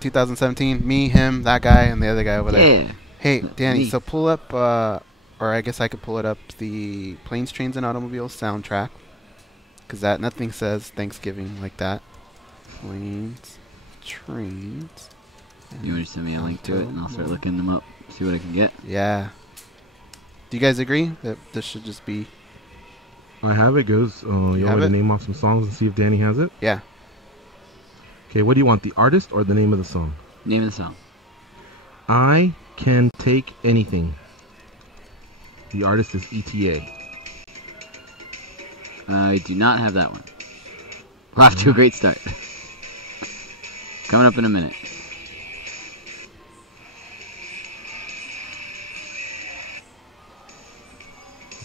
2017. Me, him, that guy, and the other guy over there. Yeah. Hey, Danny, Me. so pull up, or I guess I could pull it up, the Planes, Trains, and Automobiles soundtrack. Because nothing says Thanksgiving like that. Planes, Trains. You want to send me a link to it, and I'll start looking them up, see what I can get. Yeah. Do you guys agree that this should just be... I have it, goes. You want me to name off some songs and see if Danny has it? Yeah. Okay, what do you want, the artist or the name of the song? Name of the song. I Can Take Anything. The artist is ETA. I do not have that one. We're off to a great start. Coming up in a minute.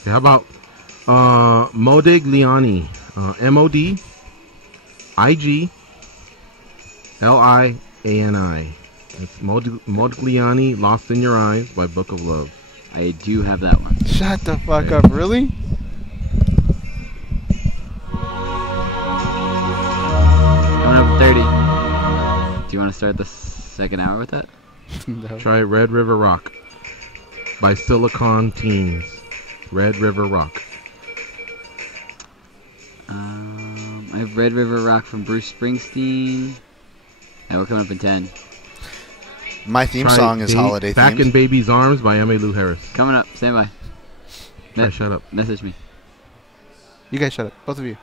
Okay, how about Modigliani? Modigliani. It's Modigliani, Lost in Your Eyes by Book of Love. I do have that one. Shut the fuck up, really? Coming up at 30. Do you want to start the second hour with that? No. Try Red River Rock by Silicon Teens. Red River Rock. I have Red River Rock from Bruce Springsteen. And we're coming up in 10. My theme song is holiday themed. Back in Baby's Arms by Emmylou Harris. Coming up. Stand by. Shut up. Message me. You guys shut up. Both of you.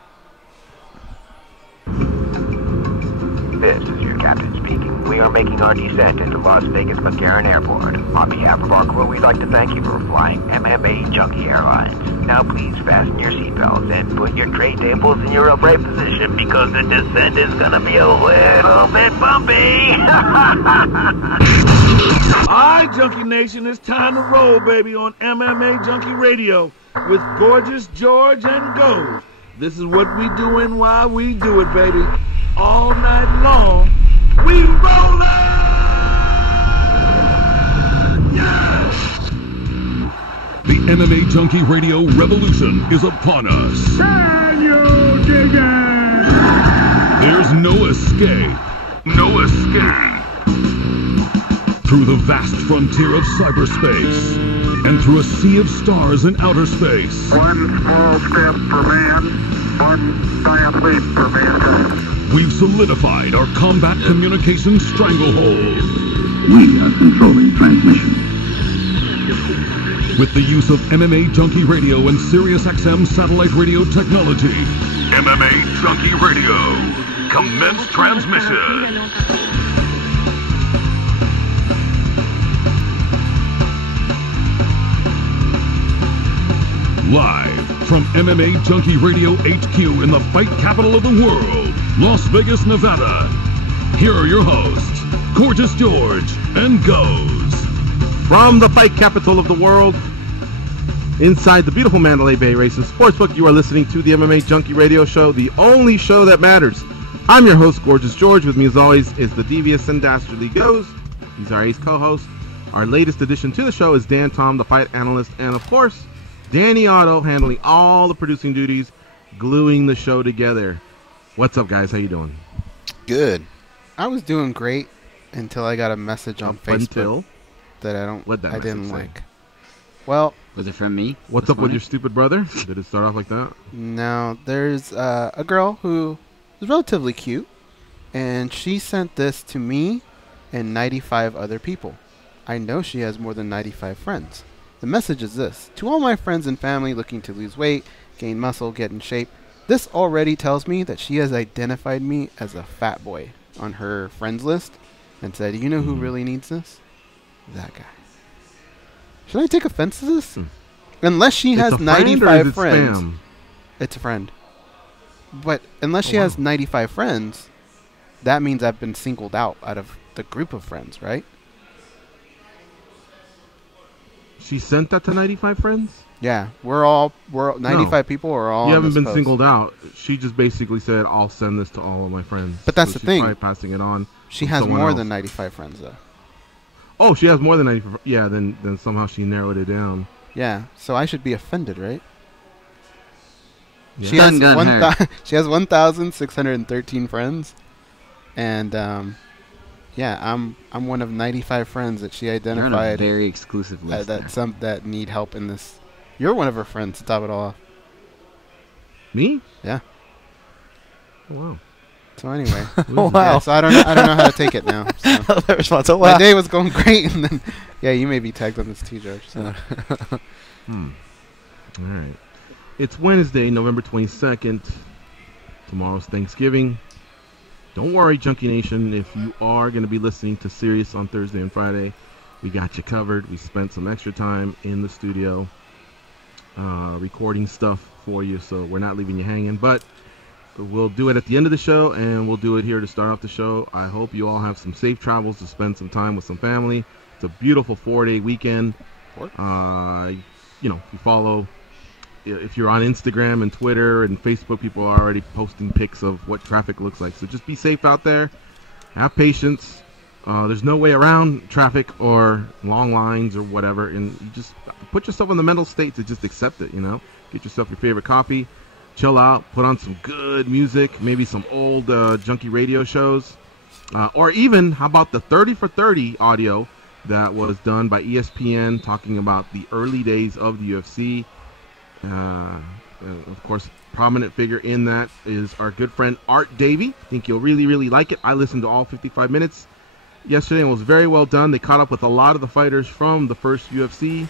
This is your captain speaking. We are making our descent into Las Vegas McCarran Airport. On behalf of our crew, we'd like to thank you for flying MMAjunkie Airlines. Now please fasten your seatbelts and put your tray tables in your upright position because the descent is gonna be a little bit bumpy. Alright, Junkie Nation, it's time to roll, baby, on MMAjunkie Radio with Gorgeous George and Go. This is what we doing while we do it, baby. All night long, we rollin'! Yes! The MMAjunkie Radio revolution is upon us. Can you dig it? There's no escape. No escape. Through the vast frontier of cyberspace and through a sea of stars in outer space. One small step for man, one giant leap for mankind. We've solidified our combat communication stranglehold. We are controlling transmission. With the use of MMAjunkie Radio and SiriusXM satellite radio technology. MMAjunkie Radio. Commence transmission. Live from MMAjunkie Radio HQ in the fight capital of the world, Las Vegas, Nevada. Here are your hosts, Gorgeous George and Goes. From the fight capital of the world, inside the beautiful Mandalay Bay Racing Sportsbook, you are listening to the MMAjunkie Radio Show, the only show that matters. I'm your host, Gorgeous George. With me, as always, is the devious and dastardly Goes. He's our ace co-host. Our latest addition to the show is Dan Tom, the fight analyst, and of course, Danny Otto, handling all the producing duties, gluing the show together. What's up, guys? How you doing? Good. I was doing great until I got a message on Facebook that I didn't like. Well, was it from me? What's up with your stupid brother? Did it start off like that? No, there's a girl who is relatively cute, and she sent this to me and 95 other people. I know she has more than 95 friends. The message is this: to all my friends and family looking to lose weight, gain muscle, get in shape, this already tells me that she has identified me as a fat boy on her friends list and said, you know who really needs this? That guy. Should I take offense to this? Unless she has 95 friends. Spam? It's a friend. But unless she has 95 friends, that means I've been singled out of the group of friends, right? She sent that to 95 friends? Yeah, we're 95 people are all. You haven't been post. singled out. She just basically said, "I'll send this to all of my friends." But that's the she's thing. Probably passing it on. She has more than 95 friends, though. Oh, she has more than 95. Yeah, then somehow she narrowed it down. Yeah, so I should be offended, right? Yeah. She has 1,613 friends, and Yeah, I'm one of 95 friends that she You're on a identified very exclusive list. that need help in this. You're one of her friends to top it all off. Me? Yeah. Oh, wow. So anyway, Oh, wow. yeah, so I don't know how to take it now. So. That response. Oh, wow. My day was going great, and then you may be tagged on this too, George. So. All right. It's Wednesday, November 22nd. Tomorrow's Thanksgiving. Don't worry, Junkie Nation. If you are going to be listening to Sirius on Thursday and Friday, we got you covered. We spent some extra time in the studio recording stuff for you, so we're not leaving you hanging. But we'll do it at the end of the show, and we'll do it here to start off the show. I hope you all have some safe travels to spend some time with some family. It's a beautiful 4-day weekend. If you follow, if you're on Instagram and Twitter and Facebook, people are already posting pics of what traffic looks like. So just be safe out there. Have patience. There's no way around traffic or long lines or whatever. And you just put yourself in the mental state to just accept it, Get yourself your favorite coffee. Chill out. Put on some good music. Maybe some old junkie radio shows. Or even, how about the 30 for 30 audio that was done by ESPN talking about the early days of the UFC. Of course, prominent figure in that is our good friend Art Davie. I think you'll really, really like it. I listened to all 55 minutes yesterday and it was very well done. They caught up with a lot of the fighters from the first UFC.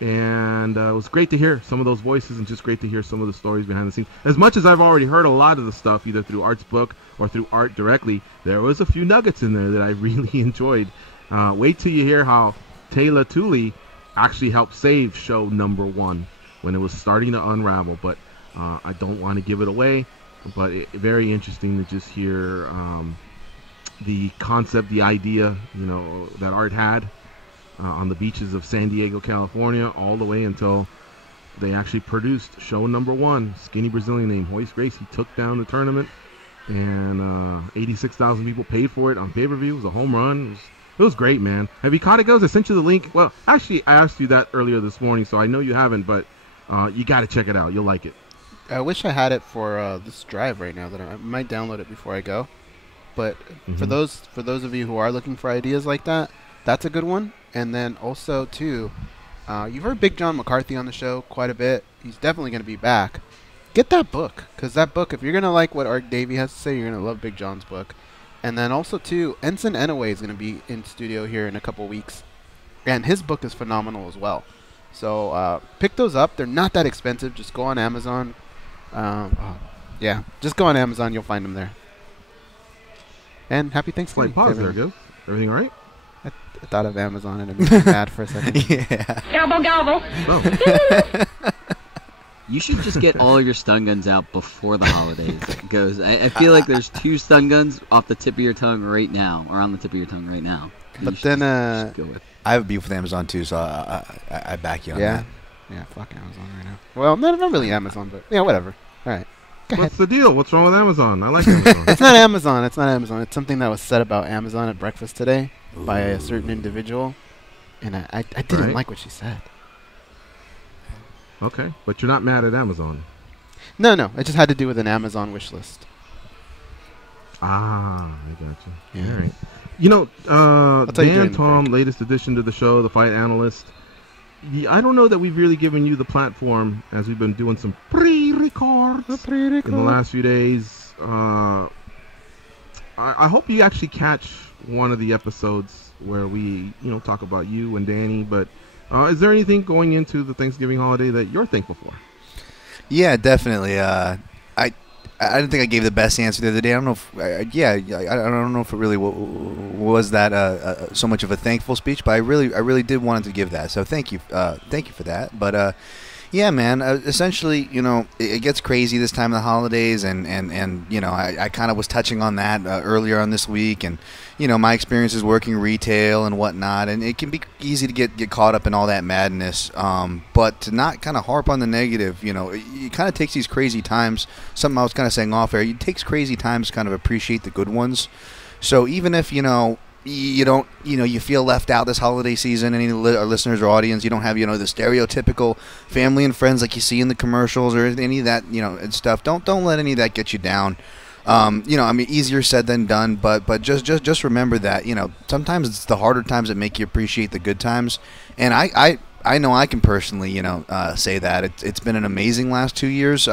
And it was great to hear some of those voices and just great to hear some of the stories behind the scenes. As much as I've already heard a lot of the stuff, either through Art's book or through Art directly, there was a few nuggets in there that I really enjoyed. Wait till you hear how Taylor Tooley actually helped save show number 1 when it was starting to unravel. But I don't want to give it away. But very interesting to just hear the concept, the idea, that Art had on the beaches of San Diego, California, all the way until they actually produced show number 1. Skinny Brazilian named Royce Gracie took down the tournament, and 86,000 people paid for it on pay-per-view. It was a home run. It was great, man. Have you caught it, Goes? I sent you the link. Well, actually, I asked you that earlier this morning, so I know you haven't, but you got to check it out. You'll like it. I wish I had it for this drive right now. That I might download it before I go. But for those of you who are looking for ideas like that, that's a good one. And then also too, you've heard Big John McCarthy on the show quite a bit. He's definitely going to be back. Get that book, because that book, if you're going to like what Art Davie has to say, you're going to love Big John's book. And then also too, Ensign Enaway is going to be in studio here in a couple weeks, and his book is phenomenal as well. So pick those up. They're not that expensive. Just go on Amazon. Just go on Amazon. You'll find them there. And happy Thanksgiving. Slight pause there, Gil. Everything all right? I thought of Amazon and it made me mad for a second. Yeah. Gobble, gobble. Oh. You should just get all your stun guns out before the holidays. I feel like there's 2 stun guns off the tip of your tongue right now, or on the tip of your tongue right now. But then, just go with. I have a beef with Amazon too, so I back you on that. Yeah, fuck Amazon right now. Well, not really Amazon, but yeah, whatever. All right. Go ahead. What's the deal? What's wrong with Amazon? I like Amazon. It's not Amazon. It's not Amazon. It's something that was said about Amazon at breakfast today by a certain individual, and I didn't like what she said. Okay, but you're not mad at Amazon. No, it just had to do with an Amazon wish list. Ah, I got you. Yeah. All right. tell you during Dan the Tom, break. latest addition to the show, the fight analyst. I don't know that we've really given you the platform, as we've been doing some pre-records in the last few days. I hope you actually catch one of the episodes where we, talk about you and Danny. But is there anything going into the Thanksgiving holiday that you're thankful for? Yeah, definitely. I didn't think I gave the best answer the other day. I don't know if, I don't know if it really was that so much of a thankful speech, but I really did want to give that. So thank you for that. But yeah, man. Essentially, it gets crazy this time of the holidays, and I kind of was touching on that earlier on this week, and my experiences working retail and whatnot, and it can be easy to get caught up in all that madness. But to not kind of harp on the negative, it kind of takes these crazy times. Something I was kind of saying off air. It takes crazy times to kind of appreciate the good ones. So even if you don't, you feel left out this holiday season, any listeners or audience, you don't have, the stereotypical family and friends like you see in the commercials or any of that, and stuff. Don't let any of that get you down. I mean, easier said than done, but just remember that, sometimes it's the harder times that make you appreciate the good times. And I know I can personally, say that it's been an amazing last 2 years,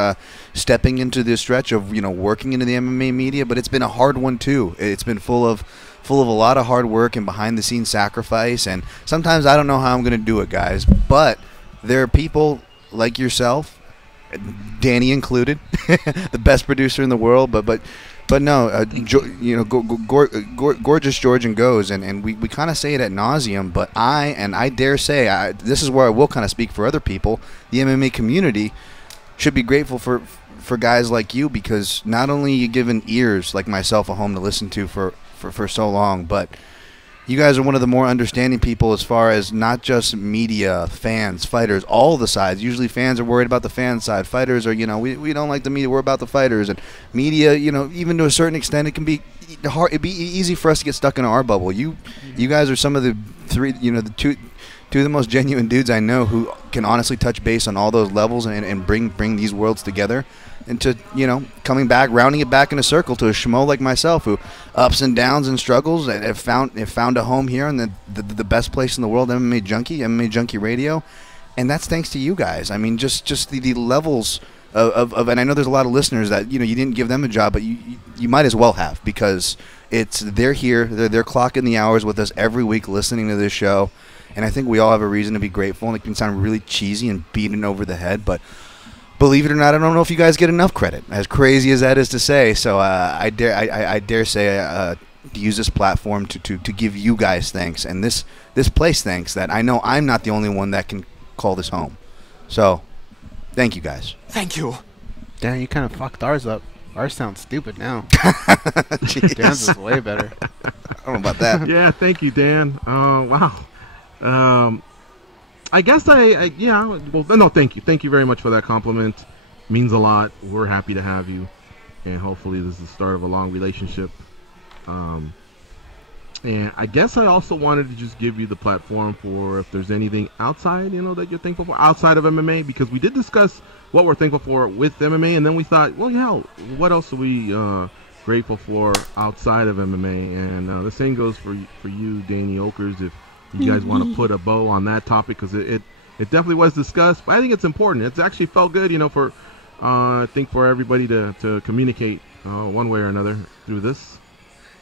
stepping into this stretch of, working into the MMA media, but it's been a hard one too. It's been full of a lot of hard work and behind the scenes sacrifice. And sometimes I don't know how I'm going to do it, guys, but there are people like yourself, Danny included, the best producer in the world, but no, Gorgeous George and Goes, and we kind of say it ad nauseum, but I dare say, this is where I will kind of speak for other people, the MMA community should be grateful for guys like you, because not only are you giving ears like myself a home to listen to for so long, but you guys are one of the more understanding people as far as not just media, fans, fighters, all the sides. Usually fans are worried about the fan side. Fighters are, we don't like the media, we're about the fighters. And media, even to a certain extent, it can be hard. It'd be easy for us to get stuck in our bubble. You guys are some of the three, the two of the most genuine dudes I know who can honestly touch base on all those levels and bring these worlds together. And to, coming back, rounding it back in a circle to a schmo like myself who ups and downs and struggles and have found a home here in the best place in the world, MMA Junkie Radio. And that's thanks to you guys. I mean, just the levels of and I know there's a lot of listeners that, you didn't give them a job, but you might as well have, because they're here, they're clocking the hours with us every week listening to this show. And I think we all have a reason to be grateful. And it can sound really cheesy and beaten over the head, but believe it or not, I don't know if you guys get enough credit, as crazy as that is to say. So I dare say to use this platform to give you guys thanks, and this place thanks, that I know I'm not the only one that can call this home. So thank you guys. Thank you. Dan, you kind of fucked ours up. Ours sounds stupid now. Dan's is way better. I don't know about that. Yeah, thank you, Dan. Wow. I guess no, thank you. Thank you very much for that compliment. Means a lot. We're happy to have you, and hopefully this is the start of a long relationship. And I guess I also wanted to just give you the platform for if there's anything outside, that you're thankful for outside of MMA, because we did discuss what we're thankful for with MMA, and then we thought, well, yeah, what else are we grateful for outside of MMA? And the same goes for you, Danny Okers, if you guys want to put a bow on that topic, because it definitely was discussed, but I think it's important. It's actually felt good, for I think for everybody to communicate one way or another through this.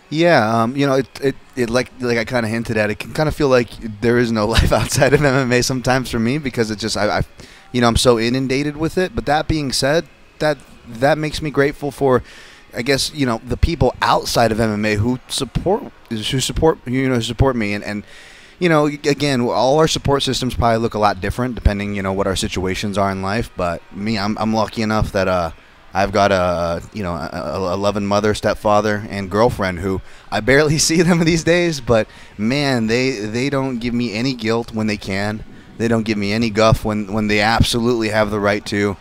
Yeah, it like I kind of hinted at, it can kind of feel like there is no life outside of MMA sometimes for me, because it's just I'm so inundated with it. But that being said, that makes me grateful for, I guess, the people outside of MMA who support me, and again, all our support systems probably look a lot different depending, what our situations are in life. But me, I'm lucky enough that I've got a loving mother, stepfather, and girlfriend who I barely see them these days. But man, they don't give me any guilt when they can. They don't give me any guff when they absolutely have the right to.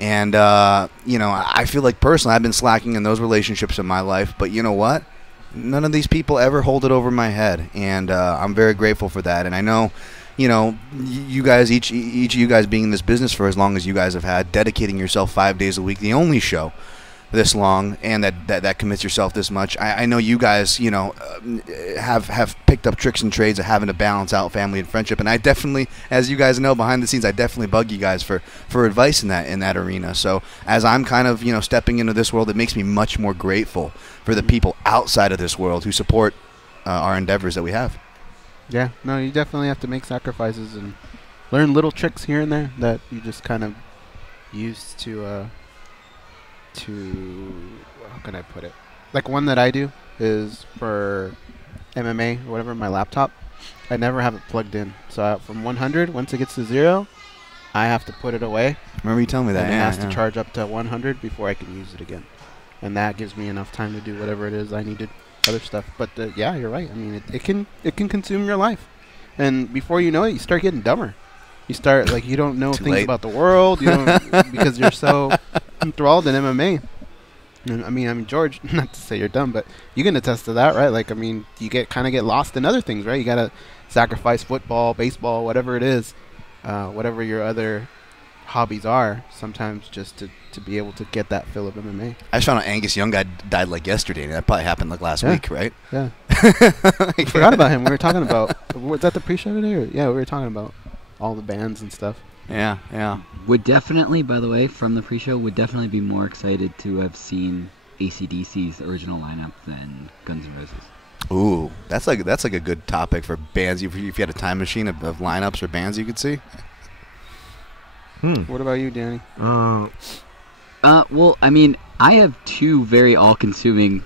And I feel like personally I've been slacking in those relationships in my life. But you know what? None of these people ever hold it over my head, and I'm very grateful for that. And I know, you guys, each of you guys being in this business for as long as you guys have had, dedicating yourself 5 days a week, the only show this long, and that commits yourself this much. I know you guys, have picked up tricks and trades of having to balance out family and friendship, and I definitely, as you guys know behind the scenes, I definitely bug you guys for advice in that arena. So as I'm kind of stepping into this world, it makes me much more grateful for the people outside of this world who support our endeavors that we have. Yeah, no, you definitely have to make sacrifices and learn little tricks here and there that you just kind of use to how can I put it? Like one that I do is for MMA or whatever, my laptop. I never have it plugged in. So from 100, once it gets to 0, I have to put it away. Remember you telling me that? And it has to charge up to 100 before I can use it again. And that gives me enough time to do whatever it is I need to, other stuff. But yeah, you're right. I mean, it can consume your life. And before you know it, you start getting dumber. You start, like, you don't know things about the world, you don't, because you're so enthralled in MMA. And I mean, George, not to say you're dumb, but you can attest to that, right? Like, I mean, you kind of get lost in other things, right? You got to sacrifice football, baseball, whatever it is, whatever your other hobbies are sometimes just to be able to get that feel of MMA. I just found out Angus Young guy died like yesterday. And that probably happened like last week, right? Yeah. I forgot about him. We were talking about, was that the pre-show today? Or, yeah, we were talking about all the bands and stuff. Yeah. Would definitely, by the way, from the pre-show, would definitely be more excited to have seen AC/DC's original lineup than Guns N' Roses. Ooh, that's like a good topic for bands. If you had a time machine of lineups or bands you could see. What about you, Danny? Well, I mean, I have two very all-consuming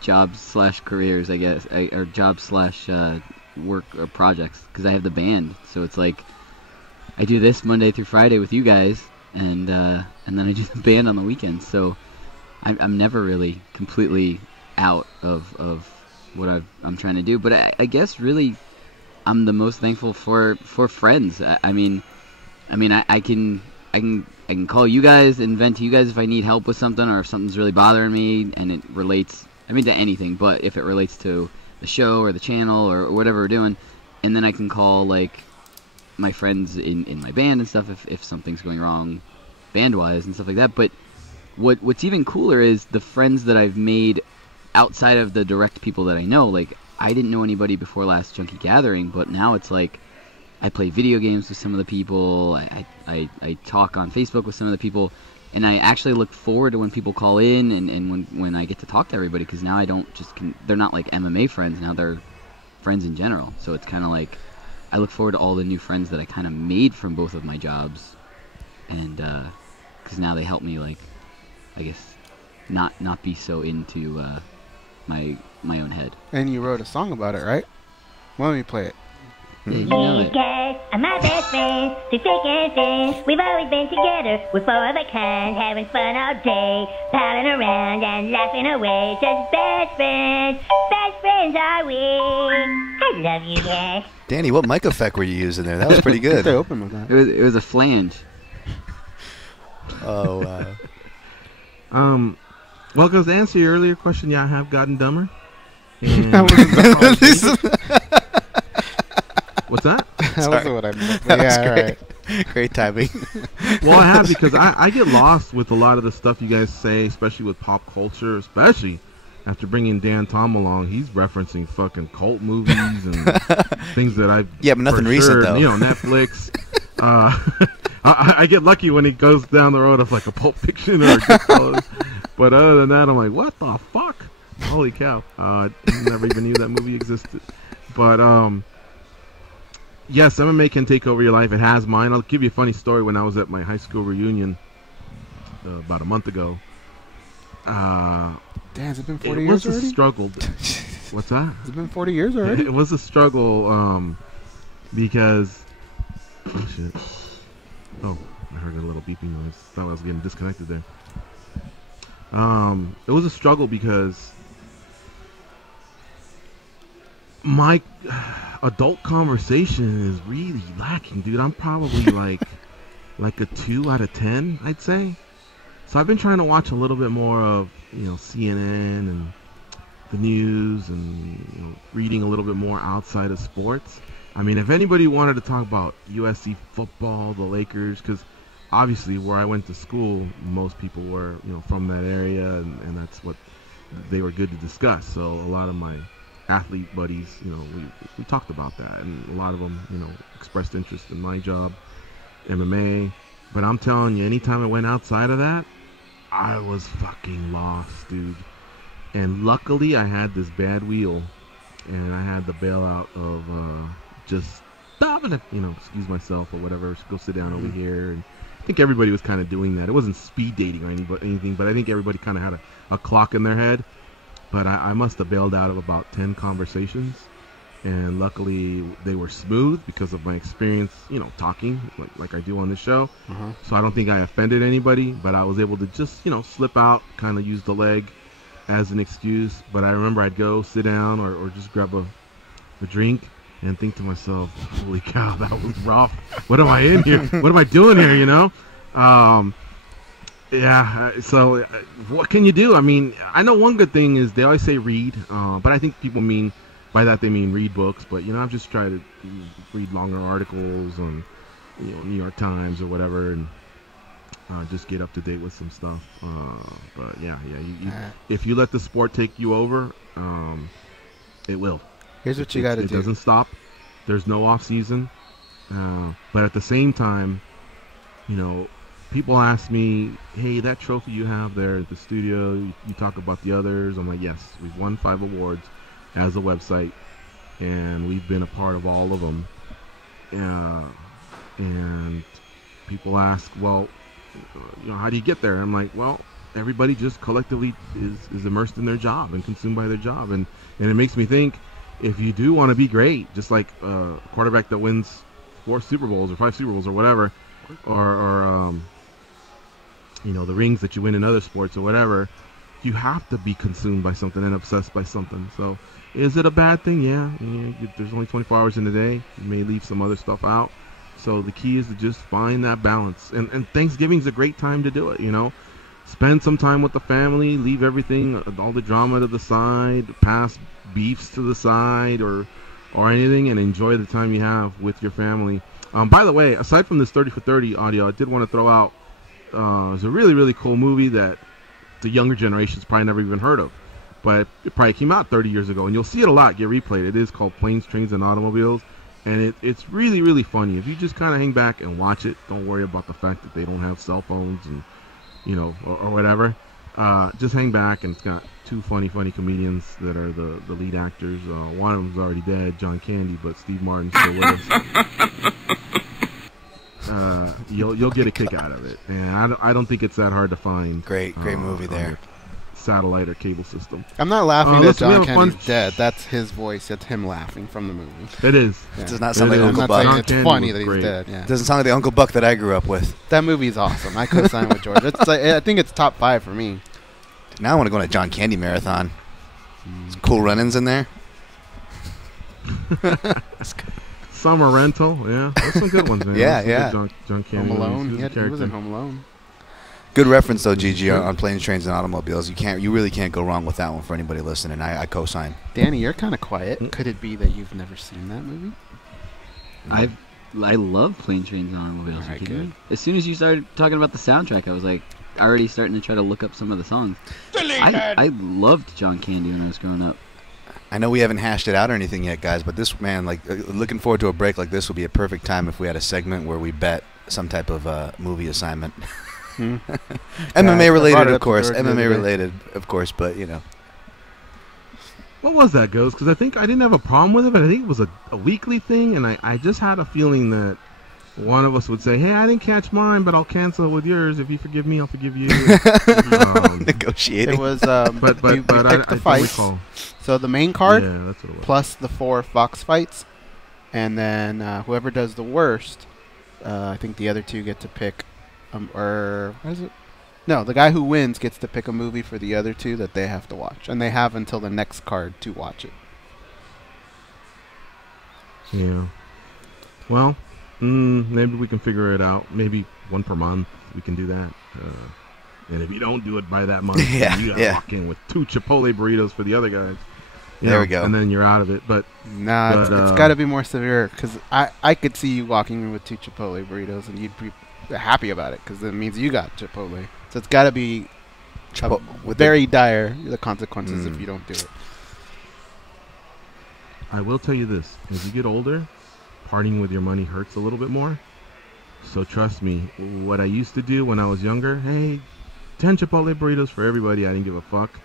jobs/careers, I guess, or jobs/work or projects, because I have the band. So it's like I do this Monday through Friday with you guys, and then I do the band on the weekends. So I'm never really completely out of what I'm trying to do. But I guess really I'm the most thankful for friends. I mean, I can call you guys and vent to you guys if I need help with something, or if something's really bothering me and it relates, to anything, but if it relates to the show or the channel or whatever we're doing, and then I can call like my friends in my band and stuff if something's going wrong band-wise and stuff like that. But what's even cooler is the friends that I've made outside of the direct people that I know. Like, I didn't know anybody before last Junkie Gathering, but now it's like I play video games with some of the people. I talk on Facebook with some of the people, and I actually look forward to when people call in and when I get to talk to everybody, because now I don't just they're not like MMA friends, now they're friends in general. So it's kind of like I look forward to all the new friends that I kind of made from both of my jobs, and because now they help me, like, I guess not be so into my own head. And you wrote a song about it, right? Why don't we play it? You know it. Guys are my best friends, through thick and thin. We've always been together, we're four of a kind, having fun all day, palling around and laughing away. Just best friends are we. I love you guys. Danny, what mic effect were you using there? That was pretty good. They open with that. It was a flange. Oh, wow. Well, because to answer your earlier question, yeah, I have gotten dumber. What's that? That wasn't what I meant. That was great. Right. Great timing. Well, I have, because I get lost with a lot of the stuff you guys say, especially with pop culture, especially after bringing Dan Tom along. He's referencing fucking cult movies and things that I've... Yeah, but nothing recent, though. You know, Netflix. I get lucky when he goes down the road of like a Pulp Fiction or a Goodfellas. But other than that, I'm like, what the fuck? Holy cow. Never even knew that movie existed. But, yes, MMA can take over your life. It has mine. I'll give you a funny story. When I was at my high school reunion about a month ago. Damn, has it been 40 it years was already? a struggle. What's that? Has it been 40 years already? It was a struggle because... Oh, shit. Oh, I heard a little beeping noise. Thought I was getting disconnected there. It was a struggle because my adult conversation is really lacking, dude. I'm probably like a 2 out of 10, I'd say. So I've been trying to watch a little bit more of, CNN and the news, and reading a little bit more outside of sports. I mean, if anybody wanted to talk about USC football, the Lakers, because obviously where I went to school, most people were, from that area, and that's what they were good to discuss. So a lot of my athlete buddies, we talked about that, and a lot of them, expressed interest in my job, MMA. But I'm telling you, anytime I went outside of that, I was fucking lost, dude. And luckily, I had this bad wheel, and I had the bailout of just stop it, excuse myself or whatever, go sit down over here. And I think everybody was kind of doing that. It wasn't speed dating or anything, but I think everybody kind of had a clock in their head. But I must have bailed out of about 10 conversations, and luckily they were smooth because of my experience, talking like I do on this show. So I don't think I offended anybody, but I was able to just, slip out, kind of use the leg as an excuse. But I remember I'd go sit down or just grab a drink and think to myself, holy cow, that was rough. What am I in here? What am I doing here, Yeah, so what can you do? I mean, I know one good thing is they always say read, but I think people mean, by that they mean read books. But, I've just tried to read longer articles New York Times or whatever, and just get up to date with some stuff. But yeah, if you let the sport take you over, it will. Here's what you got to do. It doesn't stop. There's no off season. But at the same time, people ask me, hey, that trophy you have there at the studio, you talk about the others. I'm like, yes, we've won 5 awards as a website, and we've been a part of all of them. And people ask, well, how do you get there? I'm like, well, everybody just collectively is immersed in their job and consumed by their job. And it makes me think, if you do want to be great, just like a quarterback that wins 4 Super Bowls or 5 Super Bowls or whatever, or the rings that you win in other sports or whatever, you have to be consumed by something and obsessed by something. So is it a bad thing? Yeah. There's only 24 hours in a day. You may leave some other stuff out. So the key is to just find that balance. And Thanksgiving's a great time to do it, Spend some time with the family, leave everything, all the drama to the side, past beefs to the side or anything, and enjoy the time you have with your family. By the way, aside from this 30 for 30 audio, I did want to throw out, it's a really, really cool movie that the younger generation's probably never even heard of. But it probably came out 30 years ago, and you'll see it a lot get replayed. It is called Planes, Trains, and Automobiles. And it's really, really funny. If you just kind of hang back and watch it, don't worry about the fact that they don't have cell phones and, or whatever. Just hang back, and it's got 2 funny comedians that are the lead actors. One of them's already dead, John Candy, but Steve Martin's still with us. You'll get a kick out of it, and I don't think it's that hard to find. Great movie there. Satellite or cable system. I'm not laughing that John Candy's dead. That's his voice. That's him laughing from the movie. It is. It does not sound like Uncle Buck. I'm not saying it's funny that he's dead. Yeah. It doesn't sound like the Uncle Buck that I grew up with. That movie's awesome. I co-sign with George. It's like, I think it's top 5 for me. Now I want to go on a John Candy marathon. Some cool run-ins in there. Summer Rental, yeah. There's some good ones, man. Yeah. John Candy. Home Alone. He was in Home Alone. Good reference though, Gigi, on Planes, Trains, and Automobiles. You really can't go wrong with that one for anybody listening. I co-sign. Danny, you're kind of quiet. Could it be that you've never seen that movie? I love Planes, Trains, and Automobiles. All right, good. As soon as you started talking about the soundtrack, I was like already starting to try to look up some of the songs. I loved John Candy when I was growing up. I know we haven't hashed it out or anything yet, guys, but this, man, looking forward to a break like this would be a perfect time if we had a segment where we bet some type of movie assignment. MMA related, of course. MMA related, of course, but What was that, Ghost? Because I didn't have a problem with it, but I think it was a weekly thing, and I just had a feeling that one of us would say, hey, I didn't catch mine, but I'll cancel with yours. If you forgive me, I'll forgive you. Negotiating. It was, but we picked the fights. So the main card, that's what it was, plus the 4 Fox fights, and then whoever does the worst, I think the other 2 get to pick, or what is it? No, the guy who wins gets to pick a movie for the other 2 that they have to watch, and they have until the next card to watch it. Yeah. Well, maybe we can figure it out. Maybe 1 per month. We can do that. And if you don't do it by that month, you gotta walk in with 2 Chipotle burritos for the other guys. There we go. And then you're out of it. But it's got to be more severe, because I could see you walking in with 2 Chipotle burritos, and you'd be happy about it, because it means you got Chipotle. So it's got to be very dire, the consequences if you don't do it. I will tell you this. As you get older, partying with your money hurts a little bit more. So trust me, what I used to do when I was younger, hey, 10 Chipotle burritos for everybody, I didn't give a fuck.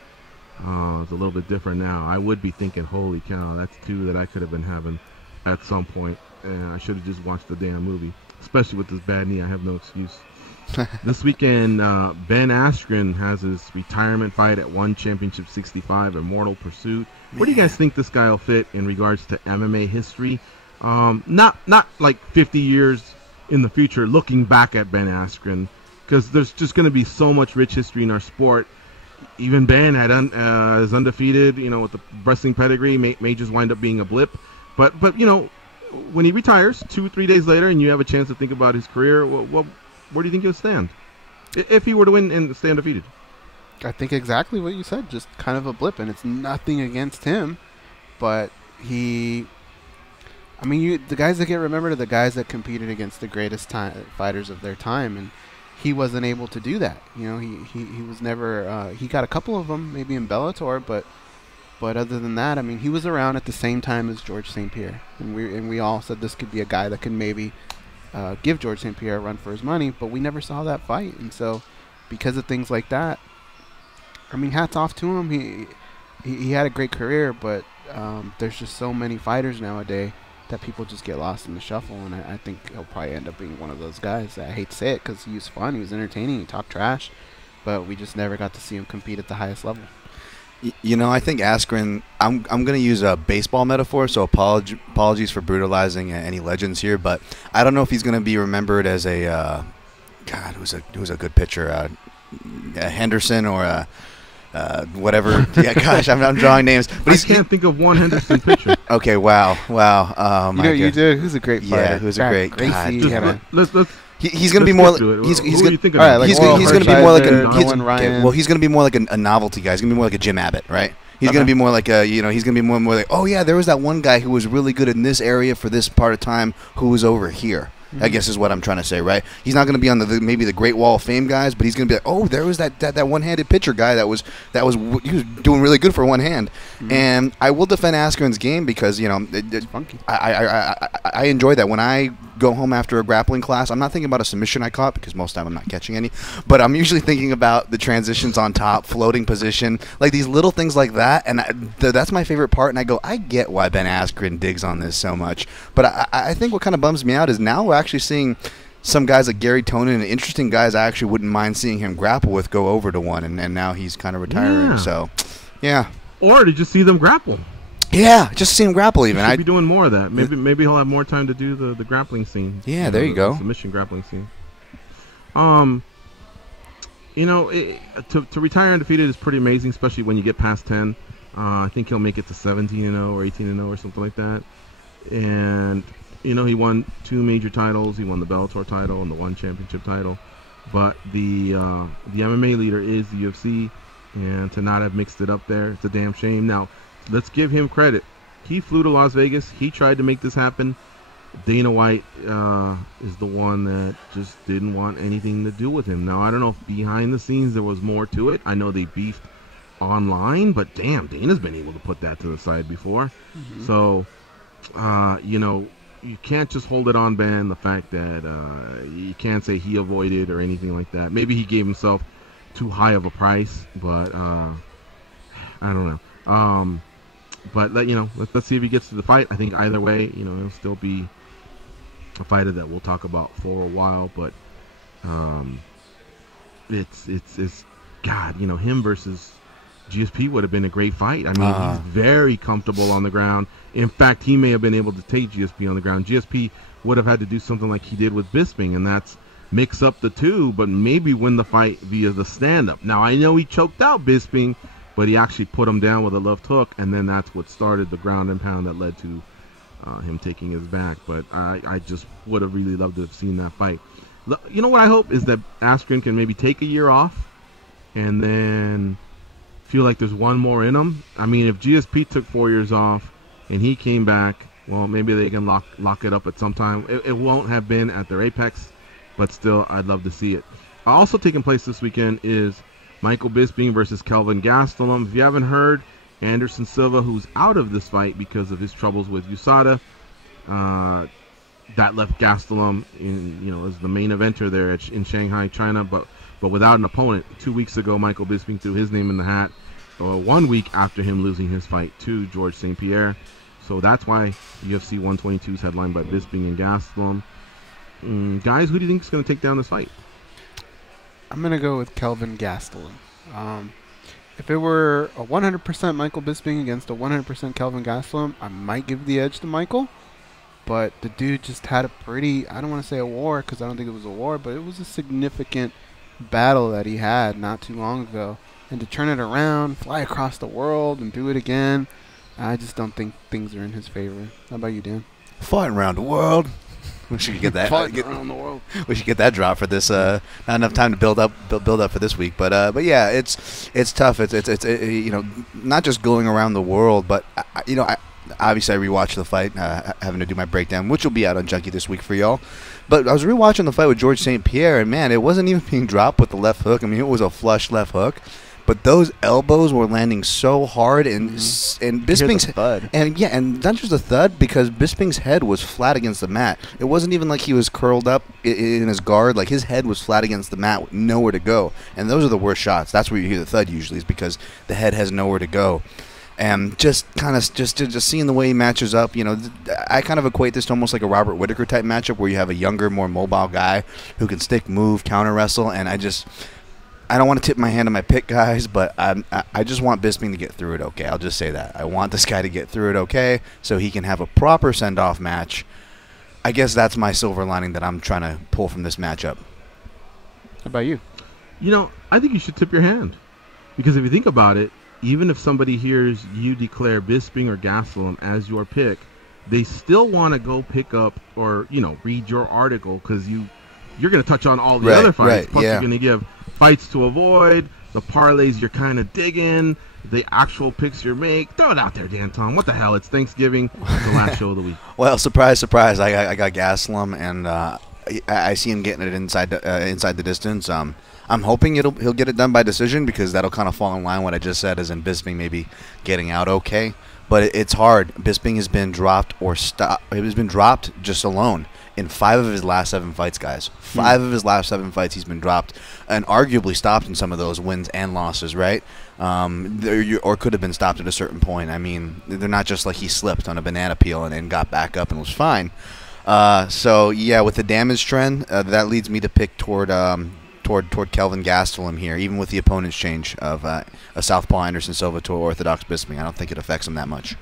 It's a little bit different now. I would be thinking, holy cow, that's 2 that I could have been having at some point. And I should have just watched the damn movie. Especially with this bad knee, I have no excuse. This weekend, Ben Askren has his retirement fight at One Championship 65, Immortal Pursuit. Where do you guys think this guy will fit in regards to MMA history? Not like 50 years in the future, looking back at Ben Askren, because there's just going to be so much rich history in our sport. Even Ben is undefeated, with the wrestling pedigree, may just wind up being a blip. But when he retires 2-3 days later, and you have a chance to think about his career, where do you think he'll stand if he were to win and stay undefeated? I think exactly what you said, just kind of a blip, and it's nothing against him, but he I mean, the guys that get remembered are the guys that competed against the greatest fighters of their time, and he wasn't able to do that. You know, he was never. He got a couple of them, maybe in Bellator, but other than that, I mean, he was around at the same time as George St. Pierre, and we all said this could be a guy that could maybe give George St. Pierre a run for his money, but we never saw that fight, and so because of things like that, I mean, hats off to him. He had a great career, but there's just so many fighters nowadays that people just get lost in the shuffle, and I think he'll probably end up being one of those guys. I hate to say it because he was fun, he was entertaining, he talked trash, but we just never got to see him compete at the highest level. You know, I think Askren, I'm going to use a baseball metaphor, so apologies for brutalizing any legends here, but I don't know if he's going to be remembered as a, who's a good pitcher, Henderson or whatever. Yeah, gosh, I'm drawing names. But I can't think of one Henderson pitcher. Okay, wow. You did. Who's a great fighter? Yeah, who's a great guy. He's going to be more. He's going to be more like he's going to be more like a novelty guy. He's going to be more like a Jim Abbott, right? He's going to be more like he's going to be more like, oh yeah, there was that one guy who was really good in this area for this part of time who was over here. I guess is what I'm trying to say, right? He's not going to be on maybe the Great Wall of Fame guys, but he's going to be like, oh, there was that one-handed pitcher guy that was he was doing really good for one hand. And I will defend Askren's game because it's funky. I enjoy that when I go home after a grappling class. I'm not thinking about a submission I caught because most of the time I'm not catching any, but I'm usually thinking about the transitions on top, floating position, like these little things like that. And that's my favorite part. And I go, I get why Ben Askren digs on this so much, but I think what kind of bums me out is now we're actually seeing some guys like Gary Tonin and interesting guys I actually wouldn't mind seeing him grapple with go over to one, and now he's kind of retiring. Yeah. So, yeah. Or to just see them grapple. Yeah, just see him grapple even. I'd be doing more of that. Maybe he'll have more time to do the grappling scene. Yeah, there you go. Submission grappling scene. To retire undefeated is pretty amazing, especially when you get past 10. I think he'll make it to 17-0 or 18-0 or something like that. And he won 2 major titles. He won the Bellator title and the one championship title. But the MMA leader is the UFC, and to not have mixed it up there, it's a damn shame. Now, let's give him credit. He flew to Las Vegas. He tried to make this happen. Dana White is the one that just didn't want anything to do with him. Now, I don't know if behind the scenes there was more to it. I know they beefed online, but damn, Dana's been able to put that to the side before. So, you can't just hold it on Ben, the fact that you can't say he avoided or anything like that. Maybe he gave himself too high of a price, but I don't know. But let's see if he gets to the fight. I think either way, it'll still be a fighter that we'll talk about for a while. But it's God, him versus GSP would have been a great fight. I mean, he's very comfortable on the ground. In fact, he may have been able to take GSP on the ground. GSP would have had to do something like he did with Bisping, and that's mix up the two, but maybe win the fight via the stand-up. Now, I know he choked out Bisping, but he actually put him down with a left hook, and then that's what started the ground and pound that led to him taking his back. But I just would have really loved to have seen that fight. You know what I hope is that Askren can maybe take a year off and then feel like there's one more in him. I mean, if GSP took 4 years off and he came back, well, maybe they can lock it up at some time. It won't have been at their apex, but still, I'd love to see it. Also taking place this weekend is Michael Bisping versus Kelvin Gastelum. If you haven't heard, Anderson Silva, who's out of this fight because of his troubles with USADA, that left Gastelum as the main eventer there in Shanghai, China, but without an opponent. 2 weeks ago, Michael Bisping threw his name in the hat, 1 week after him losing his fight to George St. Pierre. So that's why UFC 122 is headlined by Bisping and Gastelum. Guys, who do you think is going to take down this fight? I'm going to go with Kelvin Gastelum. If it were a 100% Michael Bisping against a 100% Kelvin Gastelum, I might give the edge to Michael. But the dude just had a pretty, I don't want to say a war because I don't think it was a war, but it was a significant battle that he had not too long ago. And to turn it around, fly across the world, and do it again, I just don't think things are in his favor. How about you, Dan? Flying around the world. We should get that. Around the world. We should get that drop for this. Not enough time to build up for this week, but yeah, it's tough. It's not just going around the world, but obviously I rewatched the fight, having to do my breakdown, which will be out on Junkie this week for y'all. But I was rewatching the fight with George St. Pierre, and man, it wasn't even being dropped with the left hook. I mean, it was a flush left hook. But those elbows were landing so hard, and Bisping's thud. And not just a thud, because Bisping's head was flat against the mat. It wasn't even like he was curled up in his guard. Like, his head was flat against the mat with nowhere to go. And those are the worst shots. That's where you hear the thud usually, is because the head has nowhere to go. And just seeing the way he matches up, I kind of equate this to almost like a Robert Whittaker type matchup, where you have a younger, more mobile guy who can stick, move, counter wrestle, and I don't want to tip my hand on my pick, guys, but I just want Bisping to get through it okay. I'll just say that. I want this guy to get through it okay so he can have a proper send-off match. I guess that's my silver lining that I'm trying to pull from this matchup. How about you? I think you should tip your hand. Because if you think about it, even if somebody hears you declare Bisping or Gastelum as your pick, they still want to go pick up or, read your article, because you're going to touch on all the other fights. Right, Plus, yeah. you're going to give fights to avoid, the parlays you're kind of digging, the actual picks you make. Throw it out there, Dan Tom. What the hell? It's Thanksgiving. It's the last show of the week. Well, surprise, surprise. I got Gastelum, and I see him getting it inside the distance. I'm hoping he'll get it done by decision, because that'll kind of fall in line what I just said, as in Bisping maybe getting out okay. But it's hard. Bisping has been dropped or stopped. It has been dropped just alone in 5 of his last 7 fights, guys. 5 of his last 7 fights he's been dropped, and arguably stopped in some of those wins and losses, right? Or could have been stopped at a certain point. I mean, they're not just like he slipped on a banana peel and got back up and was fine. So yeah, with the damage trend, that leads me to pick toward Kelvin Gastelum here, even with the opponent's change of a Southpaw Anderson Silva to Orthodox Bisping. I don't think it affects him that much.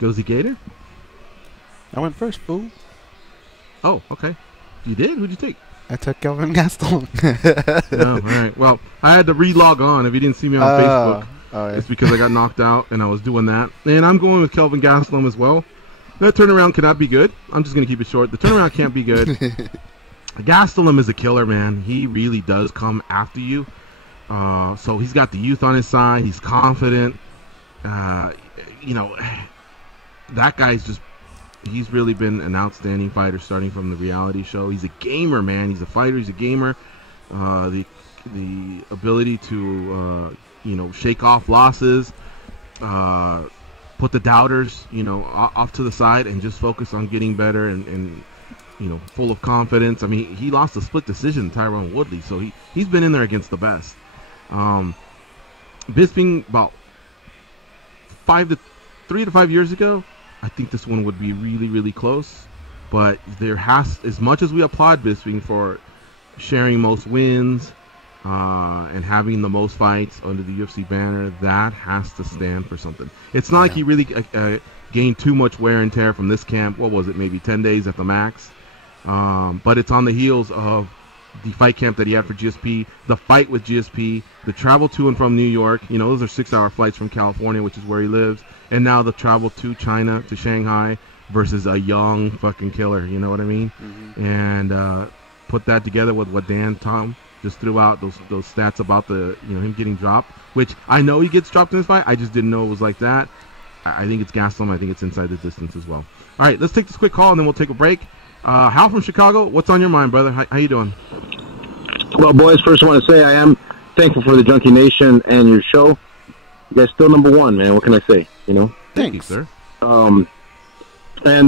Goes the Gator? I went first, fool. Oh, okay. You did? Who'd you take? I took Kelvin Gastelum. Oh, all right. Well, I had to re-log on. If you didn't see me on Facebook, yeah. It's because I got knocked out and I was doing that. And I'm going with Kelvin Gastelum as well. That turnaround cannot be good. I'm just going to keep it short. The turnaround can't be good. Gastelum is a killer, man. He really does come after you. So he's got the youth on his side. He's confident. That guy's just... He's really been an outstanding fighter starting from the reality show. He's a gamer, man. He's a fighter. He's a gamer. The ability to, shake off losses, put the doubters, off to the side and just focus on getting better and full of confidence. I mean, he lost a split decision to Tyrone Woodley, so he's been in there against the best. Bisping, about 3 to 5 years ago, I think this one would be really, really close. But as much as we applaud Bisping for sharing most wins and having the most fights under the UFC banner, that has to stand for something. It's not like he really gained too much wear and tear from this camp. What was it, maybe 10 days at the max? But it's on the heels of the fight camp that he had for GSP, the fight with GSP, the travel to and from New York. Those are 6-hour flights from California, which is where he lives. And now the travel to China, to Shanghai, versus a young fucking killer, you know what I mean? Mm-hmm. And put that together with what Dan Tom just threw out, those stats about him getting dropped, which I know he gets dropped in this fight. I just didn't know it was like that. I think it's Gastelum. I think it's inside the distance as well. All right, let's take this quick call and then we'll take a break. Hal from Chicago, what's on your mind, brother? How you doing? Well, boys, first I want to say I am thankful for the Junkie Nation and your show. You guys still number 1, man. What can I say? Thank you, sir. And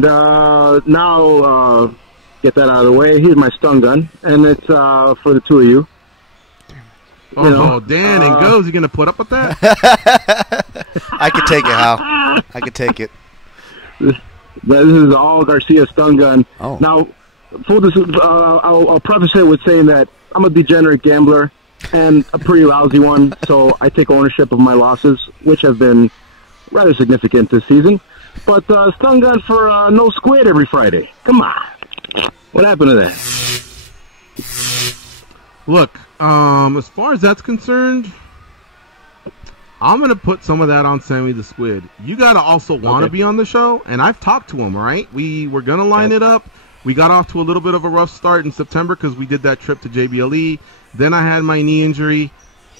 now, get that out of the way. Here's my stun gun, and it's for the 2 of you. Dan and Goes, you going to put up with that? I could take it, Hal. I could take it. This is all Garcia stun gun. Oh. Now, I'll preface it with saying that I'm a degenerate gambler and a pretty lousy one, so I take ownership of my losses, which have been rather significant this season. But stun gun for no squid every Friday. Come on. What happened to that? Look, as far as that's concerned, I'm going to put some of that on Sammy the Squid. You got to also want to be on the show, and I've talked to him, all right? We were going to line it up. We got off to a little bit of a rough start in September because we did that trip to JBLE. Then I had my knee injury,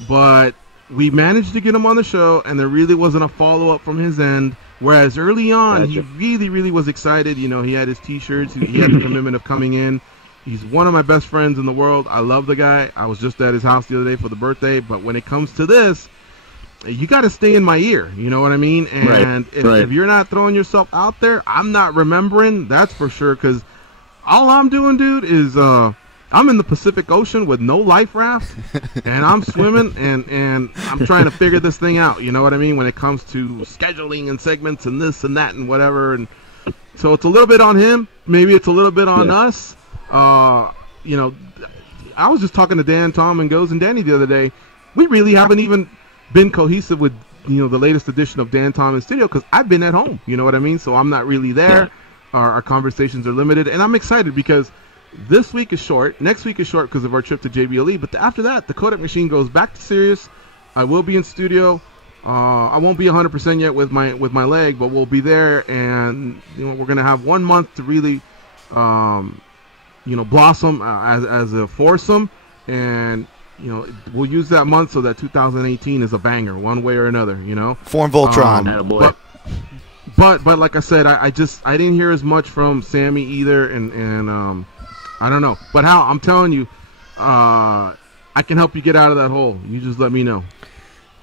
but we managed to get him on the show, and there really wasn't a follow-up from his end. Whereas early on, Gotcha. he really was excited. You know, he had his T-shirts. He had the commitment of coming in. He's one of my best friends in the world. I love the guy. I was just at his house the other day for the birthday. But when it comes to this, you got to stay in my ear. You know what I mean? And if you're not throwing yourself out there, I'm not remembering. That's for sure. Because all I'm doing, dude, is I'm in the Pacific Ocean with no life raft, and I'm swimming, and I'm trying to figure this thing out. You know what I mean? When it comes to scheduling and segments and this and that and whatever. And so it's a little bit on him. Maybe it's a little bit on us. You know, I was just talking to Dan, Tom, and Goes and Danny the other day. We really haven't even been cohesive with, you know, the latest edition of Dan, Tom, and Studio because I've been at home. You know what I mean? So I'm not really there. Yeah. Our conversations are limited, and I'm excited because this week is short. Next week is short because of our trip to JBLE. But after that, the Kodak machine goes back to Sirius. I will be in studio. I won't be 100% yet with my leg, but we'll be there, and you know we're gonna have 1 month to really, you know, blossom as a foursome, and you know we'll use that month so that 2018 is a banger one way or another. You know, form Voltron. But like I said, I didn't hear as much from Sammy either, and I don't know. But Hal, I'm telling you, I can help you get out of that hole. You just let me know.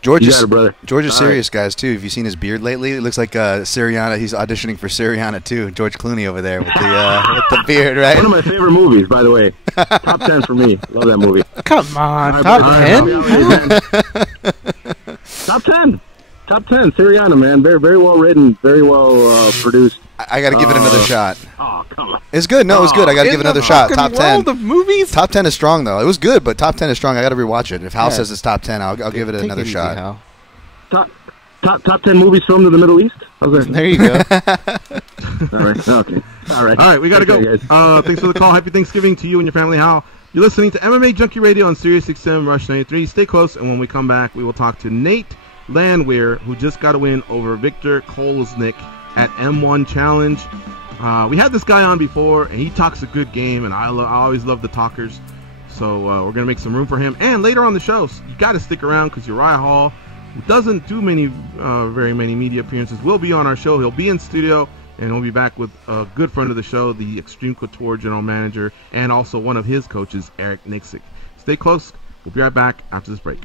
George is All serious, guys, too. Have you seen his beard lately? It looks like Syriana. He's auditioning for Syriana, too. George Clooney over there with the beard, right? One of my favorite movies, by the way. Top 10 for me. Love that movie. Come on, top 10? Top 10. Top 10. Syriana, man. Very well written, very well produced. I got to give it another shot. Oh, come on. It's good. No, it was good. I got to give it another shot. Top 10. World of movies? Top 10 is strong, though. It was good, but top 10 is strong. I got to rewatch it. If Hal says it's top 10, I'll give it another shot. Top 10 movies filmed in the Middle East? Okay. There you go. All right. Okay. All right, we got to go. Thanks for the call. Happy Thanksgiving to you and your family, Hal. You're listening to MMA Junkie Radio on Sirius XM Rush 93. Stay close, and when we come back, we will talk to Nate Landwehr, who just got a win over Victor Kolesnik at M1 Challenge. We had this guy on before, and he talks a good game, and I always love the talkers. So we're going to make some room for him. And later on the show, you got to stick around because Uriah Hall, who doesn't do very many media appearances, will be on our show. He'll be in studio, and we'll be back with a good friend of the show, the Extreme Couture General Manager, and also one of his coaches, Eric Nicksick. Stay close. We'll be right back after this break.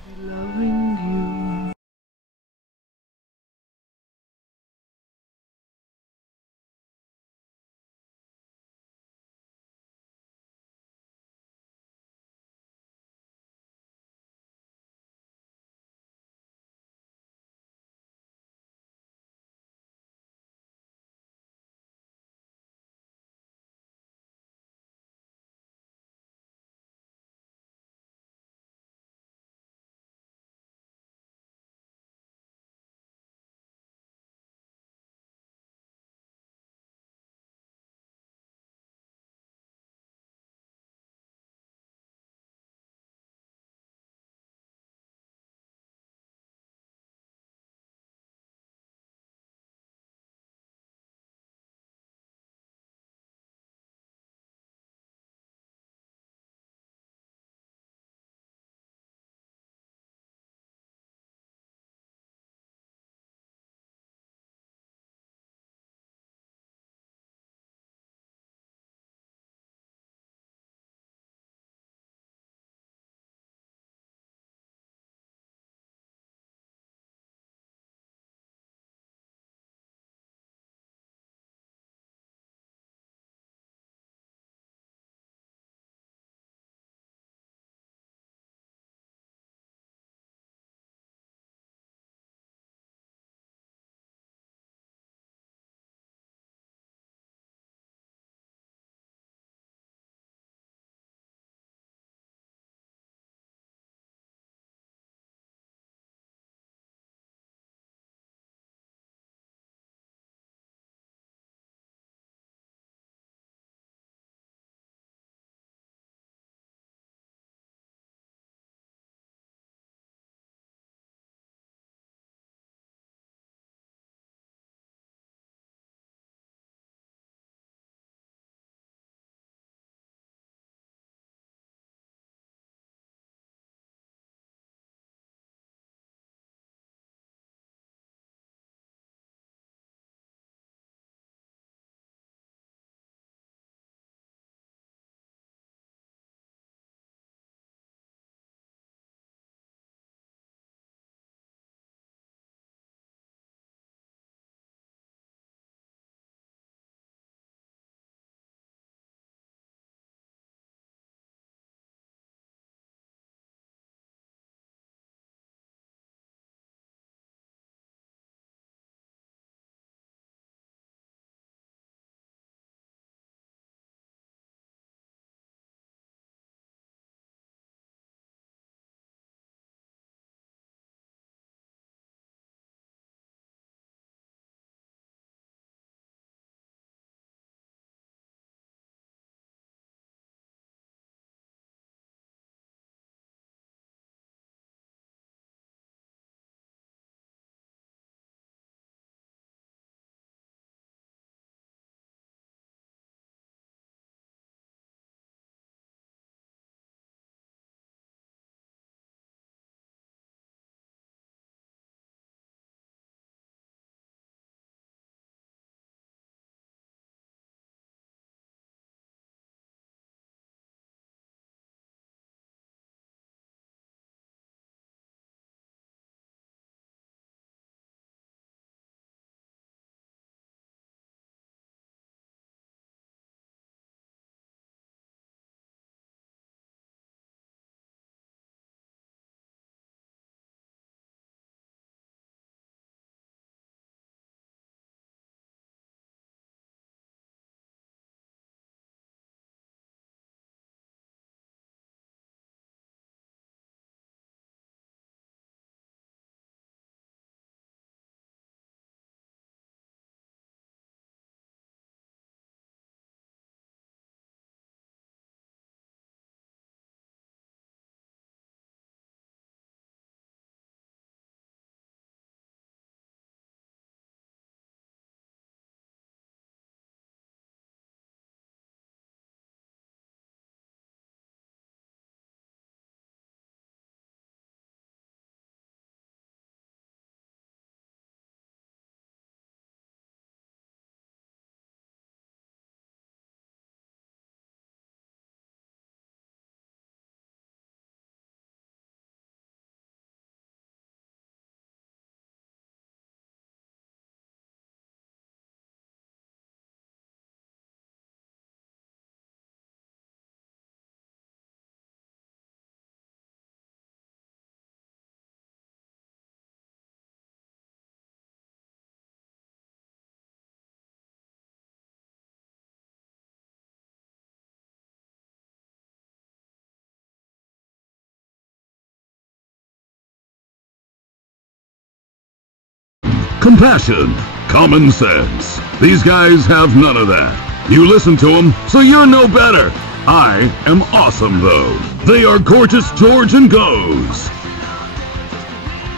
compassion, common sense. These guys have none of that. You listen to them, so you're no better. I am awesome, though. They are Gorgeous George and Goes.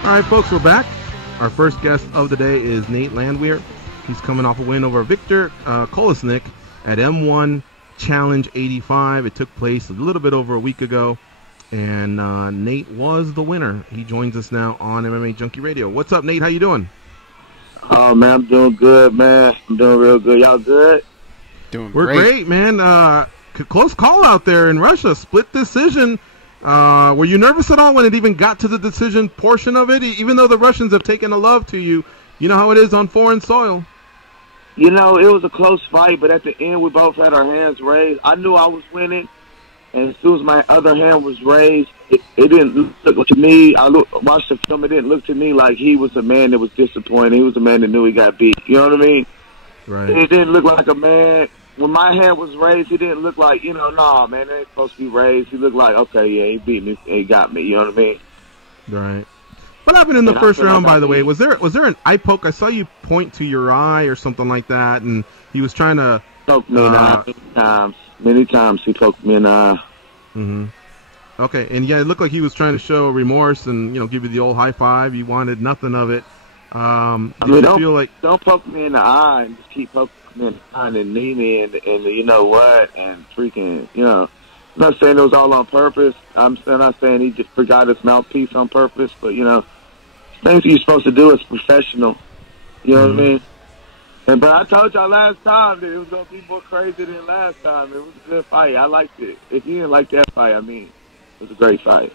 All right, folks, we're back. Our first guest of the day is Nate Landwehr. He's coming off a win over Victor Kolesnik at M1 Challenge 85. It took place a little bit over a week ago, and Nate was the winner. He joins us now on MMA Junkie Radio. What's up, Nate? How you doing? Oh, man, I'm doing good, man. I'm doing real good. Y'all good? We're great, man. Close call out there in Russia. Split decision. Were you nervous at all when it even got to the decision portion of it? Even though the Russians have taken a love to you, you know how it is on foreign soil. You know, it was a close fight, but at the end, we both had our hands raised. I knew I was winning, and as soon as my other hand was raised, it didn't look to me. Watched the film. It didn't look to me like he was a man that was disappointed. He was a man that knew he got beat. You know what I mean? Right. It didn't look like a man. When my hand was raised, he didn't look like, nah, man, it ain't supposed to be raised. He looked like, okay, yeah, he beat me, he got me. You know what I mean? Right. What happened in the first round, by the way? Was there an eye poke? I saw you point to your eye or something like that, and he was trying to poke me in the eye many times. He poked me in the eye. Mm-hmm. Okay, and yeah, it looked like he was trying to show remorse and give you the old high five. You wanted nothing of it. Don't poke me in the eye and just keep poking me in the eye and knee me and you know what and freaking I'm not saying it was all on purpose. I'm not saying he just forgot his mouthpiece on purpose, but things you're supposed to do as a professional. You know what I mean? But I told y'all last time that it was gonna be more crazy than last time. It was a good fight. I liked it. If you didn't like that fight, it was a great fight.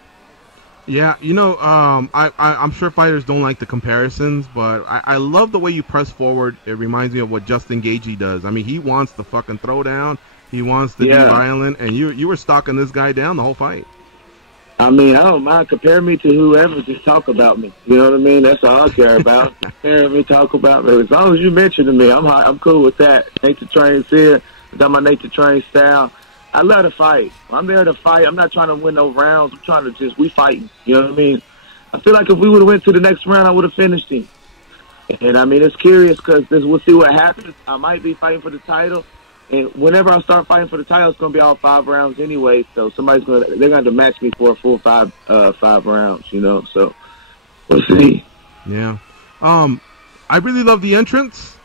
Yeah, I'm sure fighters don't like the comparisons, but I love the way you press forward. It reminds me of what Justin Gaethje does. I mean, he wants to fucking throw down. He wants to be violent, and you were stalking this guy down the whole fight. I mean, I don't mind. Compare me to whoever. Just talk about me. You know what I mean? That's all I care about. Compare me, talk about me. As long as you mention me, I'm cool with that. Nate the Train's here. Got my Nate the Train style. I love to fight. I'm there to fight. I'm not trying to win no rounds. I'm trying to we fighting. You know what I mean? I feel like if we would have went to the next round, I would have finished him. And I mean, it's curious because we'll see what happens. I might be fighting for the title. And whenever I start fighting for the title, it's going to be all 5 rounds anyway. So they're going to match me for a full 5 rounds, So we'll see. Yeah. I really love the entrance.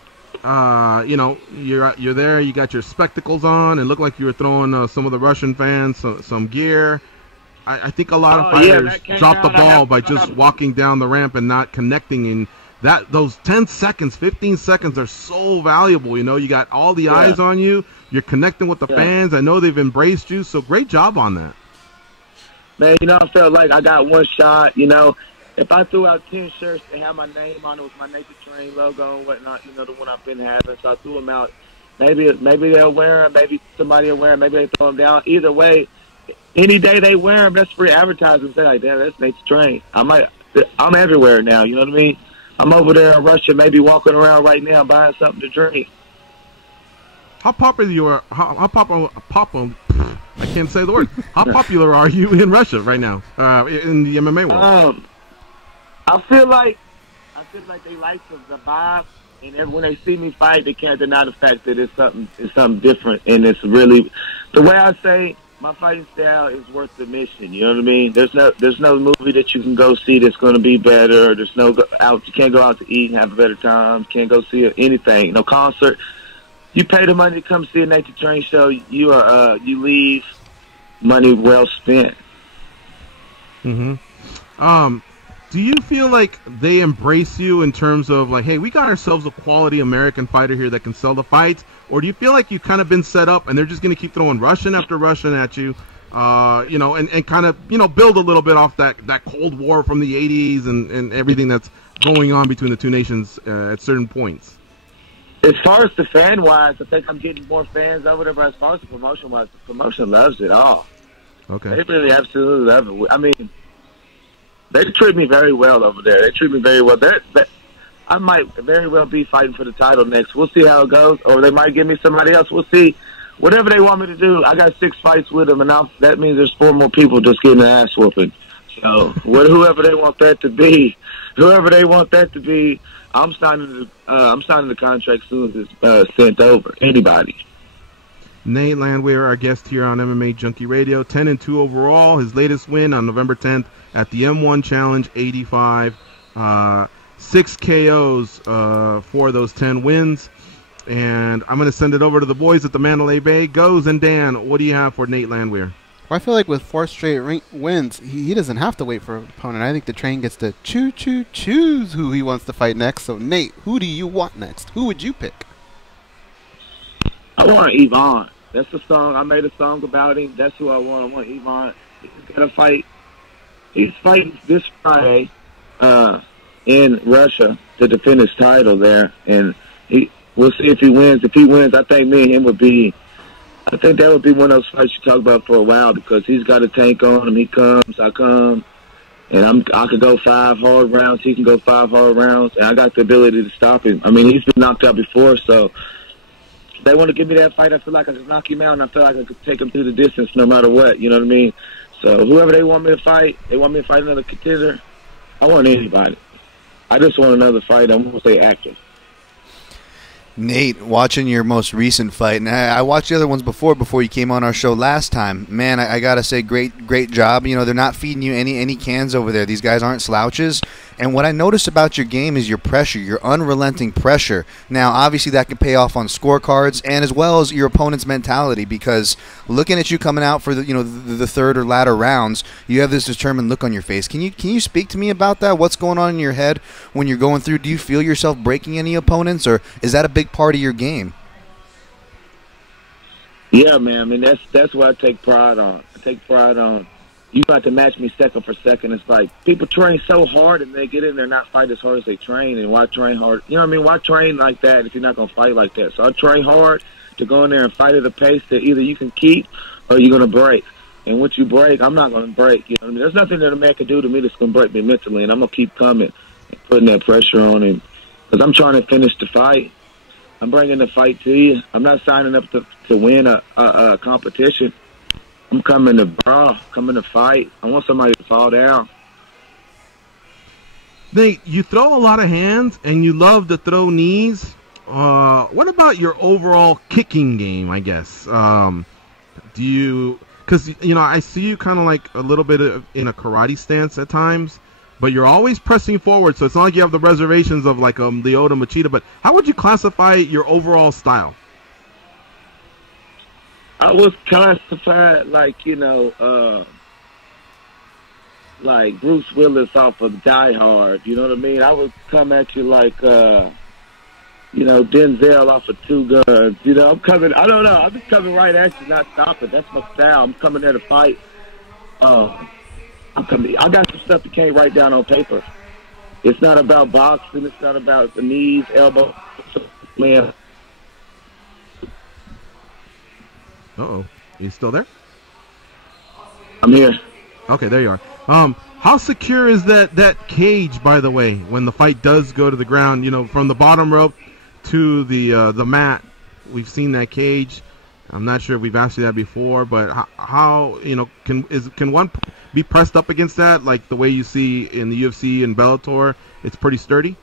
You're there. You got your spectacles on, and looked like you were throwing some of the Russian fans some gear. I think a lot of fighters drop the ball by just walking down the ramp and not connecting. And those 10 seconds, 15 seconds are so valuable. You got all the eyes on you. You're connecting with the fans. I know they've embraced you. So great job on that. Man, I felt like I got one shot. If I threw out 10 shirts that had my name on it with my Nate the Train logo and whatnot, the one I've been having, so I threw them out. Maybe they'll wear them, maybe somebody will wear them, maybe they throw them down. Either way, any day they wear them, that's free advertising. Say like, damn, that's Nate the Train. I'm everywhere now, you know what I mean? I'm over there in Russia, maybe walking around right now buying something to drink. How popular you are? I can't say the word. How popular are you in Russia right now, in the MMA world? I feel like they like the vibe, and when they see me fight, they can't deny the fact that it's something different, and it's really the way I say my fighting style is worth the mission. You know what I mean? There's no movie that you can go see that's going to be better. You can't go out to eat and have a better time. Can't go see anything. No concert. You pay the money to come see a Nate the Train show. You leave money well spent. Mm-hmm. Do you feel like they embrace you in terms of like, hey, we got ourselves a quality American fighter here that can sell the fights? Or do you feel like you've kind of been set up and they're just going to keep throwing Russian after Russian at you, and kind of, build a little bit off that Cold War from the 80s and everything that's going on between the two nations at certain points? As far as the fan-wise, I think I'm getting more fans over there, but as far as the promotion-wise, the promotion loves it all. Okay. They really absolutely love it. I mean, they treat me very well over there. They treat me very well. I might very well be fighting for the title next. We'll see how it goes, or they might give me somebody else. We'll see. Whatever they want me to do, I got 6 fights with them, and that means there's 4 more people just getting an ass whooping. So whoever they want that to be, I'm signing the contract as soon as it's sent over. Anybody. Nate Landwehr, our guest here on MMA Junkie Radio, 10-2 overall. His latest win on November 10th at the M1 Challenge 85. 6 KOs for those 10 wins. And I'm going to send it over to the boys at the Mandalay Bay. Goes and Dan, what do you have for Nate Landwehr? Well, I feel like with 4 straight wins, he doesn't have to wait for an opponent. I think the train gets to choose who he wants to fight next. So, Nate, who do you want next? Who would you pick? I want Ivan. That's the song. I made a song about him. That's who I want. I want Ivan. He's got to fight. He's fighting this Friday in Russia to defend his title there. And we'll see if he wins. If he wins, I think me and him would be – I think that would be one of those fights you talk about for a while because he's got a tank on him. He comes, I come. And I could go 5 hard rounds. He can go 5 hard rounds. And I got the ability to stop him. I mean, he's been knocked out before, so – they want to give me that fight, I feel like I can knock him out, and I feel like I could take him through the distance no matter what, you know what I mean? So whoever they want me to fight, they want me to fight another contender, I want anybody. I just want another fight. I'm going to say active. Nate, watching your most recent fight, and I watched the other ones before you came on our show last time. Man, I gotta say, great job. You know, they're not feeding you any cans over there. These guys aren't slouches. And what I noticed about your game is your pressure, your unrelenting pressure. Now, obviously, that can pay off on scorecards, and as well as your opponent's mentality. Because looking at you coming out for the third or latter rounds, you have this determined look on your face. Can you speak to me about that? What's going on in your head when you're going through? Do you feel yourself breaking any opponents, or is that a big part of your game? Yeah, man. I mean, that's what I take pride on. I take pride on. You got to match me second for second. It's like people train so hard and they get in there and not fight as hard as they train. And why train hard? You know what I mean? Why train like that if you're not going to fight like that? So I train hard to go in there and fight at a pace that either you can keep or you're going to break. And once you break, I'm not going to break. You know what I mean? There's nothing that a man can do to me that's going to break me mentally. And I'm going to keep coming and putting that pressure on him because I'm trying to finish the fight. I'm bringing the fight to you. I'm not signing up to win a competition. I'm coming to brawl, coming to fight. I want somebody to fall down. Nate, you throw a lot of hands and you love to throw knees. What about your overall kicking game, I guess? Do you – because, you know, I see you kind of like a little bit in a karate stance at times, but you're always pressing forward, so it's not like you have the reservations of like Lyoto Machida. But how would you classify your overall style? I was classified like, you know, like Bruce Willis off of Die Hard. You know what I mean? I would come at you like, you know, Denzel off of Two Guns. You know, I'm coming, I don't know. I'm just coming right at you, not stopping. That's my style. I'm coming there to fight. I got some stuff you can't write down on paper. It's not about boxing. It's not about the knees, elbows, man. Uh-oh. You still there? I'm here. Okay, there you are. How secure is that cage, by the way, when the fight does go to the ground? You know, from the bottom rope to the mat, we've seen that cage. I'm not sure if we've asked you that before, but how you know, can one be pressed up against that, like the way you see in the UFC and Bellator? It's pretty sturdy?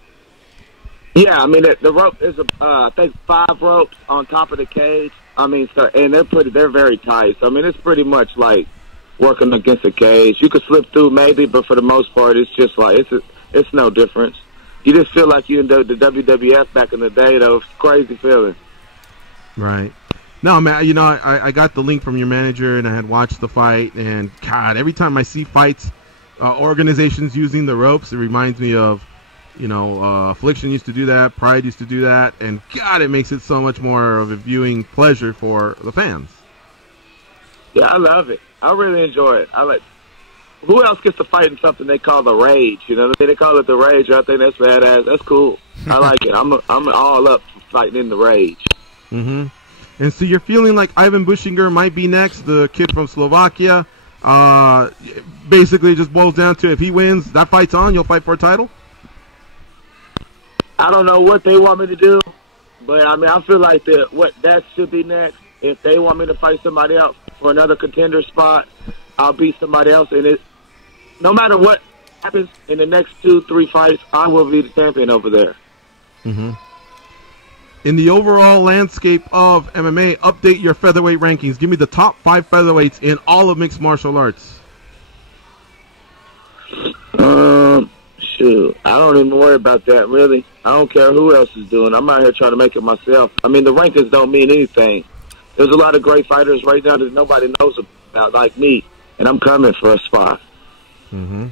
Yeah, I mean, the rope is, I think, 5 ropes on top of the cage. I mean, so, and they're very tight. So, I mean, it's pretty much like working against a cage. You could slip through maybe, but for the most part, it's just like, it's no difference. You just feel like you're in the WWF back in the day, though. It's a crazy feeling. Right. No, man, you know, I got the link from your manager, and I had watched the fight, and, God, every time I see fights, organizations using the ropes, it reminds me of, you know, Affliction used to do that, Pride used to do that, and God, it makes it so much more of a viewing pleasure for the fans. Yeah, I love it. I really enjoy it. Who else gets to fight in something they call the rage? You know what I mean? They call it the rage. I think that's badass. That's cool. I like it. I'm all up for fighting in the rage. Mm-hmm. And so you're feeling like Ivan Bushinger might be next, the kid from Slovakia. Basically, it just boils down to if he wins, that fight's on. You'll fight for a title. I don't know what they want me to do, but I mean, I feel like that should be next. If they want me to fight somebody else for another contender spot, I'll beat somebody else, and no matter what happens in the next 2-3 fights, I will be the champion over there. Mm-hmm. In the overall landscape of MMA, update your featherweight rankings. Give me the top 5 featherweights in all of mixed martial arts. Shoot, I don't even worry about that, really. I don't care who else is doing. I'm out here trying to make it myself. I mean, the rankings don't mean anything. There's a lot of great fighters right now that nobody knows about, like me, and I'm coming for a spot. Mm-hmm.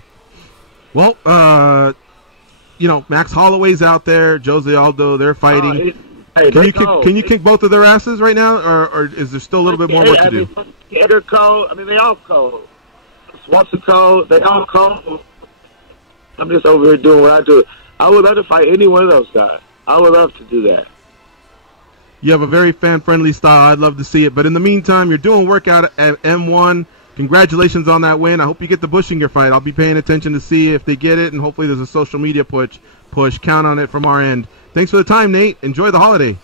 Well, you know, Max Holloway's out there, Jose Aldo, they're fighting. Can you kick both of their asses right now, or is there still a little bit more work to do? They're cold. I mean, they all cold. Swanson cold. They all cold. I'm just over here doing what I do. I would love to fight any one of those guys. I would love to do that. You have a very fan-friendly style. I'd love to see it. But in the meantime, you're doing workout at M1. Congratulations on that win. I hope you get the Bushinger fight. I'll be paying attention to see if they get it, and hopefully there's a social media push. Count on it from our end. Thanks for the time, Nate. Enjoy the holiday.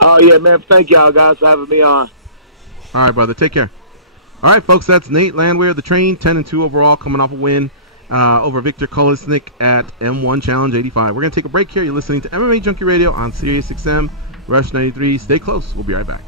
Oh, yeah, man. Thank y'all guys for having me on. All right, brother. Take care. All right, folks. That's Nate Landwehr, the train, 10-2 overall, coming off a win over Victor Kolesnik at M1 Challenge 85. We're going to take a break here. You're listening to MMA Junkie Radio on Sirius XM, Rush 93. Stay close. We'll be right back.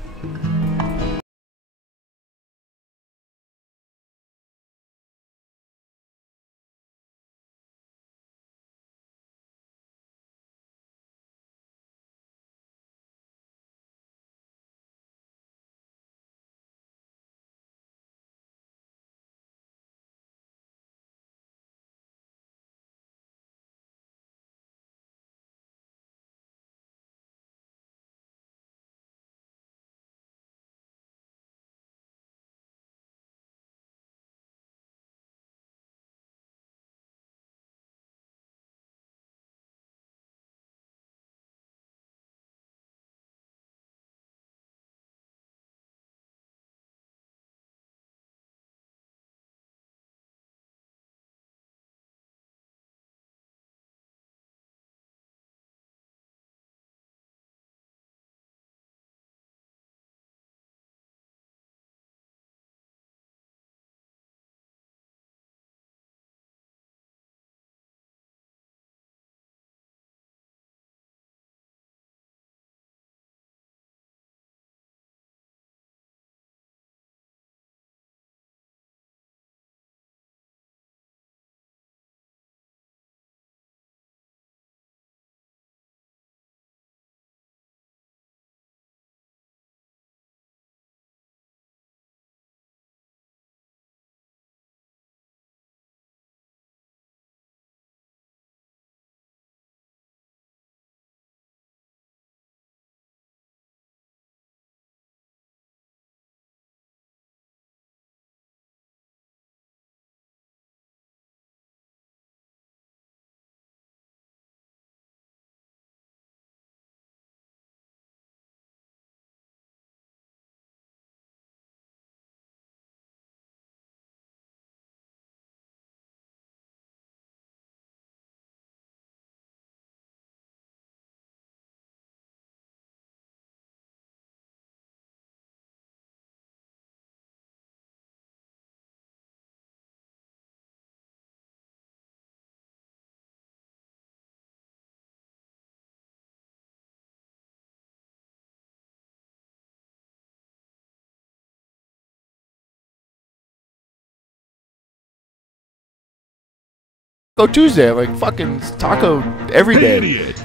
Taco Tuesday, like fucking taco every day. Hey, idiot!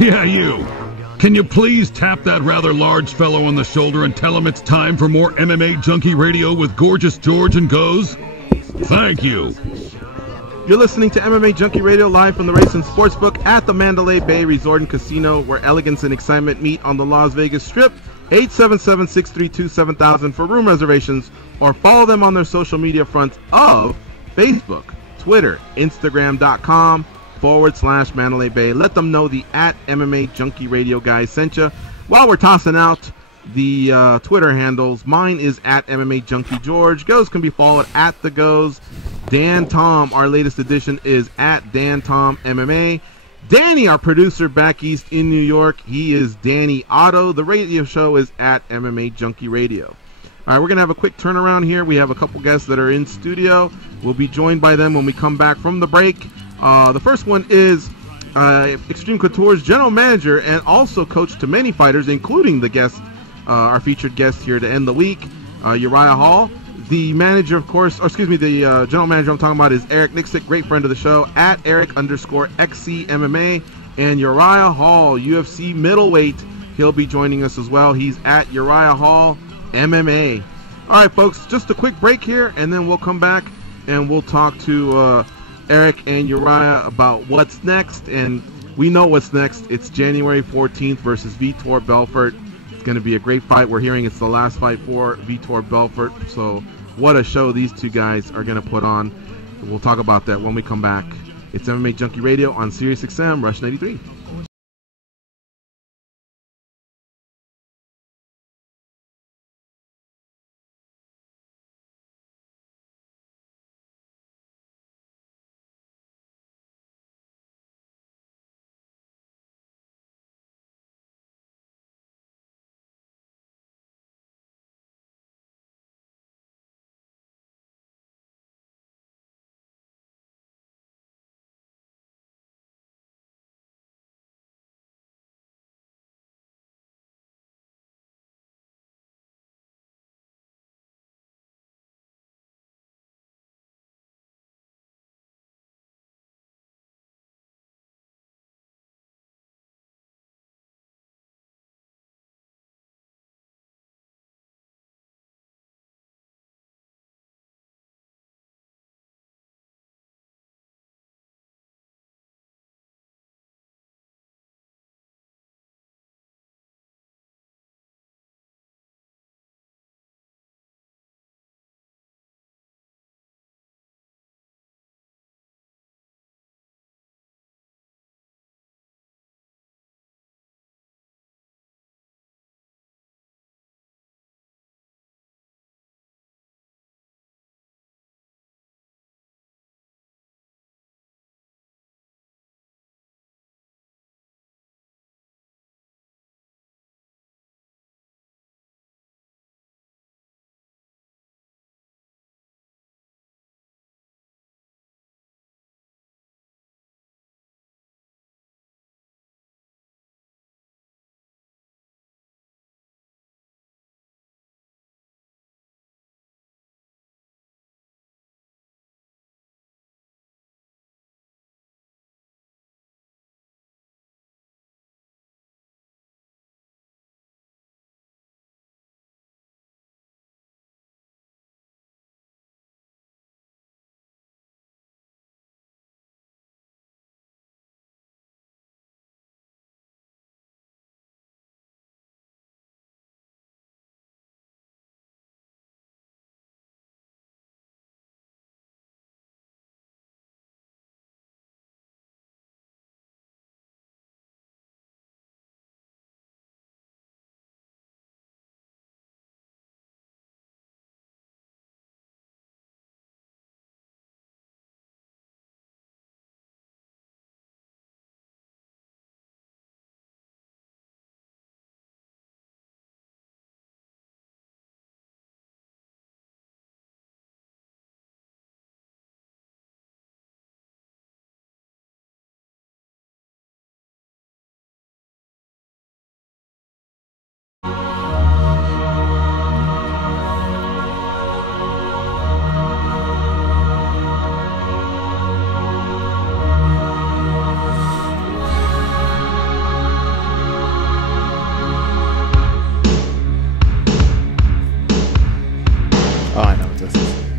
Yeah, you. Can you please tap that rather large fellow on the shoulder and tell him it's time for more MMA Junkie Radio with Gorgeous George and Goes? Thank you. You're listening to MMA Junkie Radio live from the Racing Sportsbook at the Mandalay Bay Resort and Casino, where elegance and excitement meet on the Las Vegas Strip. 877-632-7000 for room reservations, or follow them on their social media fronts of Facebook, Twitter, Instagram.com/Mandalay Bay. Let them know the at MMA Junkie Radio guys sent you. While we're tossing out the Twitter handles, mine is at MMA Junkie George. Goes can be followed at the Goes. Dan Tom, our latest edition, is at Dan Tom MMA. Danny, our producer back east in New York, he is Danny Otto. The radio show is at MMA Junkie Radio. All right, we're going to have a quick turnaround here. We have a couple guests that are in studio. We'll be joined by them when we come back from the break. The first one is Extreme Couture's general manager and also coach to many fighters, including the guest, our featured guest here to end the week, Uriah Hall. The manager, of course, or excuse me, the general manager I'm talking about is Eric Nicksick, great friend of the show, at Eric_XC MMA. And Uriah Hall, UFC middleweight, he'll be joining us as well. He's at Uriah Hall MMA. All right, folks, just a quick break here, and then we'll come back and we'll talk to Eric and Uriah about what's next. And we know what's next. It's January 14th versus Vitor Belfort. It's going to be a great fight. We're hearing it's the last fight for Vitor Belfort. So what a show these two guys are going to put on. We'll talk about that when we come back. It's MMA Junkie Radio on Sirius XM, Rush 93.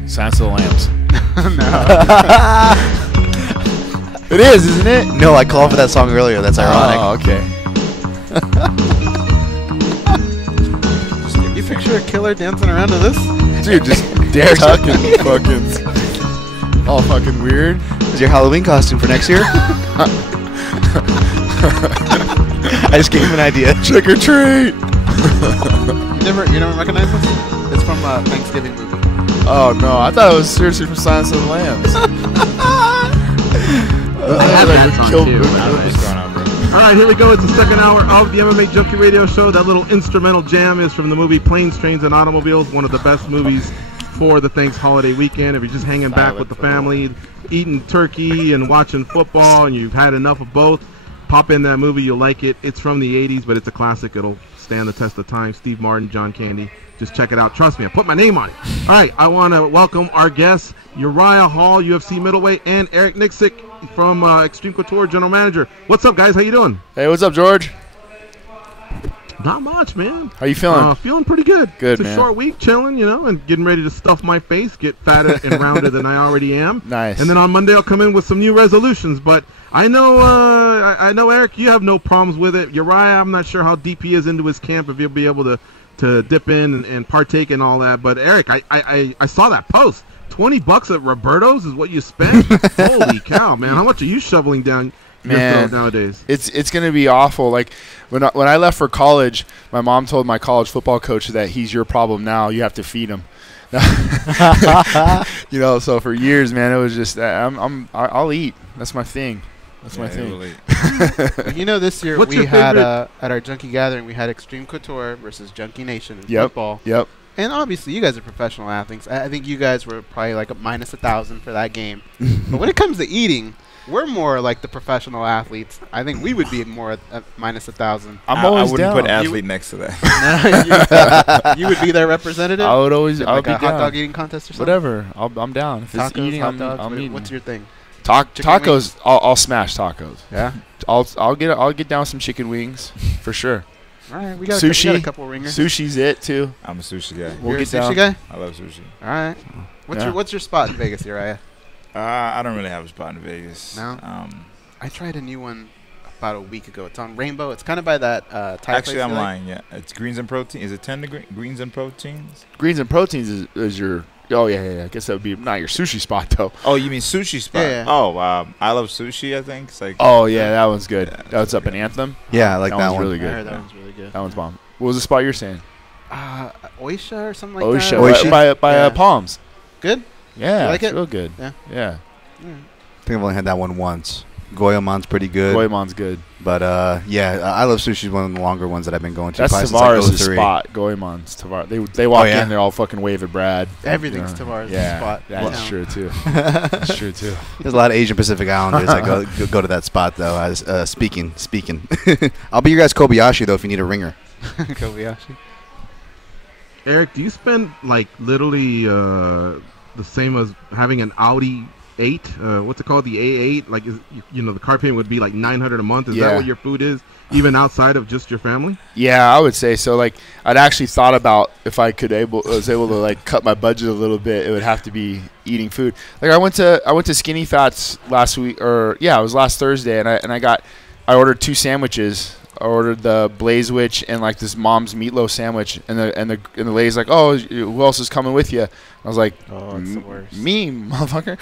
Silence of the Lambs. No. It is, isn't it? No, I called for that song earlier. That's ironic. Oh, okay. You picture a killer dancing around to this? Dude, just dare tucking fucking all fucking weird. Is your Halloween costume for next year? I just gave him an idea. Trick or treat. You don't recognize this? It's from a Thanksgiving movie. Oh no, I thought it was seriously from Silence of the Lambs. I have that song too. What's going on, bro? All right, here we go. It's the second hour of the MMA Junkie Radio Show. That little instrumental jam is from the movie Planes, Trains, and Automobiles, one of the best movies for the Thanks holiday weekend. If you're just hanging back with the family, eating turkey and watching football, and you've had enough of both, pop in that movie. You'll like it. It's from the 80s, but it's a classic. It'll stand the test of time. Steve Martin, John Candy. Just check it out. Trust me, I put my name on it. All right, I want to welcome our guests, Uriah Hall, UFC middleweight, and Eric Nicksick from Extreme Couture, general manager. What's up, guys? How you doing? Hey, what's up, George? Not much, man. How you feeling? Feeling pretty good. Good, It's a short week, chilling, and getting ready to stuff my face, get fatter and rounder than I already am. Nice. And then on Monday I'll come in with some new resolutions. But I know, I know, Eric, you have no problems with it. Uriah, I'm not sure how deep he is into his camp, if he'll be able to dip in and partake in all that. But Eric, I saw that post. $20 at Roberto's is what you spent? Holy cow, man! How much are you shoveling down your throat nowadays? It's gonna be awful. Like when I left for college, my mom told my college football coach that he's your problem now. You have to feed him. So for years, man, it was just I'll eat. That's my thing. That's my thing. This year we had at our Junkie Gathering, we had Extreme Couture versus Junkie Nation in football. Yep. And obviously, you guys are professional athletes. I think you guys were probably like a -1,000 for that game. But when it comes to eating, we're more like the professional athletes. I think we would be more at -1,000. I wouldn't put athlete next to that. You would be their representative? I would always. Like a hot dog eating contest or something? Whatever. I'm down. If tacos, it's eating, hot dogs, I'm eating. What's your thing? Tacos. I'll smash tacos. Yeah. I'll get down some chicken wings for sure. All right, we got sushi. A couple ringers. Sushi's it too. I'm a sushi guy. You're a sushi guy? I love sushi. All right. What's your spot in Vegas, Uriah? I don't really have a spot in Vegas. No. I tried a new one about a week ago. It's on Rainbow. It's kind of by that Thai Actually, place I'm lying. Yeah, it's Greens and Protein. Is it 10 to Greens and Proteins? Greens and Proteins is your. Oh yeah. I guess that would be not your sushi spot though. Oh, you mean sushi spot? Yeah. Oh, I love sushi. I think it's like. Oh yeah, that one's good. Yeah, that's up in Anthem. Yeah, I like that one's one. really good. I heard that one's really good. That one's bomb. What was the spot you're saying? Oisha or something like Oisha. that. By Palms. Good. Yeah, you like it's it? real good. Yeah. I think I've only had that one once. Goemon's pretty good. Goemon's good. But, I Love Sushi is one of the longer ones that I've been going to. That's Tavares' spot. Goemon's Tavares. They walk in, they're all fucking wave at Brad. Everything's Tavares' spot. That's true, too. That's true, too. There's a lot of Asian Pacific Islanders that go to that spot, though. Speaking. I'll be your guys' Kobayashi, though, if you need a ringer. Kobayashi. Eric, do you spend, literally the same as having an Audi 8? What's it called? The A8? The car payment would be like $900 a month. Is that what your food is, even outside of just your family? Yeah, I would say so. I'd actually thought about if I was able to cut my budget a little bit, it would have to be eating food. I went to Skinny Fats last week, it was last Thursday, and I ordered 2 sandwiches. I ordered the Blaze Witch and this mom's meatloaf sandwich, and the lady's like, "Oh, who else is coming with you?" I was like, "Oh, it's the worst." Me, motherfucker.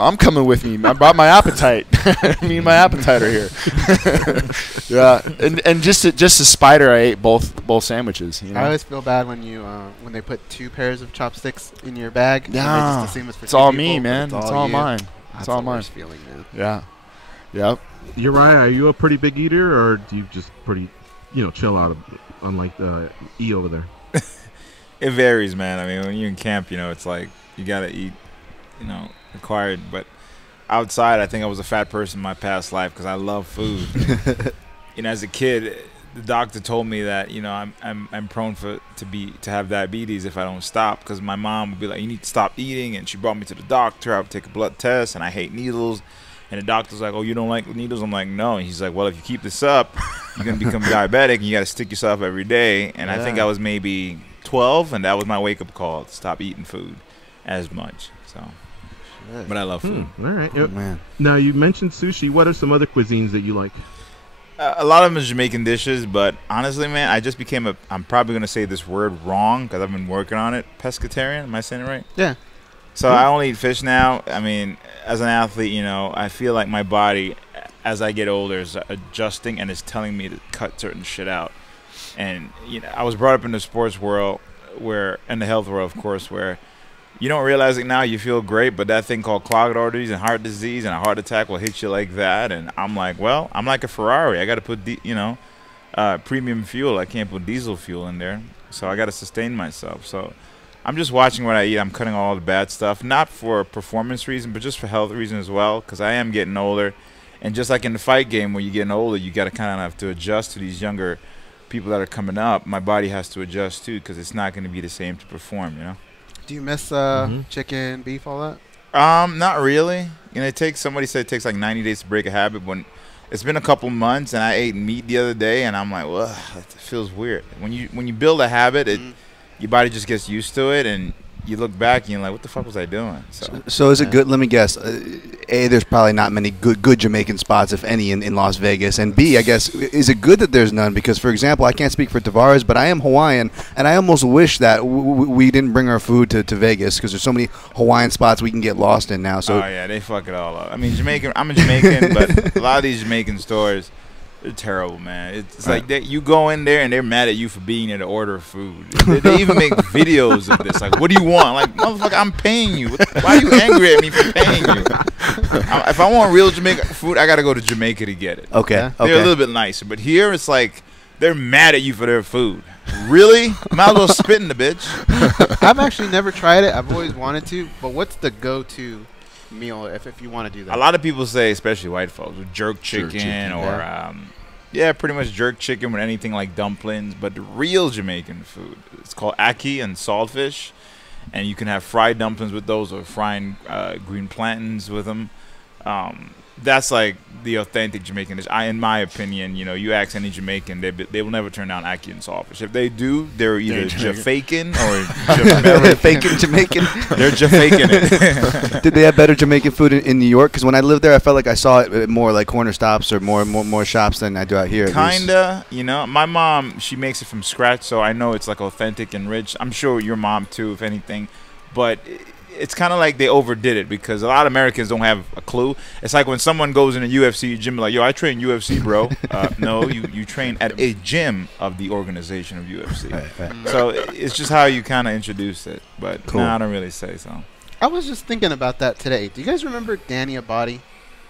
I'm coming with me. I brought my appetite. Me and my appetite are here. Yeah, and just a spider, I ate both sandwiches. I always feel bad when when they put 2 pairs of chopsticks in your bag. Yeah, it's all me, man. It's all mine. It's all mine. Feeling, man. Yeah. Yep. Uriah, are you a pretty big eater, or do you just pretty, chill out, unlike E over there? It varies, man. I mean, when you're in camp, it's like you gotta eat, required. But outside, I think I was a fat person in my past life because I love food. As a kid, the doctor told me that I'm prone to have diabetes if I don't stop, because my mom would be like, "You need to stop eating," and she brought me to the doctor. I would take a blood test, and I hate needles. And the doctor's like, "Oh, you don't like needles?" I'm like, "No." And he's like, "Well, if you keep this up, you're going to become diabetic, and you got to stick yourself every day." And I think I was maybe 12, and that was my wake-up call to stop eating food as much. So, but I love food. All right. Oh, man. Now, you mentioned sushi. What are some other cuisines that you like? A lot of them are Jamaican dishes, but honestly, man, I just became I'm probably going to say this word wrong because I've been working on it. Pescatarian. Am I saying it right? Yeah. So I only eat fish now. I mean, as an athlete, I feel like my body, as I get older, is adjusting and is telling me to cut certain shit out. And I was brought up in the sports world, in the health world, of course, where You don't realize it now. You feel great, but that thing called clogged arteries and heart disease and a heart attack will hit you like that. And I'm like, well, I'm like a Ferrari. I got to put, premium fuel. I can't put diesel fuel in there. So I got to sustain myself. So I'm just watching what I eat. I'm cutting all the bad stuff, not for performance reason, but just for health reason as well, because I am getting older. And just like in the fight game, when you're getting older, you got to kind of have to adjust to these younger people that are coming up. My body has to adjust too, because it's not going to be the same to perform, Do you miss chicken, beef, all that? Not really. Somebody said it takes like 90 days to break a habit. When it's been a couple months and I ate meat the other day, and I'm like, well, it feels weird. When you build a habit, your body just gets used to it, and you look back and you're like, what the fuck was I doing? So is it good? Let me guess. A, there's probably not many good Jamaican spots, if any, in Las Vegas. And B, I guess, is it good that there's none? Because, for example, I can't speak for Tavares, but I am Hawaiian, and I almost wish that we didn't bring our food to Vegas, because there's so many Hawaiian spots we can get lost in now. So oh, yeah, they fuck it all up. I mean, I'm a Jamaican, but a lot of these Jamaican stores, they're terrible, man. It's like you go in there and they're mad at you for being there to order food. They even make videos of this. Like, what do you want? Like, motherfucker, I'm paying you. Why are you angry at me for paying you? If I want real Jamaican food, I got to go to Jamaica to get it. Okay. They're a little bit nicer. But here it's like they're mad at you for their food. Really? Might as well spit in the bitch. I've actually never tried it. I've always wanted to. But what's the go-to meal if you want to do that? A lot of people say, especially white folks, with jerk chicken or pretty much jerk chicken with anything like dumplings. But the real Jamaican food, it's called ackee and saltfish, and you can have fried dumplings with those or frying green plantains with them. That's like the authentic Jamaican dish. In my opinion, you ask any Jamaican, they will never turn down ackee and saltfish. If they do, they're either Jamaican or Jamaican. They're Jamaican it. Did they have better Jamaican food in New York? Because when I lived there, I felt like I saw it more like corner stops or more shops than I do out here. Kinda, My mom, she makes it from scratch, so I know it's like authentic and rich. I'm sure your mom too, if anything, but it's kind of like they overdid it because a lot of Americans don't have a clue. It's like when someone goes in a UFC gym, like, yo, I train UFC, bro. No, you train at a gym of the organization of UFC. Right. So it's just how you kind of introduce it. But cool. I don't really say so. I was just thinking about that today. Do you guys remember Danny Abadi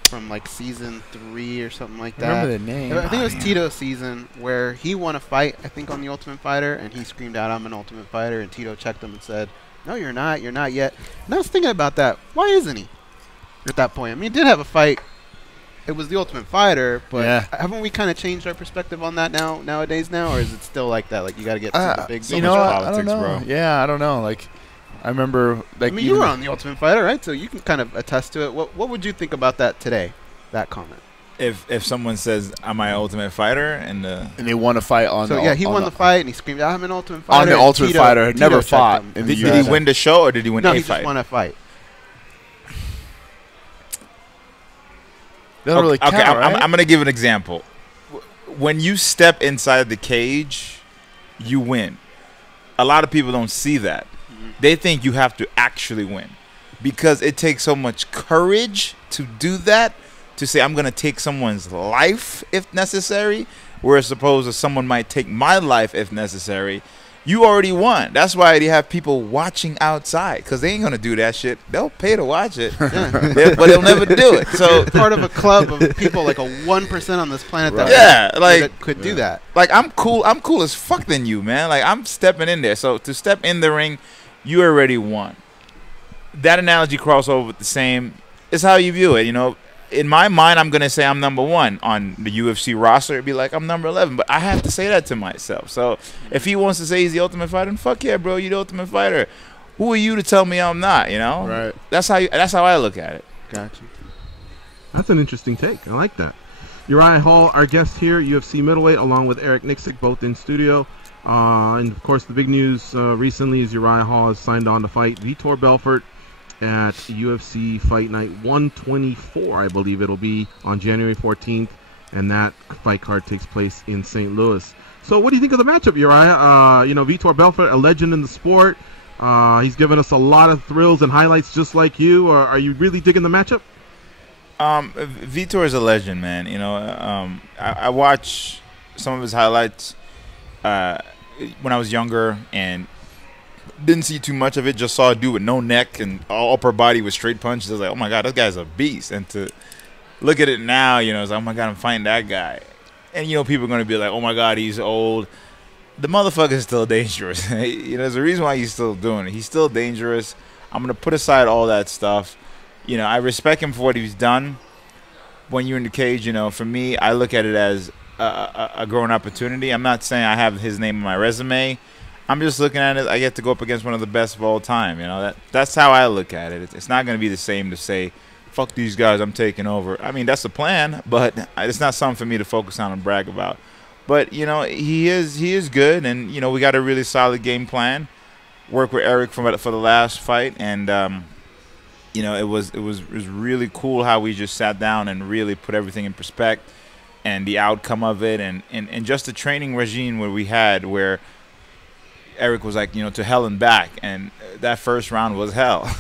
from like season 3 or something like that? I remember the name. I think it was Tito's season where he won a fight, I think, on The Ultimate Fighter, and he screamed out, "I'm an Ultimate Fighter," and Tito checked him and said, "No, you're not. You're not yet." And I was thinking about that. Why isn't he at that point? I mean, he did have a fight. It was The Ultimate Fighter, but haven't we kind of changed our perspective on that nowadays, or is it still like that? Like, you got to get to the big politics, I don't know. Bro. Yeah, I don't know. Like, I remember. Like, I mean, you were on The Ultimate Fighter, right? So you can kind of attest to it. What would you think about that today? That comment. If someone says, "I'm my Ultimate Fighter," and they won a fight on, he won the fight and he screamed, "I'm an Ultimate Fighter." On The Ultimate Fighter, had never fought. Did he win the show or did he win a fight? No, he just won a fight. They don't really count, right? I'm gonna give an example. When you step inside the cage, you win. A lot of people don't see that. They think you have to actually win because it takes so much courage to do that. To say I'm going to take someone's life if necessary, whereas suppose someone might take my life if necessary, you already won. That's why they have people watching outside because they ain't going to do that shit. They'll pay to watch it, but they'll never do it. So part of a club of people, like a 1% on this planet that could do that. Like, I'm cool as fuck than you, man. Like, I'm stepping in there. So to step in the ring, you already won. That analogy crossover with the same is how you view it, In my mind, I'm going to say I'm number 1 on the UFC roster. It'd be like I'm number 11, but I have to say that to myself. So if he wants to say he's the Ultimate Fighter, then fuck yeah, bro, you're the Ultimate Fighter. Who are you to tell me I'm not, Right. That's how I look at it. Gotcha. That's an interesting take. I like that. Uriah Hall, our guest here, UFC middleweight, along with Eric Nicksick, both in studio. And, of course, the big news recently is Uriah Hall has signed on to fight Vitor Belfort at UFC Fight Night 124, I believe it'll be, on January 14th, and that fight card takes place in St. Louis. So what do you think of the matchup, Uriah? Vitor Belfort, a legend in the sport. He's given us a lot of thrills and highlights just like you. Are you really digging the matchup? Vitor is a legend, man. I watch some of his highlights when I was younger, and Didn't see too much of it. Just saw a dude with no neck and all upper body with straight punches. I was like, oh my god, this guy's a beast. And to look at it now, you know, it's like, oh my god, I'm fighting that guy. And you know, people are gonna be like, oh my god, he's old. The motherfucker's still dangerous. You know, there's a reason why he's still doing it. He's still dangerous. I'm gonna put aside all that stuff. You know, I respect him for what he's done. When you're in the cage, you know, for me, I look at it as a growing opportunity. I'm not saying I have his name on my resume. I'm just looking at it. I get to go up against one of the best of all time. You know, that's how I look at it. It's not going to be the same to say, fuck these guys, I'm taking over. I mean, that's the plan, but it's not something for me to focus on and brag about. But, you know, he is good, and, you know, we got a really solid game plan. Work with Eric for the last fight, and, you know, it was really cool how we just sat down and really put everything in perspective and the outcome of it, and just the training regime where we had where Eric was like, you know, to hell and back, and that first round was hell.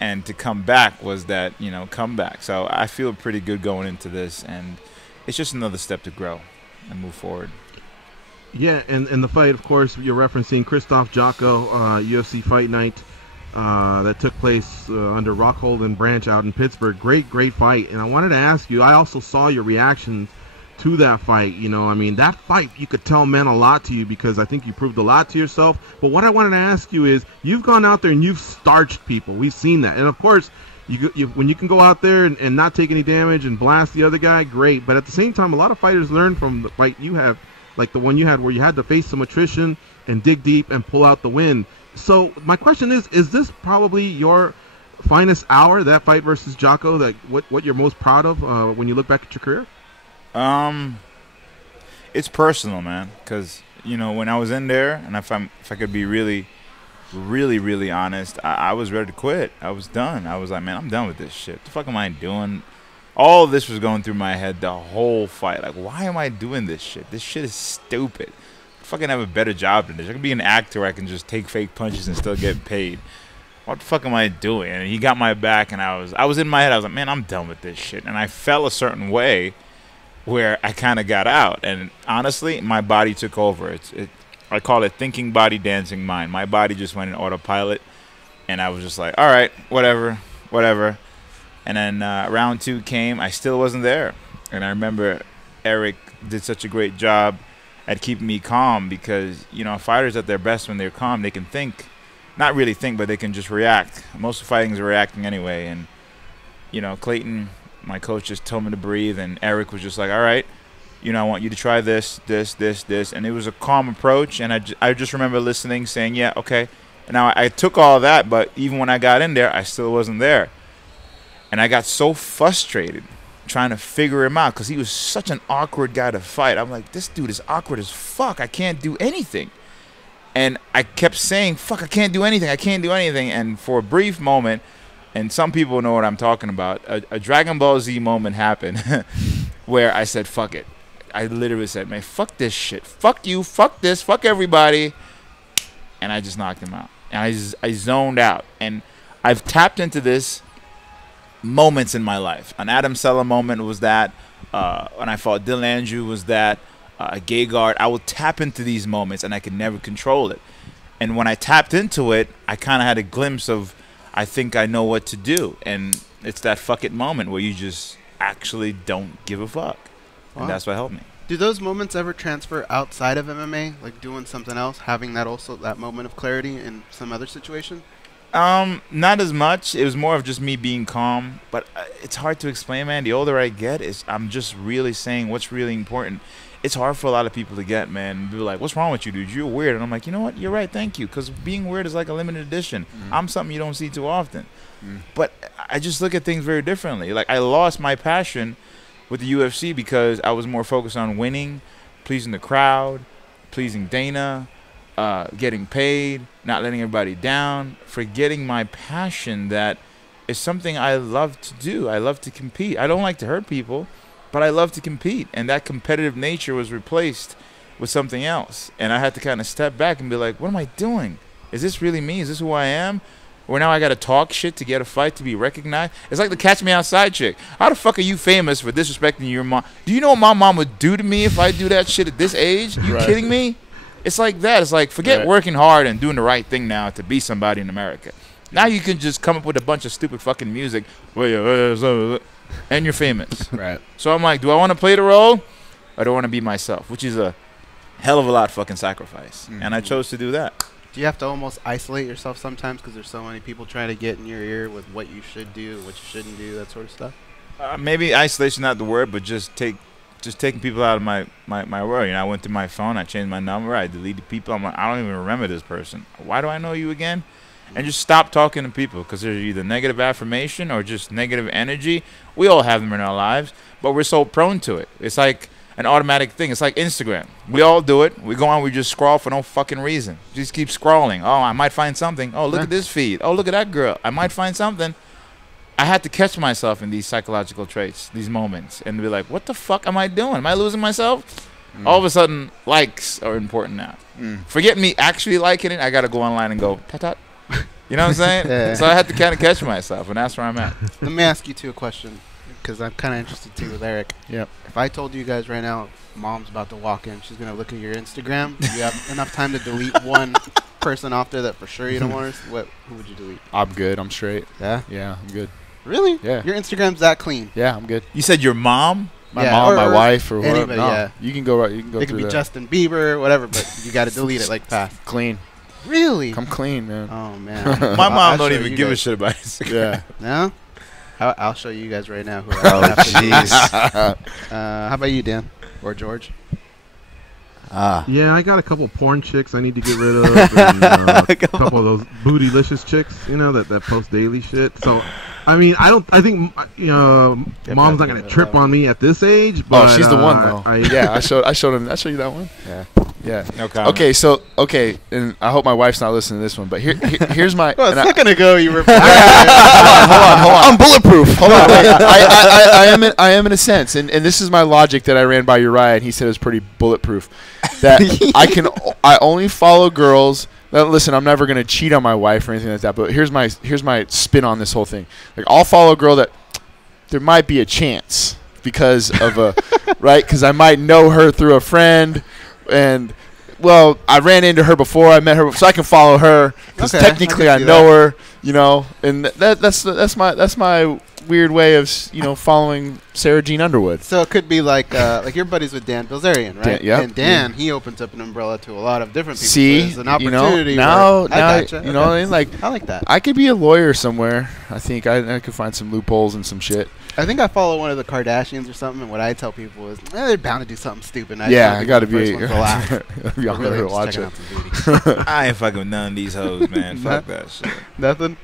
And to come back was that, you know, comeback. So I feel pretty good going into this, and it's just another step to grow and move forward. Yeah, and the fight, of course, you're referencing Christoph Jocko, UFC Fight Night that took place under Rockhold and Branch out in Pittsburgh. Great fight. And I wanted to ask you, I also saw your reaction to that fight. You know, I mean, that fight, you could tell meant a lot to you because I think you proved a lot to yourself. But what I wanted to ask you is, you've gone out there and you've starched people. We've seen that. And, of course, when you can go out there and not take any damage and blast the other guy, great. But at the same time, a lot of fighters learn from the fight you have, like the one you had where you had to face some attrition and dig deep and pull out the win. So my question is this probably your finest hour, that fight versus Jocko, that what you're most proud of when you look back at your career? It's personal, man, because, you know, when I was in there, and if I could be really honest, I was ready to quit. I was done. I was like, man, I'm done with this shit. What the fuck am I doing? All of this was going through my head the whole fight. Like, why am I doing this shit? This shit is stupid. I fucking have a better job than this. I could be an actor where I can just take fake punches and still get paid. What the fuck am I doing? And he got my back, and I was in my head. I was like, man, I'm done with this shit. And I felt a certain way where I kind of got out. And honestly, my body took over. I call it thinking body, dancing mind. My body just went in autopilot, and I was just like, all right, whatever. And then round 2 came. I still wasn't there. And I remember Eric did such a great job at keeping me calm because, you know, fighters at their best when they're calm, they can think. Not really think, but they can just react. Most of fighting is reacting anyway. And, you know, Clayton, my coach, just told me to breathe, and Eric was just like, all right, you know, I want you to try this. And it was a calm approach, and I just remember listening, saying, yeah, okay. And now I took all that, but even when I got in there, I still wasn't there. And I got so frustrated trying to figure him out because he was such an awkward guy to fight. I'm like, this dude is awkward as fuck. I can't do anything. And I kept saying, fuck, I can't do anything. And for a brief moment, and some people know what I'm talking about, a Dragon Ball Z moment happened where I said, fuck it. I literally said, man, fuck this shit. Fuck you. Fuck this. Fuck everybody. And I just knocked him out. And I zoned out. And I've tapped into this moments in my life. An Adam Sella moment was that. When I fought Dylan Andrew was that. A gay guard. I would tap into these moments, and I could never control it. And when I tapped into it, I kind of had a glimpse of, I think I know what to do. And it's that fuck it moment where you just actually don't give a fuck. Wow. And that's what helped me. Do those moments ever transfer outside of MMA, like doing something else, having that moment of clarity in some other situation? Not as much. It was more of just me being calm. But it's hard to explain, man. The older I get, I'm just really saying what's really important. It's hard for a lot of people to get, man. People are like, what's wrong with you, dude? You're weird. And I'm like, you know what? You're right. Thank you. Because being weird is like a limited edition. I'm something you don't see too often. But I just look at things very differently. Like, I lost my passion with the UFC because I was more focused on winning, pleasing the crowd, pleasing Dana, getting paid, not letting everybody down, forgetting my passion that is something I love to do. I love to compete. I don't like to hurt people, but I love to compete. And that competitive nature was replaced with something else. And I had to kind of step back and be like, what am I doing? Is this really me? Is this who I am? Or now I got to talk shit to get a fight to be recognized? It's like the Catch Me Outside chick. How the fuck are you famous for disrespecting your mom? Do you know what my mom would do to me if I do that shit at this age? You kidding me? It's like that. It's like forget working hard and doing the right thing now to be somebody in America. Now you can just come up with a bunch of stupid fucking music, and you're famous. Right. So I'm like, do I want to play the role, or do I want to be myself? Which is a hell of a lot of fucking sacrifice. And I chose to do that. Do you have to almost isolate yourself sometimes because there's so many people trying to get in your ear with what you should do, what you shouldn't do, that sort of stuff? Maybe isolation not the word, but just taking people out of my world. You know, I went through my phone, I changed my number, I deleted people. I'm like, I don't even remember this person. Why do I know you again? And just stop talking to people because there's either negative affirmation or just negative energy. We all have them in our lives, but we're so prone to it. It's like an automatic thing. It's like Instagram. We all do it. We go on, we just scroll for no fucking reason. Just keep scrolling. Oh, I might find something. Oh, look at this feed. Oh, look at that girl. I might find something. I had to catch myself in these psychological traits, these moments, and be like, what the fuck am I doing? Am I losing myself? All of a sudden, likes are important now. Forget me actually liking it. I got to go online and go, ta-ta. You know what I'm saying? So I had to kind of catch myself, and that's where I'm at. Let me ask you two a question, because I'm kind of interested too with Eric. Yep. If I told you guys right now, Mom's about to walk in, she's gonna look at your Instagram. Do you have enough time to delete one person off there that for sure you don't want to? Who would you delete? I'm good. I'm straight. Yeah. Yeah, I'm good. Really? Yeah. Your Instagram's that clean? Yeah, I'm good. You said your mom? My mom, my wife, or whatever. Anybody, yeah. You can go right. You can go. It could be Justin Bieber, whatever, but you got to delete it like fast. Clean. Really? I'm clean, man. Oh man. My mom don't even give a shit about Instagram. Yeah. No? I'll show you guys right now. Oh jeez. How about you, Dan or George? Yeah, I got a couple porn chicks I need to get rid of, and a couple of those bootylicious chicks, you know, that post daily shit. So, I mean, I think mom's not gonna trip on me at this age. But she's the one though. I showed you that one. Yeah. Yeah. No comment. Okay, and I hope my wife's not listening to this one, but here's my. Well, it's not gonna go. You were. Hold on. I'm bulletproof. Hold on. Wait. I am in a sense, and this is my logic that I ran by Uriah, and he said it was pretty bulletproof. That I only follow girls. Now, listen, I'm never gonna cheat on my wife or anything like that. But here's my spin on this whole thing. Like, I'll follow a girl that there might be a chance because of a right, because I might know her through a friend. And well, I ran into her before I met her, so I can follow her because technically I know her, you know. And that's my weird way of following Sarah Jean Underwood. So it could be like your buddies with Dan Bilzerian, right? Yeah. And Dan, he opens up an umbrella to a lot of different people. See, so it's an opportunity. Now, I like that. I could be a lawyer somewhere. I think I could find some loopholes and some shit. I think I follow one of the Kardashians or something, and what I tell people is, they're bound to do something stupid. I got to be. Really watch it. I ain't fucking with none of these hoes, man. Fuck that shit. Nothing.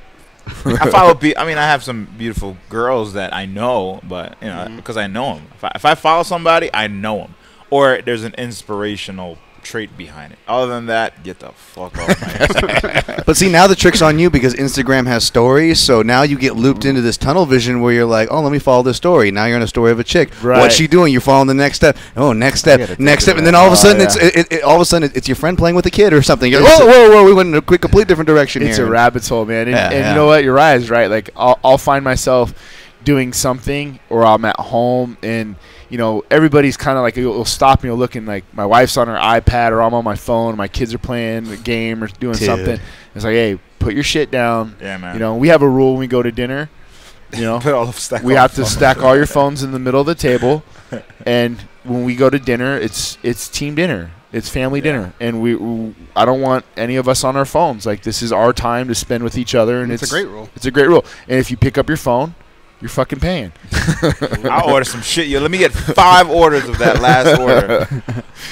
I follow people. I mean, I have some beautiful girls that I know, but because I know them. If I follow somebody, I know them, or there's an inspirational trait behind it. Other than that, get the fuck off my Instagram. But see, now the trick's on you because Instagram has stories, so now you get looped into this tunnel vision where you're like, oh, let me follow this story. Now you're in a story of a chick. Right. What's she doing? You're following the next step. Oh, next step, and then all of a sudden it's your friend playing with a kid or something. You're like, whoa, we went in a complete different direction here. It's a rabbit hole, man. And you know what? Uriah's right. Like, I'll find myself doing something, or I'm at home and everybody's kind of like, you'll stop and you'll look, and like my wife's on her iPad or I'm on my phone, my kids are playing a game or doing something. It's like, hey, put your shit down. Yeah, man. We have a rule when we go to dinner. We have to stack all your phones in the middle of the table, and when we go to dinner, it's team dinner. It's family dinner, and I don't want any of us on our phones. Like, this is our time to spend with each other, and it's a great rule. It's a great rule. And if you pick up your phone, you're fucking paying. I'll order some shit. Let me get 5 orders of that last order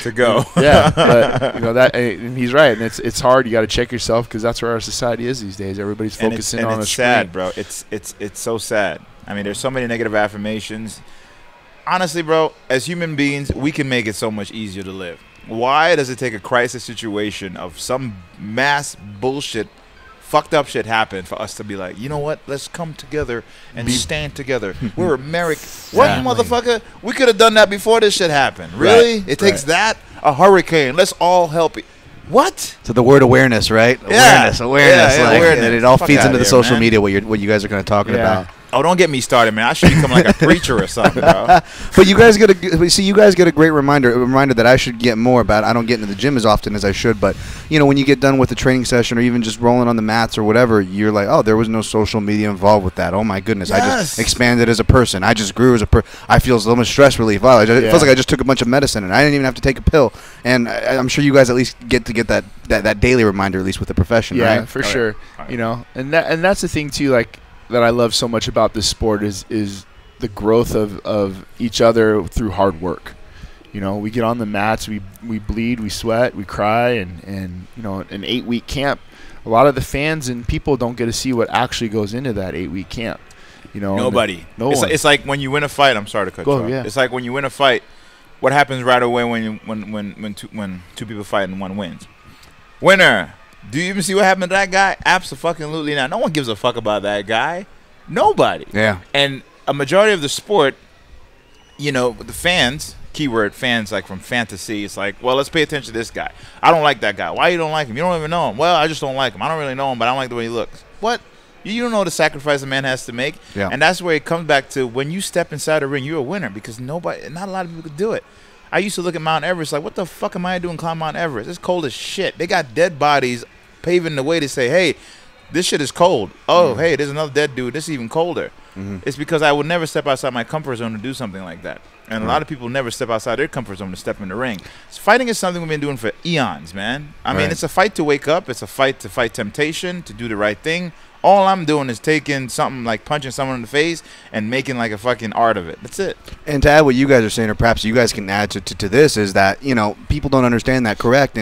to go. Yeah, but that, and he's right, and it's hard. You got to check yourself because that's where our society is these days. Everybody's focusing on it's a screen. sad, bro. It's so sad. I mean, there's so many negative affirmations. Honestly, bro, as human beings, we can make it so much easier to live. Why does it take a crisis situation of some mass bullshit, fucked up shit happen for us to be like, you know what? Let's come together and stand together. We're American. What, motherfucker? We could have done that before this shit happened. Really? It takes that? A hurricane. Let's all help it. What? So the word awareness, right? Yeah. Awareness. Yeah, like, awareness. And it all feeds into the social man. media, what you guys are kind of talking about. Oh, don't get me started, man. I should become like a preacher or something, bro. But you guys get a great reminder that I should get more about. I don't get into the gym as often as I should, but you know, when you get done with the training session or even just rolling on the mats or whatever, you're like, oh, there was no social media involved with that. Oh my goodness, I just expanded as a person. I just grew as a person. I feel so much stress relief. Wow, it feels like I just took a bunch of medicine and I didn't even have to take a pill. And I'm sure you guys at least get that daily reminder, at least with the profession, right? Yeah, for sure. Right. You know, and that's the thing too, like, that I love so much about this sport is the growth of each other through hard work. You know, we get on the mats, we bleed, we sweat, we cry, and you know, an 8-week camp, a lot of the fans and people don't get to see what actually goes into that 8-week camp. You know, nobody. It's like when you win a fight. I'm sorry to cut you off. Yeah. It's like when you win a fight. What happens right away when two people fight and one wins? Winner. Do you even see what happened to that guy? Absolutely not. No one gives a fuck about that guy. Nobody. Yeah. And a majority of the sport, you know, the fans, keyword fans, like from fantasy, it's like, well, let's pay attention to this guy. I don't like that guy. Why you don't like him? You don't even know him. Well, I just don't like him. I don't really know him, but I don't like the way he looks. What? You don't know the sacrifice a man has to make. Yeah. And that's where it comes back to when you step inside the ring, you're a winner because not a lot of people could do it. I used to look at Mount Everest like, what the fuck am I doing climbing Mount Everest? It's cold as shit. They got dead bodies paving the way to say, hey, this shit is cold. Oh, hey, there's another dead dude. This is even colder. It's because I would never step outside my comfort zone to do something like that. And a lot of people never step outside their comfort zone to step in the ring. So fighting is something we've been doing for eons, man. I mean, it's a fight to wake up. It's a fight to fight temptation, to do the right thing. All I'm doing is taking something like punching someone in the face and making like a fucking art of it. That's it. And to add what you guys are saying, or perhaps you guys can add to this, is that, you know, people don't understand that, correct?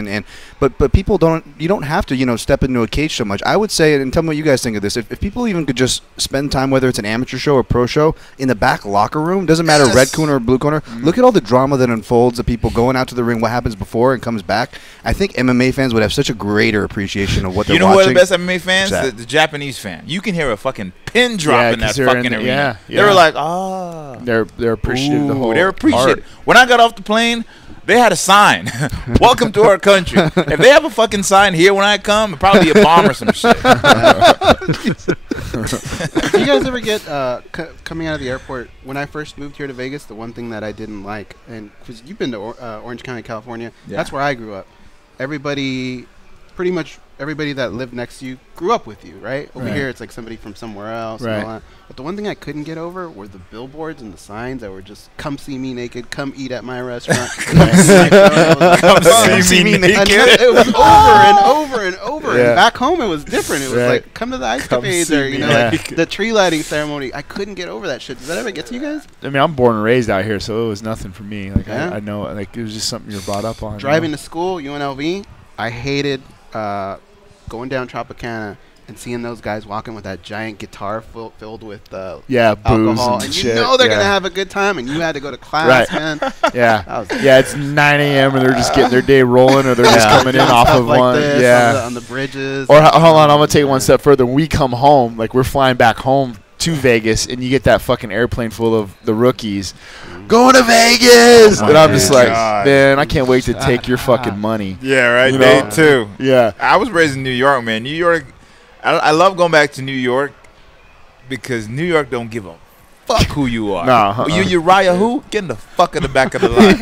But people don't. You don't have to, you know, step into a cage so much. I would say, and tell me what you guys think of this. If people even could just spend time, whether it's an amateur show or pro show, in the back locker room, doesn't matter red corner or blue corner. Look at all the drama that unfolds, the people going out to the ring, what happens before and comes back. I think MMA fans would have such a greater appreciation of what they're watching. You know who are the best MMA fans? The Japanese fan. You can hear a fucking pin drop in that fucking arena. They were like, ah. They're appreciative of the whole. They're appreciative. When I got off the plane, they had a sign. Welcome to our country. If they have a fucking sign here when I come, it'll probably be a bomb or some shit. Do you guys ever get coming out of the airport? When I first moved here to Vegas, the one thing that I didn't like, and because you've been to Orange County, California, that's where I grew up. Pretty much everybody that lived next to you grew up with you, right? Over here, it's like somebody from somewhere else. And all that. But the one thing I couldn't get over were the billboards and the signs that were just, come see me naked, come eat at my restaurant. Come see me naked. It was over and over and over. And back home, it was different. It was like, come to the ice capades or, you know, like the tree lighting ceremony. I couldn't get over that shit. Does that ever get to you guys? I mean, I'm born and raised out here, so it was nothing for me. Like, I know, like, it was just something you're brought up on. Driving to school, UNLV, I hated going down Tropicana and seeing those guys walking with that giant guitar filled with alcohol, and you know they're gonna have a good time, and you had to go to class, man. It's 9 a.m. and they're just getting their day rolling, or they're just coming in off of like one, on the bridges. Or hold on, I'm gonna take it one step further. When we come home, like we're flying back home to Vegas, and you get that fucking airplane full of the rookies going to Vegas, and I'm just like, man, I can't wait to take your fucking money. Yeah, right. You They know? too. Yeah, I was raised in New York, man. New York, I love going back to New York because New York don't give a fuck who you are. You Uriah who? Get in the fuck in the back of the line.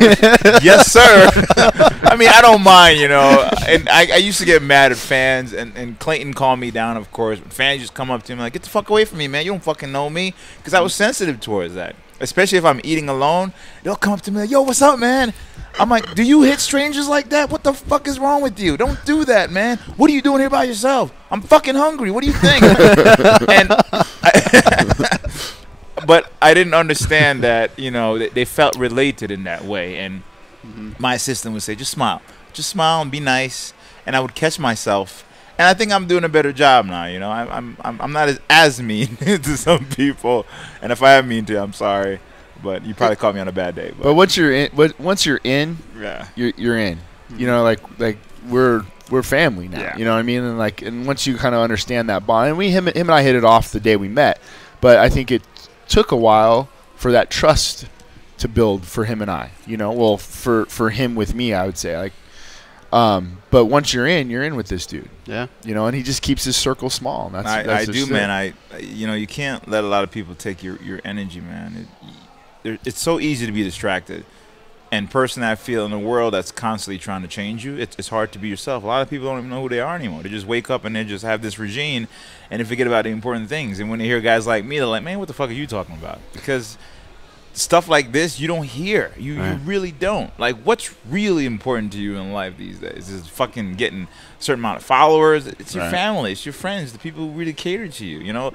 Yes, sir. I mean, I don't mind, you know. And I used to get mad at fans, and Clayton calmed me down, of course. Fans just come up to me like, get the fuck away from me, man. You don't fucking know me. Because I was sensitive towards that. Especially if I'm eating alone. They'll come up to me like, yo, what's up, man? I'm like, do you hit strangers like that? What the fuck is wrong with you? Don't do that, man. What are you doing here by yourself? I'm fucking hungry. What do you think? But I didn't understand that, you know, they felt related in that way. And my assistant would say, just smile and be nice. And I would catch myself. And I think I'm doing a better job now, you know. I'm not as mean to some people. And if I am mean to you, I'm sorry. But you probably caught me on a bad day. But once you're in, you're in. You know, like we're family now. Yeah. You know what I mean? And once you kind of understand that bond, and him and I hit it off the day we met. But I think it took a while for that trust to build for him and I. You know, well, for him with me, I would say, like, But once you're in with this dude. Yeah. You know, and he just keeps his circle small. And I do, man. You know, you can't let a lot of people take your energy, man. It's so easy to be distracted. And personally, I feel in a world that's constantly trying to change you, it's hard to be yourself. A lot of people don't even know who they are anymore. They just wake up and they just have this regime, and they forget about the important things. And when they hear guys like me, they're like, man, what the fuck are you talking about? Because stuff like this, you don't hear. You really don't. Like, what's really important to you in life these days is fucking getting a certain amount of followers. It's your family. It's your friends, the people who really cater to you, you know?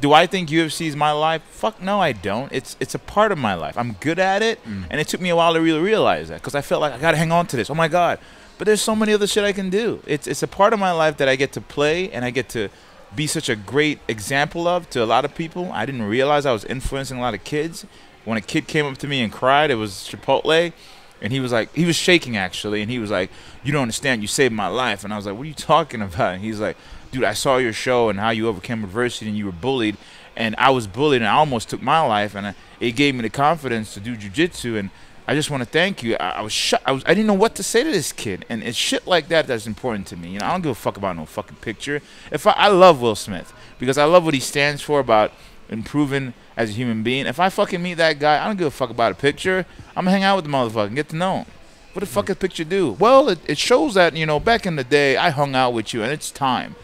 Do I think UFC is my life? Fuck no, I don't. It's a part of my life. I'm good at it, and it took me a while to really realize that because I felt like I got to hang on to this. Oh, my God. But there's so many other shit I can do. It's a part of my life that I get to play and I get to be such a great example of to a lot of people. I didn't realize I was influencing a lot of kids. When a kid came up to me and cried, it was Chipotle, and he was like, he was shaking actually, and he was like, you don't understand, you saved my life. And I was like, what are you talking about? And he's like, dude, I saw your show and how you overcame adversity and you were bullied, and I was bullied and I almost took my life, and it gave me the confidence to do jiu-jitsu, and I just want to thank you. I was shocked. I didn't know what to say to this kid, and it's shit like that that's important to me. You know, I don't give a fuck about no fucking picture. I love Will Smith because I love what he stands for about improving as a human being. If I fucking meet that guy, I don't give a fuck about a picture. I'm gonna hang out with the motherfucker and get to know him. What the fuck does a picture do? Well, it shows that, you know, back in the day, I hung out with you, and it's time.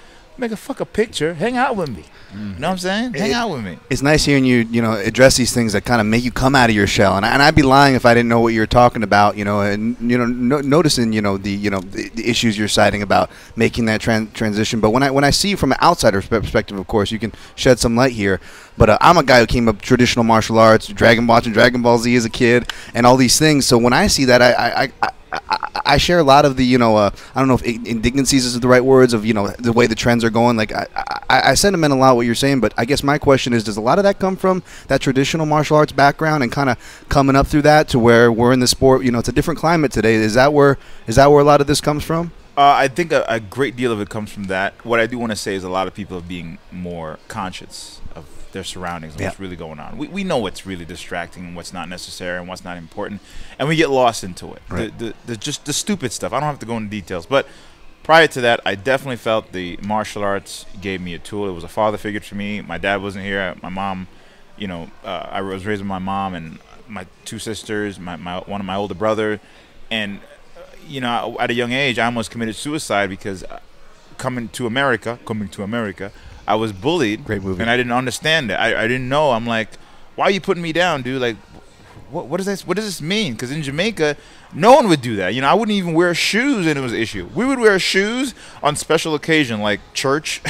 Make a fuck a picture. Hang out with me. You know what I'm saying? Hang out with me. It's nice hearing you know, address these things that kind of make you come out of your shell. And I'd be lying if I didn't know what you were talking about. You know, and noticing the issues you're citing about making that transition. But when I see you from an outsider's perspective, of course, you can shed some light here. But I'm a guy who came up traditional martial arts, watching Dragon Ball Z as a kid, and all these things. So when I see that, I share a lot of the, you know, I don't know if indignancies is the right words of, you know, the way the trends are going. Like, I sentiment a lot what you're saying, but I guess my question is, does a lot of that come from that traditional martial arts background and kind of coming up through that to where we're in the sport, you know, it's a different climate today. Is that where a lot of this comes from? I think a great deal of it comes from that. What I do want to say is a lot of people are being more conscious of their surroundings and what's really going on. We know what's really distracting and what's not necessary and what's not important, and we get lost into it. Right. Just the stupid stuff. I don't have to go into details, but prior to that, I definitely felt the martial arts gave me a tool. It was a father figure to me. My dad wasn't here. My mom, you know, I was raised with my mom and my two sisters, one of my older brother, and you know, at a young age, I almost committed suicide because coming to America, I was bullied. Great movie. And I didn't understand it. I didn't know. I'm like, why are you putting me down, dude? Like, what does this mean? Because in Jamaica, no one would do that. You know, I wouldn't even wear shoes, and it was an issue. We would wear shoes on special occasion, like church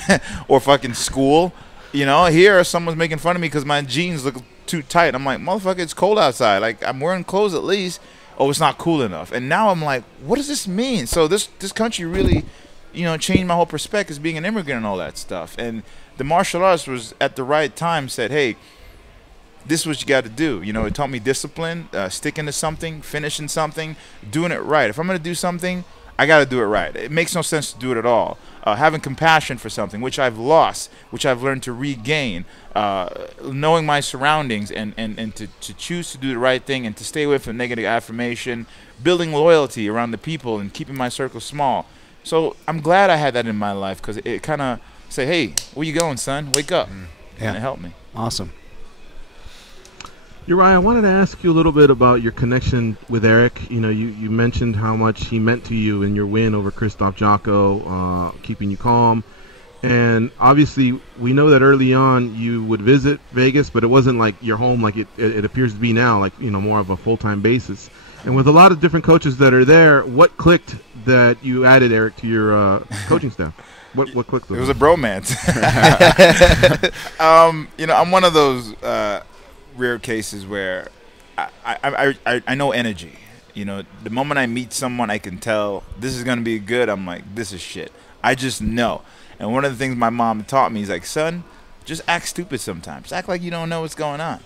or fucking school. You know, here someone's making fun of me because my jeans look too tight. I'm like, motherfucker, it's cold outside. Like, I'm wearing clothes at least. Oh, it's not cool enough. And now I'm like, what does this mean? So this country really, you know, changed my whole perspective as being an immigrant and all that stuff. And the martial arts was at the right time said, hey, this is what you got to do. You know, it taught me discipline, sticking to something, finishing something, doing it right. If I'm going to do something, I got to do it right. It makes no sense to do it at all. Having compassion for something, which I've lost, which I've learned to regain, knowing my surroundings and to choose to do the right thing and to stay away from negative affirmation, building loyalty around the people and keeping my circle small. So I'm glad I had that in my life because it kind of say, hey, where you going, son? Wake up. And it helped me. Awesome. Uriah, I wanted to ask you a little bit about your connection with Eric. You know, you mentioned how much he meant to you in your win over Christoph Jocko, keeping you calm. And obviously, we know that early on you would visit Vegas, but it wasn't like your home like it appears to be now, like, you know, more of a full-time basis. And with a lot of different coaches that are there, what clicked that you added Eric to your coaching staff? What clicked? It was a bromance. You know, I'm one of those rare cases where I know energy. You know, the moment I meet someone, I can tell this is going to be good. I'm like, this is shit. I just know. And one of the things my mom taught me is like, son, just act stupid sometimes. Act like you don't know what's going on.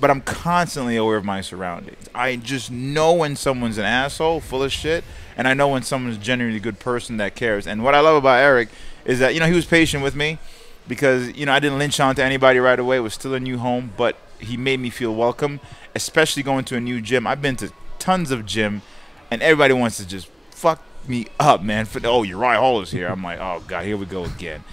But I'm constantly aware of my surroundings. I just know when someone's an asshole, full of shit, and I know when someone's a genuinely good person that cares. And what I love about Eric is that, you know, he was patient with me because, you know, I didn't lynch onto anybody right away. It was still a new home, but he made me feel welcome, especially going to a new gym. I've been to tons of gym, and everybody wants to just fuck me up, man. Uriah Hall is here. I'm like, oh God, here we go again.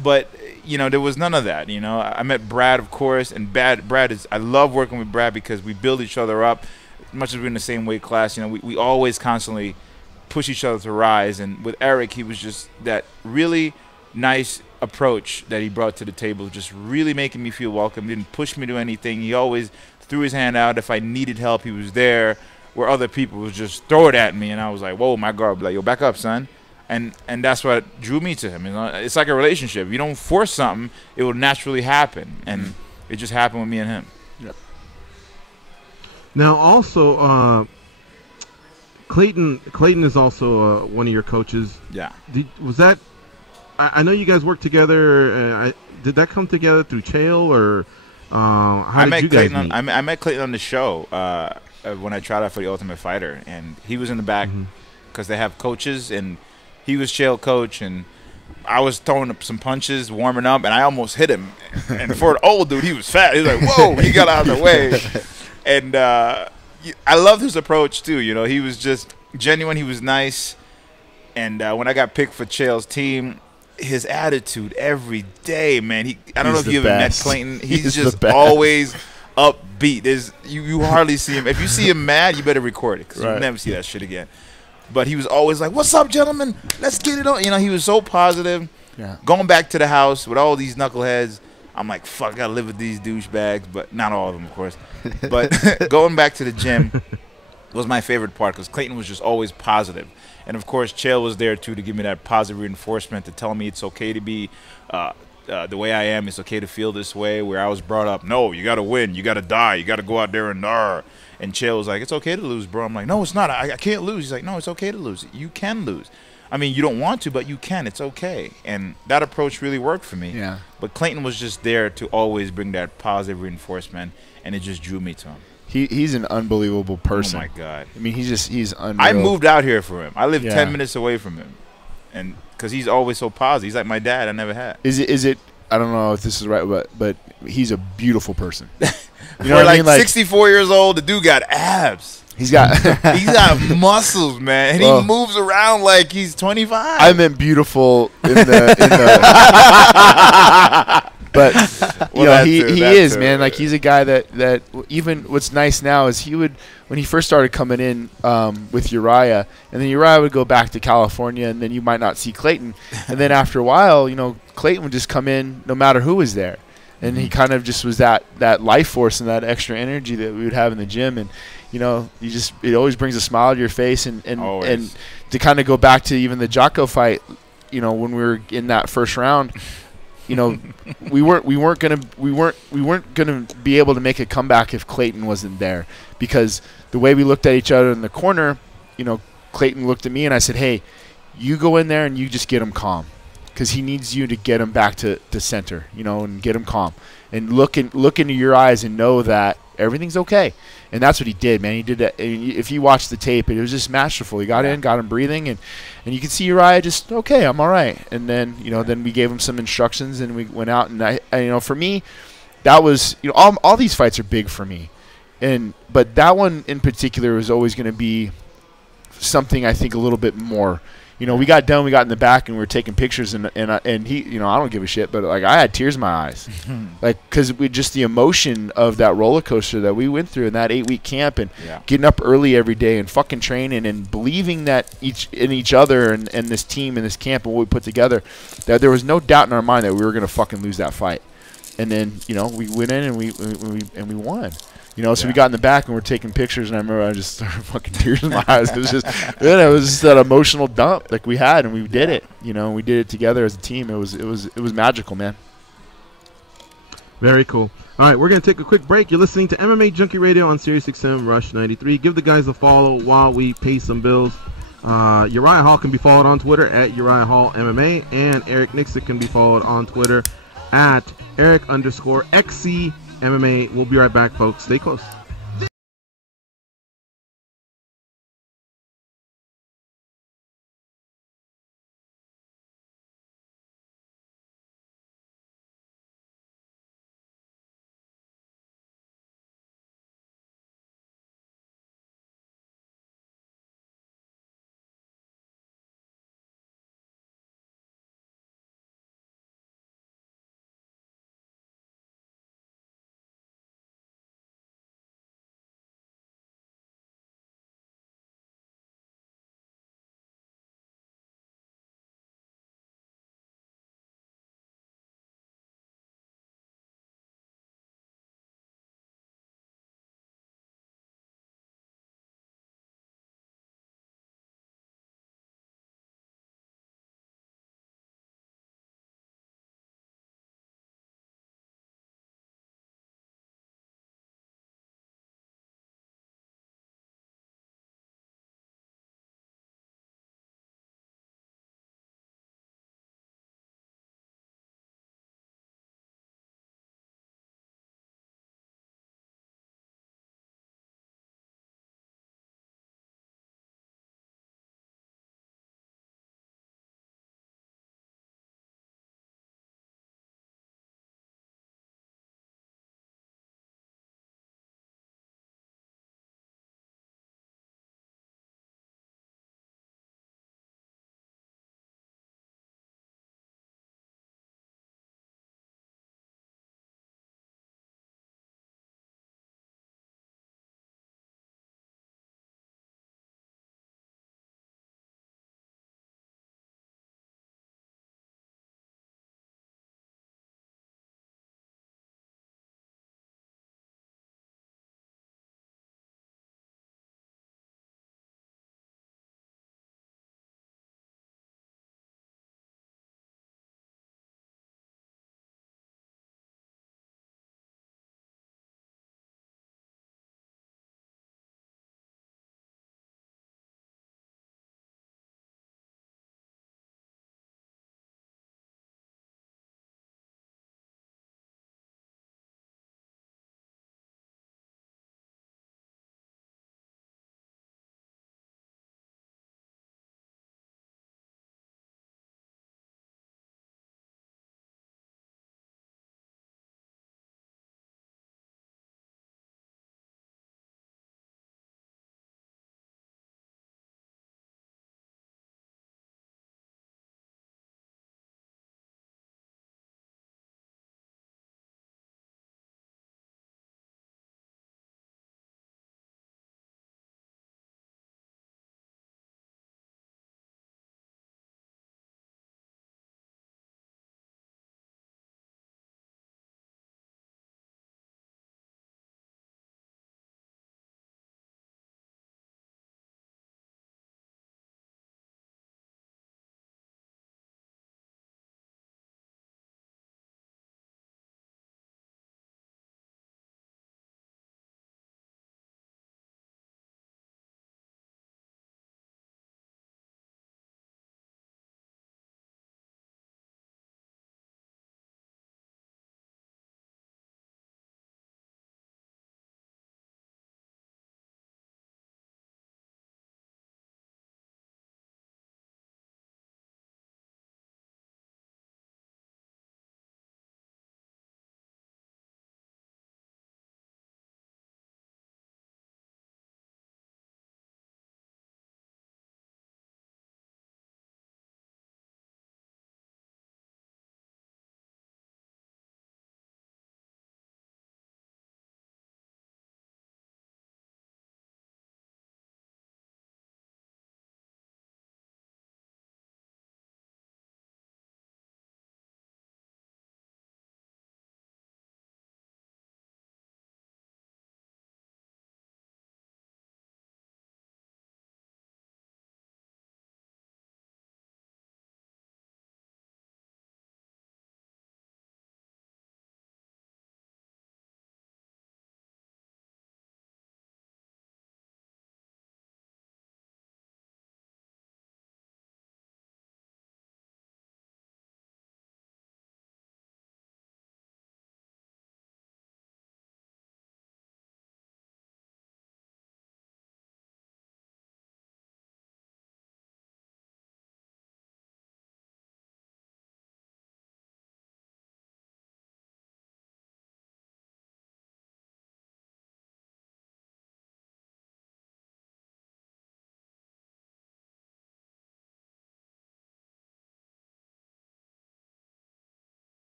But there was none of that. I met Brad, of course, and Brad is. I love working with Brad because we build each other up. As much as we're in the same weight class, we always constantly push each other to rise. And with Eric, he was just that really nice approach that he brought to the table, just really making me feel welcome. Didn't push me to anything. He always threw his hand out. If I needed help, he was there. Where other people would just throw it at me, and I was like, whoa, my guard, like, yo, back up, son. And that's what drew me to him. It's like a relationship. If you don't force something, it will naturally happen. And it just happened with me and him. Yep. Now, also, Clayton is also one of your coaches. Yeah. Was that? I know you guys worked together. Did that come together through Chael, or how did you guys meet? I met Clayton on the show when I tried out for the Ultimate Fighter, and he was in the back because they have coaches, and he was Chael coach, and I was throwing up some punches, warming up, and I almost hit him. And for an old dude, he was fat. He was like, whoa, he got out of the way. And I loved his approach, too. He was just genuine. He was nice. And when I got picked for Chael's team, his attitude every day, man. I don't know if you ever met Clayton. He's just always upbeat. You hardly see him. If you see him mad, you better record it because you'll never see that shit again. But he was always like, what's up, gentlemen? Let's get it on. He was so positive. Yeah. Going back to the house with all these knuckleheads, I'm like, fuck, I got to live with these douchebags. But not all of them, of course. But going back to the gym was my favorite part because Clayton was just always positive. And, of course, Chael was there, too, to give me that positive reinforcement, to tell me it's okay to be the way I am. It's okay to feel this way, where I was brought up, no, you got to win. You got to die. You got to go out there and And Chael was like, it's okay to lose, bro. I'm like, no, it's not. I can't lose. He's like, no, it's okay to lose. You can lose. I mean, you don't want to, but you can. It's okay. And that approach really worked for me. Yeah. But Clayton was just there to always bring that positive reinforcement, and it just drew me to him. He's an unbelievable person. Oh, my God. I mean, he's unreal. I moved out here for him. I live 10 minutes away from him. And because he's always so positive. He's like my dad I never had. Is it? I don't know if this is right, but he's a beautiful person. You know what I mean? Like 64 years old, the dude got abs. He's got muscles, man, and he moves around like he's 25. I meant beautiful in the but he is, man. Like, he's a guy that even what's nice now is he would, when he first started coming in with Uriah, and then Uriah would go back to California, and then you might not see Clayton, and then after a while, Clayton would just come in no matter who was there. And he kind of just was that life force and that extra energy that we would have in the gym. And, it always brings a smile to your face. And to kind of go back to even the Jocko fight, when we were in that first round, we weren't gonna be able to make a comeback if Clayton wasn't there, because the way we looked at each other in the corner, Clayton looked at me and I said, hey, you go in there and you just get him calm. Because he needs you to get him back to center, and get him calm. And look into your eyes and know that everything's okay. And that's what he did, man. He did that. If you watch the tape, it was just masterful. He got in, got him breathing, and you could see Uriah just, okay, I'm all right. And then, then we gave him some instructions, and we went out. And, for me, that was, all these fights are big for me. But that one in particular was always going to be something, I think, a little bit more. We got done. We got in the back and we were taking pictures, and he, I don't give a shit, but like I had tears in my eyes, like because we just the emotion of that roller coaster that we went through in that 8-week camp, and getting up early every day and fucking training and believing that each other and this team and this camp and what we put together, that there was no doubt in our mind that we were gonna fucking lose that fight, and then we went in and we won. So we got in the back and we're taking pictures, and I remember I just started fucking tears in my eyes. It was just, it was just that emotional dump like we had, and we did it. We did it together as a team. It was magical, man. Very cool. All right, we're gonna take a quick break. You're listening to MMA Junkie Radio on Sirius XM Rush 93. Give the guys a follow while we pay some bills. Uriah Hall can be followed on Twitter at Uriah Hall MMA, and Eric Nicksick can be followed on Twitter at Eric_XC MMA. We'll be right back, folks. Stay close.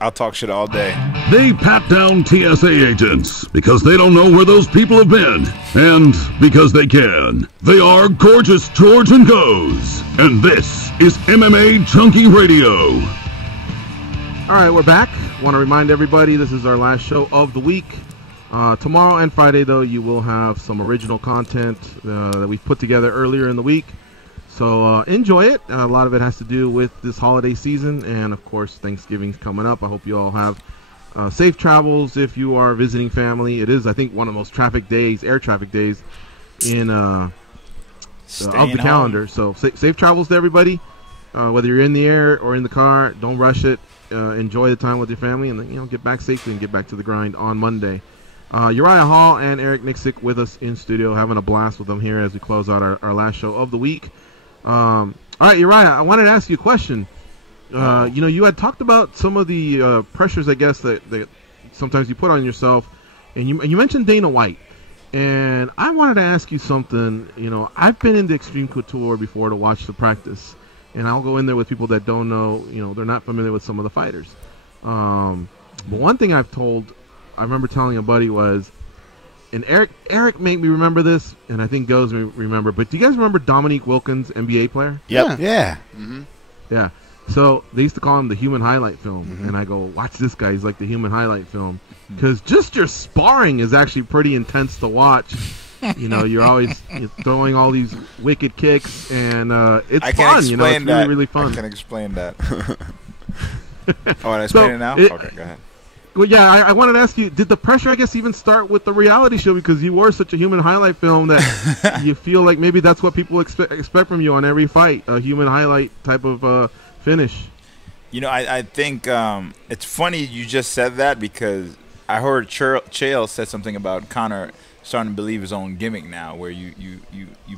I'll talk shit all day. They pat down TSA agents because they don't know where those people have been, and because they can. They are Gorgeous George and Goes, and this is MMA Junkie Radio. All right, we're back. Want to remind everybody this is our last show of the week. Tomorrow and Friday, though, you will have some original content that we've put together earlier in the week. So enjoy it. A lot of it has to do with this holiday season, and of course Thanksgiving's coming up. I hope you all have safe travels if you are visiting family. It is, I think, one of the most air traffic days in of the calendar. So safe travels to everybody. Whether you're in the air or in the car, don't rush it. Enjoy the time with your family, and then get back safely and get back to the grind on Monday. Uriah Hall and Eric Nicksick with us in studio, having a blast with them here as we close out our last show of the week. All right, Uriah, I wanted to ask you a question. You had talked about some of the pressures, I guess, that sometimes you put on yourself, and you mentioned Dana White. And I wanted to ask you something. I've been into Extreme Couture before to watch the practice, and I'll go in there with people that don't know, they're not familiar with some of the fighters. But one thing I remember telling a buddy was, and Eric made me remember this, and I think Goes remember. But do you guys remember Dominique Wilkins, NBA player? Yep. Yeah. Mm-hmm. Yeah. So they used to call him the human highlight film, and I go, watch this guy. He's like the human highlight film, because just your sparring is actually pretty intense to watch. You're always throwing all these wicked kicks, and it's fun. It's really, really fun. I can explain that. I explain it now? Okay, go ahead. Well, yeah, I wanted to ask you, did the pressure, I guess, even start with the reality show, because you were such a human highlight film that you feel like maybe that's what people expect from you on every fight, a human highlight type of finish? I think it's funny you just said that, because I heard Chael said something about Conor starting to believe his own gimmick now, where you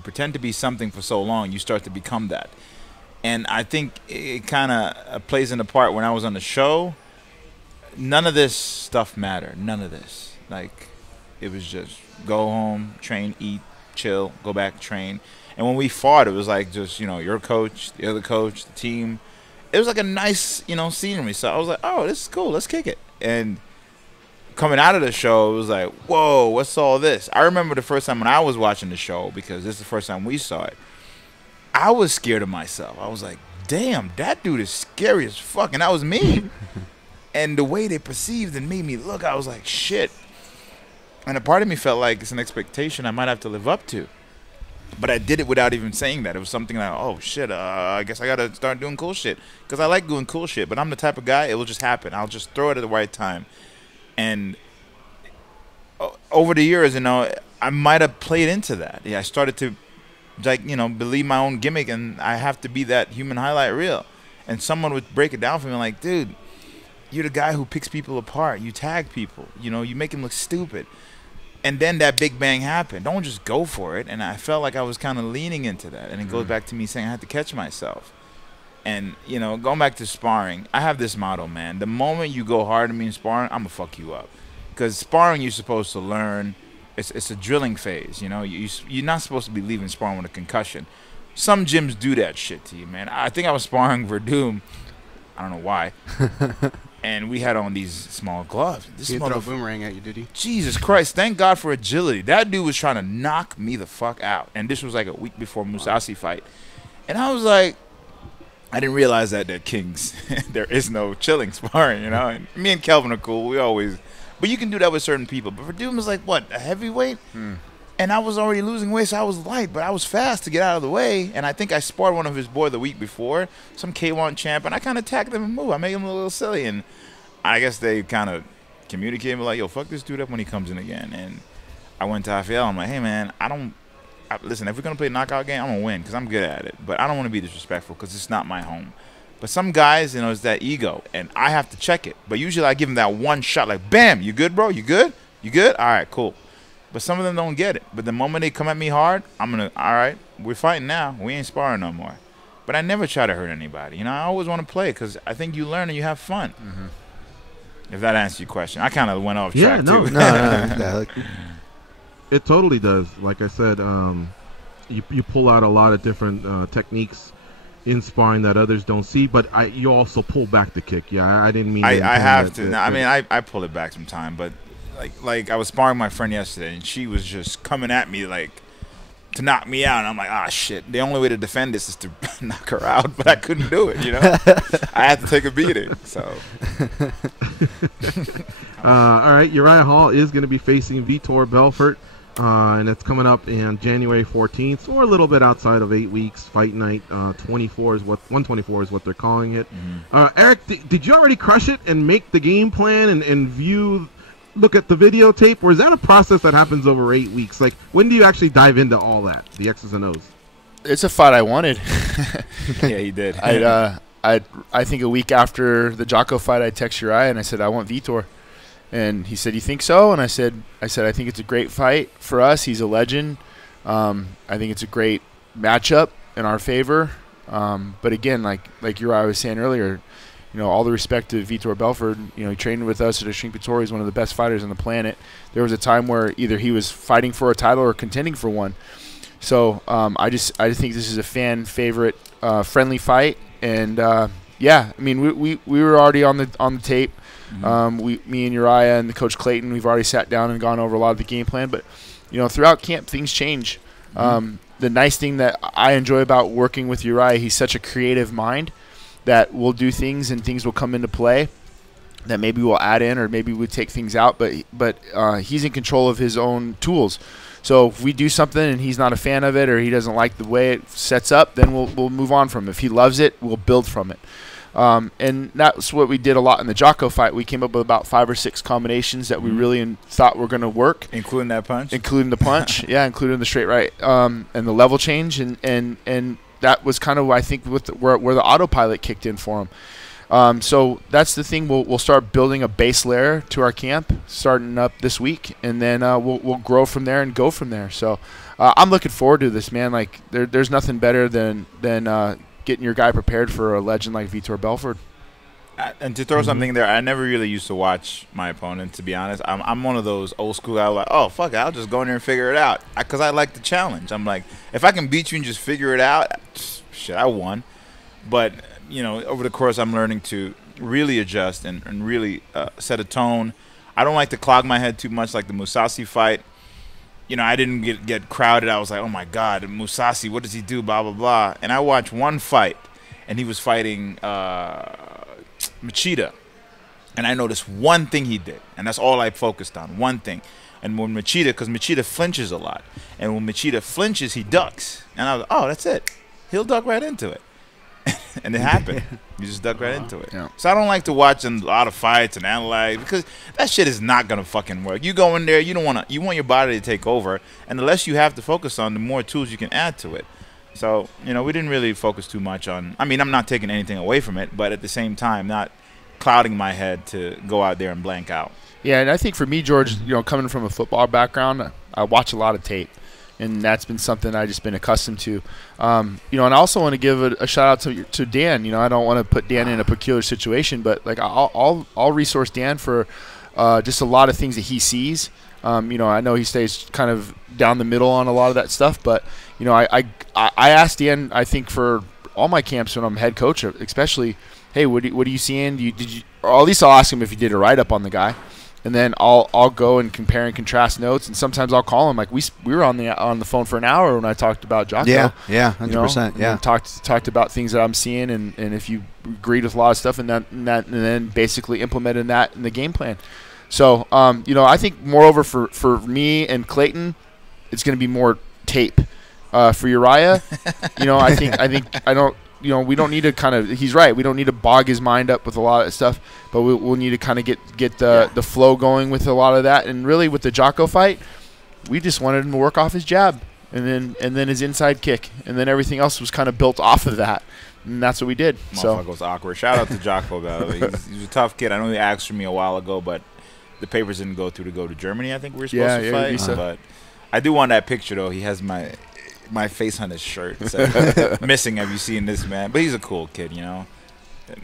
pretend to be something for so long, you start to become that. And I think it kind of plays in the part when I was on the show. None of this stuff mattered. None of this. Like, it was just go home, train, eat, chill, go back, train. And when we fought, it was like just, your coach, the other coach, the team. It was like a nice, scenery. So I was like, oh, this is cool. Let's kick it. And coming out of the show, it was like, whoa, what's all this? I remember the first time when I was watching the show, because this is the first time we saw it, I was scared of myself. I was like, damn, that dude is scary as fuck. And that was me. And the way they perceived and made me look, I was like, shit. And a part of me felt like it's an expectation I might have to live up to. But I did it without even saying that. It was something like, oh, shit, I guess I got to start doing cool shit. Because I like doing cool shit. But I'm the type of guy, it will just happen. I'll just throw it at the right time. And over the years, I might have played into that. Yeah, I started to, believe my own gimmick. And I have to be that human highlight reel. And someone would break it down for me like, dude, you're the guy who picks people apart. You tag people. You make them look stupid. And then that big bang happened. Don't just go for it. And I felt like I was kind of leaning into that. And it goes back to me saying I had to catch myself. And, going back to sparring, I have this motto, man. The moment you go hard at me in sparring, I'm going to fuck you up. Because sparring, you're supposed to learn. It's a drilling phase, You're not supposed to be leaving sparring with a concussion. Some gyms do that shit to you, man. I think I was sparring Verdum. I don't know why. And we had on these small gloves. He threw a boomerang at you, did he? Jesus Christ. Thank God for agility. That dude was trying to knock me the fuck out. And this was like a week before Mousasi fight. And I was like, I didn't realize that Kings, there is no chilling sparring, And me and Kelvin are cool. We always, but you can do that with certain people. But Verdum was like, what, a heavyweight? And I was already losing weight, so I was light, but I was fast to get out of the way. And I think I sparred one of his boys the week before, some K1 champ, and I kind of tagged him and moved. I made him a little silly, and I guess they kind of communicated like, yo, fuck this dude up when he comes in again. And I went to Rafael. I'm like, hey, man, listen, if we're going to play a knockout game, I'm going to win because I'm good at it. But I don't want to be disrespectful because it's not my home. But some guys, it's that ego, and I have to check it. But usually I give them that one shot, like, bam, you good, bro? You good? You good? All right, cool. But some of them don't get it. But the moment they come at me hard, I'm going to, all right, we're fighting now. We ain't sparring no more. But I never try to hurt anybody. I always want to play because I think you learn and you have fun. If that answers your question. I kind of went off track, too. No. It totally does. Like I said, you pull out a lot of different techniques in sparring that others don't see. But you also pull back the kick. Yeah, I didn't mean. I have to. I mean, I pull it back sometime, but like I was sparring my friend yesterday, and she was just coming at me like to knock me out, and I'm like, ah, shit. The only way to defend this is to knock her out, but I couldn't do it. You know, I had to take a beating. So. All right, Uriah Hall is going to be facing Vitor Belfort, and it's coming up on January 14th, or a little bit outside of 8 weeks. Fight night 124 is what they're calling it. Eric, did you already crush it and make the game plan and look at the videotape, or is that a process that happens over 8 weeks? Like, when do you actually dive into all that, the X's and O's? It's a fight I wanted. Yeah, you did. I think a week after the Jocko fight, I texted Uriah and I said, I want Vitor. And he said, you think so? And I said, I think it's a great fight for us. He's a legend. I think it's a great matchup in our favor. But again, like Uriah was saying earlier, all the respect to Vitor Belfort. He trained with us at Ashingpatori. He's one of the best fighters on the planet. There was a time where either he was fighting for a title or contending for one. So I just think this is a fan favorite, friendly fight. And yeah, I mean we were already on the tape. Me and Uriah and the coach Clayton, we've already sat down and gone over a lot of the game plan. But throughout camp, things change. The nice thing that I enjoy about working with Uriah, he's such a creative mind that we'll do things and things will come into play that maybe we'll add in or maybe we take things out. But he's in control of his own tools. So if we do something and he's not a fan of it or he doesn't like the way it sets up, then we'll move on from it. If he loves it, we'll build from it. And that's what we did a lot in the Jocko fight. We came up with about 5 or 6 combinations that we really thought were going to work. Including that punch? Including the punch, yeah, including the straight right and the level change. And that was kind of, I think, where the autopilot kicked in for him. So that's the thing. We'll start building a base layer to our camp starting up this week, and then we'll grow from there and go from there. So I'm looking forward to this, man. Like there's nothing better than getting your guy prepared for a legend like Vitor Belfort. And to throw something there, I never really used to watch my opponent, to be honest. I'm one of those old school guys like, oh, fuck it, I'll just go in there and figure it out. Because I like the challenge. I'm like, if I can beat you and just figure it out, shit, I won. But, over the course, I'm learning to really adjust and really set a tone. I don't like to clog my head too much like the Mousasi fight. I didn't get crowded. I was like, oh, my God, Mousasi, what does he do, blah, blah, blah. And I watched one fight, and he was fighting Machida. And I noticed one thing he did, and that's all I focused on, one thing. And when because Machida flinches a lot. And when Machida flinches, he ducks. And I was like, oh, that's it. He'll duck right into it. And it happened. You just duck right into it. Yeah. So I don't like to watch a lot of fights and analyze because that shit is not gonna fucking work. You go in there, you want your body to take over, and the less you have to focus on, the more tools you can add to it. So we didn't really focus too much on. I mean, I'm not taking anything away from it, but at the same time, not clouding my head to go out there and blank out. Yeah, and I think for me, George, coming from a football background, I watch a lot of tape. And that's been something I've just been accustomed to. And I also want to give a shout out to Dan. I don't want to put Dan in a peculiar situation, but like I'll resource Dan for just a lot of things that he sees. I know he stays kind of down the middle on a lot of that stuff, but I asked Dan. I think for all my camps when I'm head coach, especially, hey, what are you seeing? Did you? Or at least I'll ask him if he did a write up on the guy. And then I'll go and compare and contrast notes, and sometimes I'll call him. Like we were on the phone for an hour when I talked about Jocko. Yeah, 100%. Yeah, talked about things that I'm seeing, and if you agreed with a lot of stuff, and then basically implemented that in the game plan. So I think moreover for me and Clayton, it's going to be more tape. For Uriah, I think I don't. We don't need to kind of – he's right. We don't need to bog his mind up with a lot of stuff, but we'll need to kind of get the flow going with a lot of that. And really with the Jocko fight, we just wanted him to work off his jab and then his inside kick. And then everything else was kind of built off of that. And that's what we did. Motherfucker was awkward. Shout out to Jocko, by the way. He's a tough kid. I know he asked for me a while ago, but the papers didn't go through to go to Germany, I think we were supposed to fight. Visa. But I do want that picture, though. He has my face on his shirt. So missing, have you seen this man? But he's a cool kid,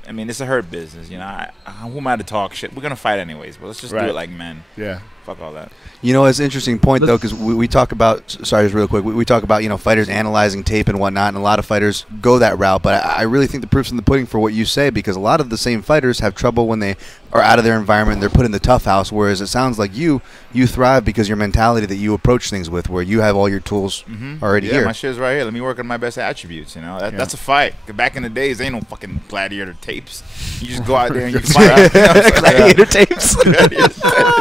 I mean, it's a hurt business, you know. Who am I to talk shit? We're gonna fight anyways, but let's just do it like men. Yeah. Fuck all that. You know, it's an interesting point, though, because we talk about, sorry, just real quick, we talk about, you know, fighters analyzing tape and whatnot, and a lot of fighters go that route, but I really think the proof's in the pudding for what you say, because a lot of the same fighters have trouble when they are out of their environment and they're put in the tough house, whereas it sounds like you thrive because your mentality that you approach things with, where you have all your tools already here. My shit's right here. Let me work on my best attributes, you know. That's a fight. Back in the days, there ain't no fucking gladiator tapes. You just go out there and you fight. Gladiator tapes.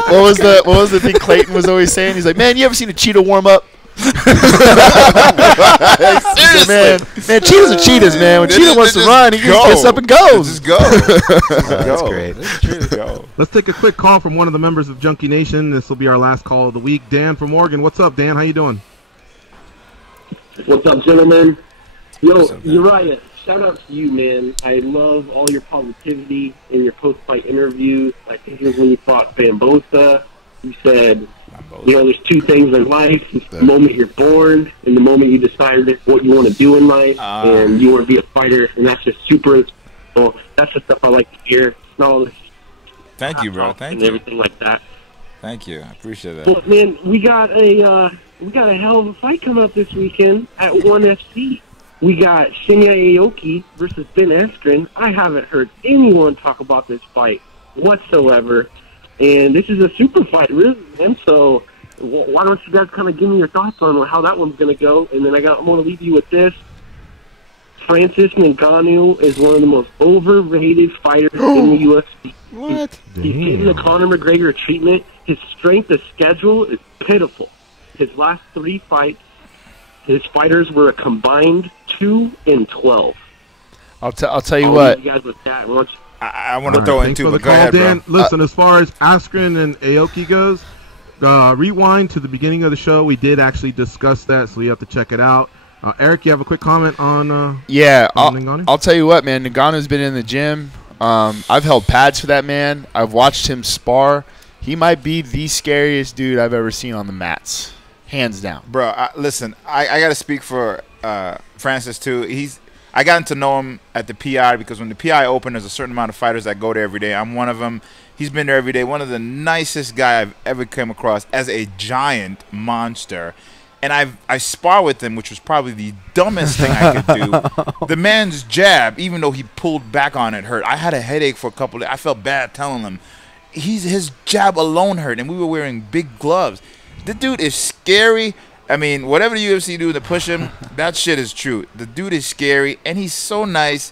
What was the thing Clayton was always saying? He's like, man, you ever seen a cheetah warm up? Seriously, man, cheetahs are cheetahs, man. When cheetah wants to run, he just gets up and goes. Just go. That's great. That's true. Go. Let's take a quick call from one of the members of Junkie Nation. This will be our last call of the week. Dan from Oregon. What's up, Dan? How you doing? What's up, gentlemen? Yo, Uriah, shout out to you, man. I love all your positivity in your post-fight interview. I think it was when you fought Bambosa. You said, you know, there's two things in life. It's the moment you're born and the moment you decide what you want to do in life. And you want to be a fighter, and that's just super. So that's the stuff I like to hear. No, thank you, bro. Thank and you. everything like that. Thank you. I appreciate that. Well, man, we got a hell of a fight coming up this weekend at ONE FC. We got Shinya Aoki versus Ben Askren. I haven't heard anyone talk about this fight whatsoever. And this is a super fight, really, man. So why don't you guys kind of give me your thoughts on how that one's going to go? And then I'm going to leave you with this. Francis Ngannou is one of the most overrated fighters in the UFC. What? He's giving the Conor McGregor treatment. His strength of schedule is pitiful. His last 3 fights, his fighters were a combined 2-12. I'll tell you what. You guys with that. I want to throw in too, but go ahead, Dan. bro. Listen, as far as Askren and Aoki goes, rewind to the beginning of the show. We did actually discuss that, so you have to check it out. Eric, you have a quick comment on Ngannou? I'll tell you what, man. Ngannou's been in the gym. I've held pads for that man. I've watched him spar. He might be the scariest dude I've ever seen on the mats. Hands down. Bro, listen, I got to speak for Francis, too. I got to know him at the PI because when the PI opened, there's a certain amount of fighters that go there every day. I'm one of them. He's been there every day. One of the nicest guy I've ever come across as a giant monster. And I spar with him, which was probably the dumbest thing I could do. The man's jab, even though he pulled back on it, hurt. I had a headache for a couple of days. I felt bad telling him. His jab alone hurt, and we were wearing big gloves. The dude is scary. I mean, whatever the UFC do to push him, that shit is true. The dude is scary, and he's so nice.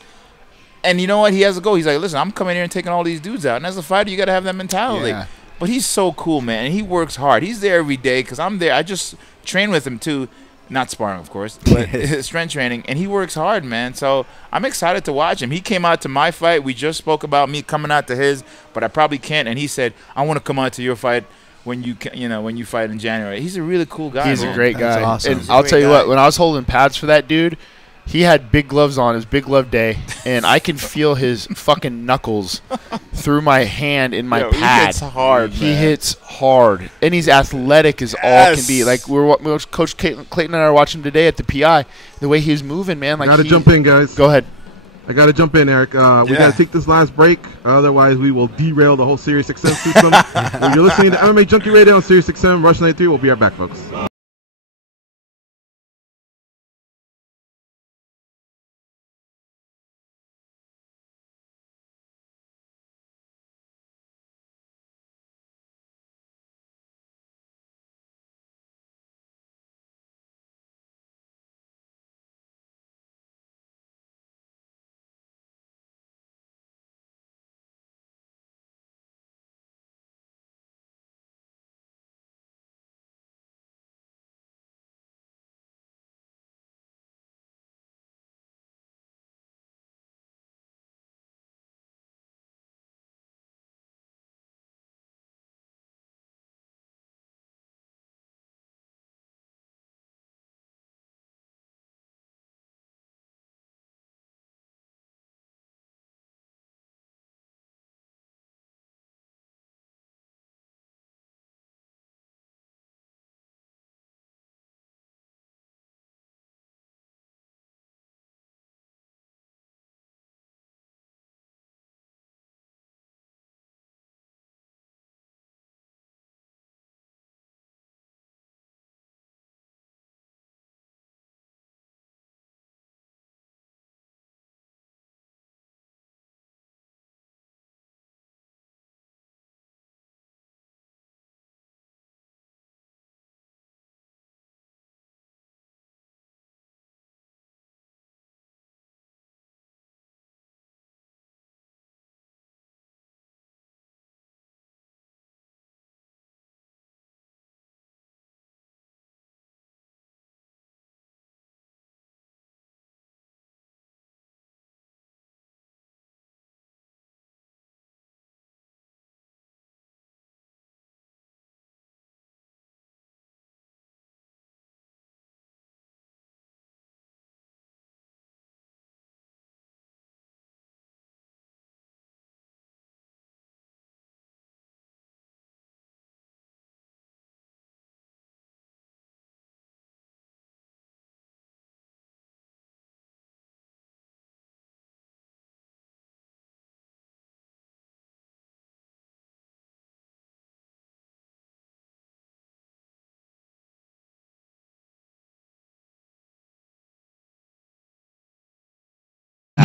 And you know what? He has a goal. He's like, listen, I'm coming here and taking all these dudes out. And as a fighter, you got to have that mentality. Yeah. But he's so cool, man, and he works hard. He's there every day because I'm there. I just train with him, too. Not sparring, of course, but strength training. And he works hard, man. So I'm excited to watch him. He came out to my fight. We just spoke about me coming out to his, but I probably can't. And he said, I want to come out to your fight when you fight in January. He's a really cool guy. He's man. a great guy. Awesome. And I'll tell you what, when I was holding pads for that dude, he had big gloves on. It was big glove day, and I can feel his fucking knuckles through my hand in my pad. He hits hard, He man. hits hard, and he's athletic as all can be. Like Coach Clayton and I were watching him today at the PI. The way he was moving, man. Like, Gotta jump in, guys. Go ahead. I gotta jump in, Eric. We gotta take this last break, otherwise we will derail the whole Sirius XM system. You're listening to MMA Junkie Radio on Sirius XM, Rush 93. We'll be right back, folks.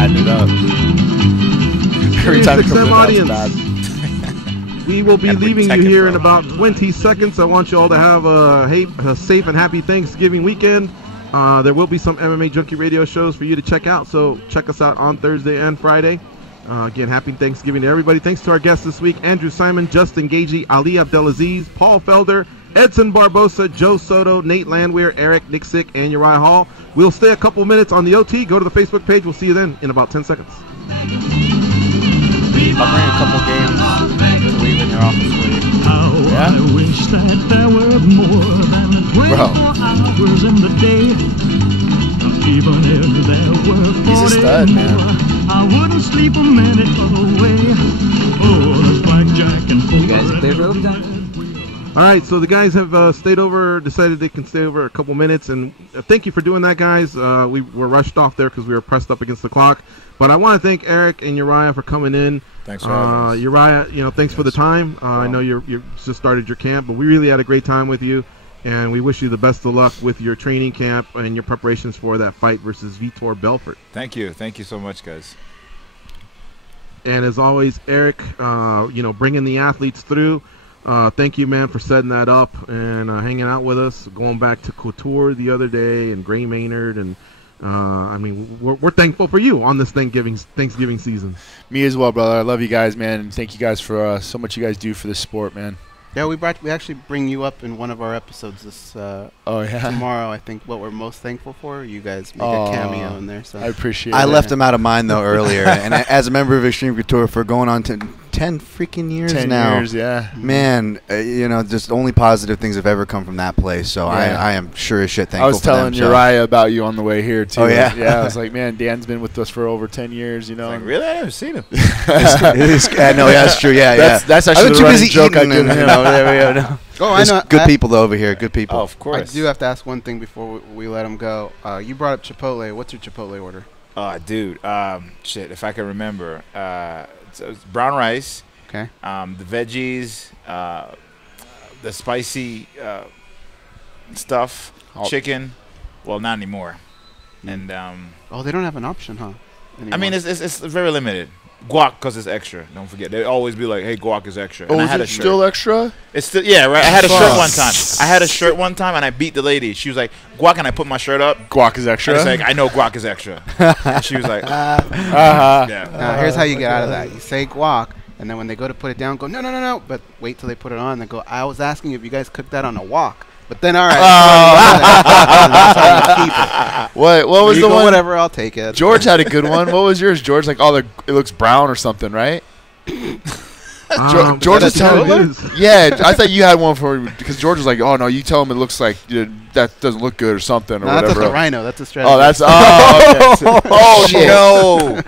fatting it up. Every time it comes in, audience. bad. We will be Gotta leaving you protect it, here bro. in about 20 seconds. I want you all to have a safe and happy Thanksgiving weekend. There will be some MMA Junkie radio shows for you to check out, so check us out on Thursday and Friday. Again, happy Thanksgiving to everybody. Thanks to our guests this week, Andrew Simon, Justin Gagey, Ali Abdelaziz, Paul Felder, Edson Barbosa, Joe Soto, Nate Landwehr, Eric Nicksick, and Uriah Hall. We'll stay a couple minutes on the OT. Go to the Facebook page. We'll see you then in about 10 seconds. I'll bring a couple games to leave in your office for you. Yeah? I wish that there were more than 24 hours in the day. Even if there were 40 He's a stud, man. I wouldn't sleep a minute away. Oh, there's blackjack and poker. You guys clear for overtime? All right, so the guys have stayed over, decided they can stay over a couple minutes, and thank you for doing that, guys. We were rushed off there because we were pressed up against the clock. But I want to thank Eric and Uriah for coming in. Thanks for having us. Uriah, thanks for the time. I know you just started your camp, but we really had a great time with you, and we wish you the best of luck with your training camp and your preparations for that fight versus Vitor Belfort. Thank you so much, guys. And as always, Eric, bringing the athletes through. Thank you, man, for setting that up and hanging out with us, going back to Couture the other day and Gray Maynard. And, we're thankful for you on this Thanksgiving season. Me as well, brother. I love you guys, man. And thank you guys for so much you guys do for this sport, man. Yeah, we actually bring you up in one of our episodes this tomorrow. I think what we're most thankful for, you guys make a cameo in there. So I appreciate it. I left him out of mine, though, earlier. And as a member of Extreme Couture for going on to 10 freaking years 10 now. years, yeah. Man, just only positive things have ever come from that place. So Yeah. I am sure as shit thankful I was telling for them, Uriah about you on the way here, too. Oh, yeah? Yeah, I was like, man, Dan's been with us for over 10 years, you know. Like, really? I haven't seen him. That's true. Yeah, That's actually I've been the too running busy joke I eating give him. there we go. Oh, There's I know. good people though over here. Good people. Oh, of course. I do have to ask one thing before we let him go. You brought up Chipotle. What's your Chipotle order? Dude. Shit, if I can remember. It's brown rice. Okay. The veggies. The spicy stuff. Chicken. Well, not anymore. And they don't have an option, huh? Anymore. I mean, it's very limited. Guac, because it's extra. Don't forget. They always be like, hey, guac is extra. Oh, and I is had it a shirt. still extra? It's still, yeah, right. I had a shirt one time. I had a shirt one time, and I beat the lady. She was like, guac, and I put my shirt up. Guac is extra? And it's like, I know guac is extra. And she was like, Now, here's how you get out of that. You say guac, and then when they go to put it down, go, no. But wait till they put it on, and then go, I was asking if you guys cooked that on a wok. But then, all right. That's how you keep it. What was You the go, one? Whatever, I'll take it. George had a good one. What was yours, George? Like, it looks brown or something, right? George was telling me. Yeah, I thought you had one for because George was like, "Oh no, you tell him it looks like that doesn't look good or something or whatever." That's a rhino. That's a strategy. Oh, that's okay. oh shit. No!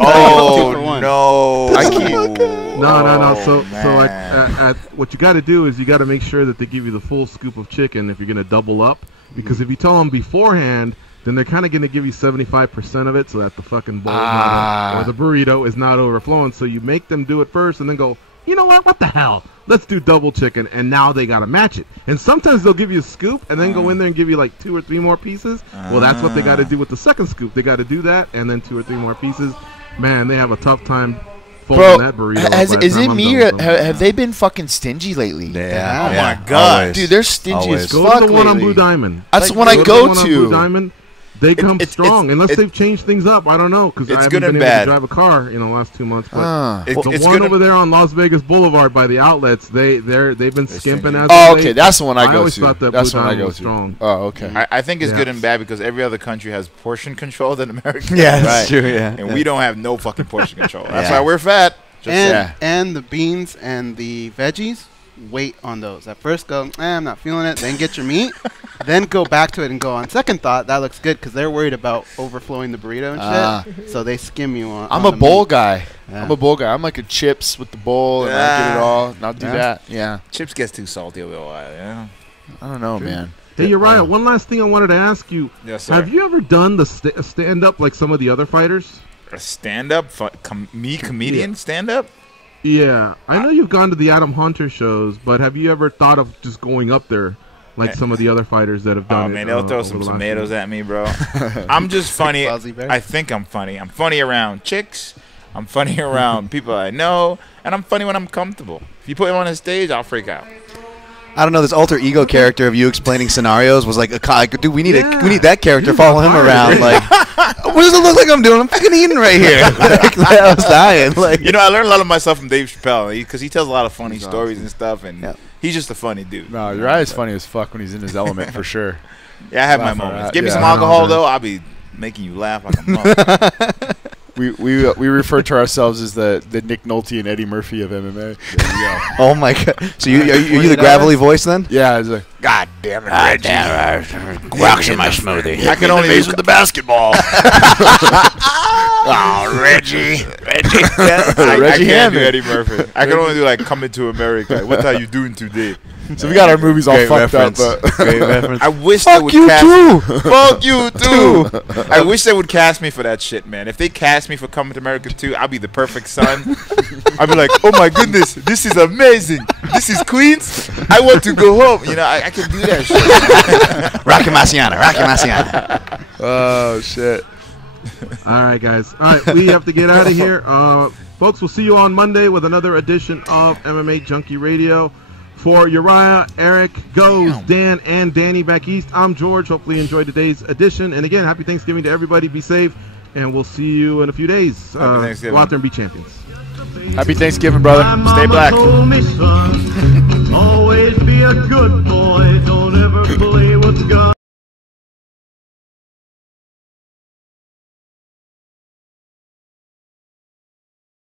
Oh no! I can't. No. So like, what you got to do is you got to make sure that they give you the full scoop of chicken if you're gonna double up, because if you tell them beforehand, then they're kind of going to give you 75% of it so that the fucking bowl or the burrito is not overflowing. So you make them do it first and then go, you know what the hell? Let's do double chicken. And now they got to match it. And sometimes they'll give you a scoop and then go in there and give you like 2 or 3 more pieces. Well, that's what they got to do with the second scoop. They got to do that and then 2 or 3 more pieces. Man, they have a tough time folding that burrito. Is it me or have they been fucking stingy lately? Yeah. Oh my god, Always. Dude, they're stingy as fuck. Go to the one on lately. Blue Diamond. That's Like, the one I go to. Blue Diamond. They come strong, unless they've changed things up. I don't know, because I haven't been able to drive a car in the last 2 months. But the one over there on Las Vegas Boulevard by the outlets, they've been skimping as. Oh, okay, that's the one I go always to. thought that That's Blue the one I Diamond go was to. strong. Oh, okay. I think it's good and bad because every other country has portion control than America. Yeah, that's true. Yeah, and we don't have no fucking portion control. That's why we're fat. And the beans and the veggies, wait on those. At first go, I'm not feeling it. Then get your meat. Then go back to it and go, on second thought, that looks good because they're worried about overflowing the burrito and shit. So they skim you on. I'm on a bowl meat. guy. Yeah. I'm a bowl guy. I'm like a chips with the bowl and I get it all. And I'll do that. Yeah. Chips gets too salty a little while, yeah. I don't know, man. Hey, Uriah, one last thing I wanted to ask you. Yes, sir. Have you ever done the stand-up like some of the other fighters? A stand-up? Comedian stand-up? Yeah. I know you've gone to the Adam Hunter shows, but have you ever thought of just going up there like some of the other fighters that have done it. Oh, man, they'll throw some tomatoes at me, bro. I'm just funny. I think I'm funny. I'm funny around chicks. I'm funny around people I know. And I'm funny when I'm comfortable. If you put me on a stage, I'll freak out. I don't know. This alter ego character of you explaining scenarios was like, dude, we need that character. Follow him around. Like, what does it look like I'm doing? I'm fucking eating right here. Like, I was dying. Like, you know, I learned a lot of myself from Dave Chappelle because he tells a lot of funny stories and stuff, and he's just a funny dude. No, Uriah's funny as fuck when he's in his element for sure. Yeah, I have my moments. Give me some alcohol though, I'll be making you laugh like a motherfucker. We refer to ourselves as the Nick Nolte and Eddie Murphy of MMA. Oh my god! So are you the gravelly voice then? Yeah, it's like, God damn it, Reggie! Guac's in my smoothie. I can only use with the basketball. Oh, Reggie! Reggie I can't do Eddie Murphy. I can only do like Coming to America. What are you doing today? So we got our movies all fucked up. Great reference. I wish they would cast me. Fuck you too. I wish they would cast me for that shit, man. If they cast me for Coming to America 2, I'll be the perfect son. I'll be like, oh my goodness, this is amazing. This is Queens. I want to go home. You know, I can do that shit. Rocky Marciano. Oh shit. All right, guys. All right, we have to get out of here. Folks, we'll see you on Monday with another edition of MMA Junkie Radio. For Uriah, Eric, Goes, Dan, and Danny back east, I'm George. Hopefully you enjoyed today's edition. And again, happy Thanksgiving to everybody. Be safe, and we'll see you in a few days. Go out there and be champions. Happy Thanksgiving, brother. Stay black. Always be a good boy.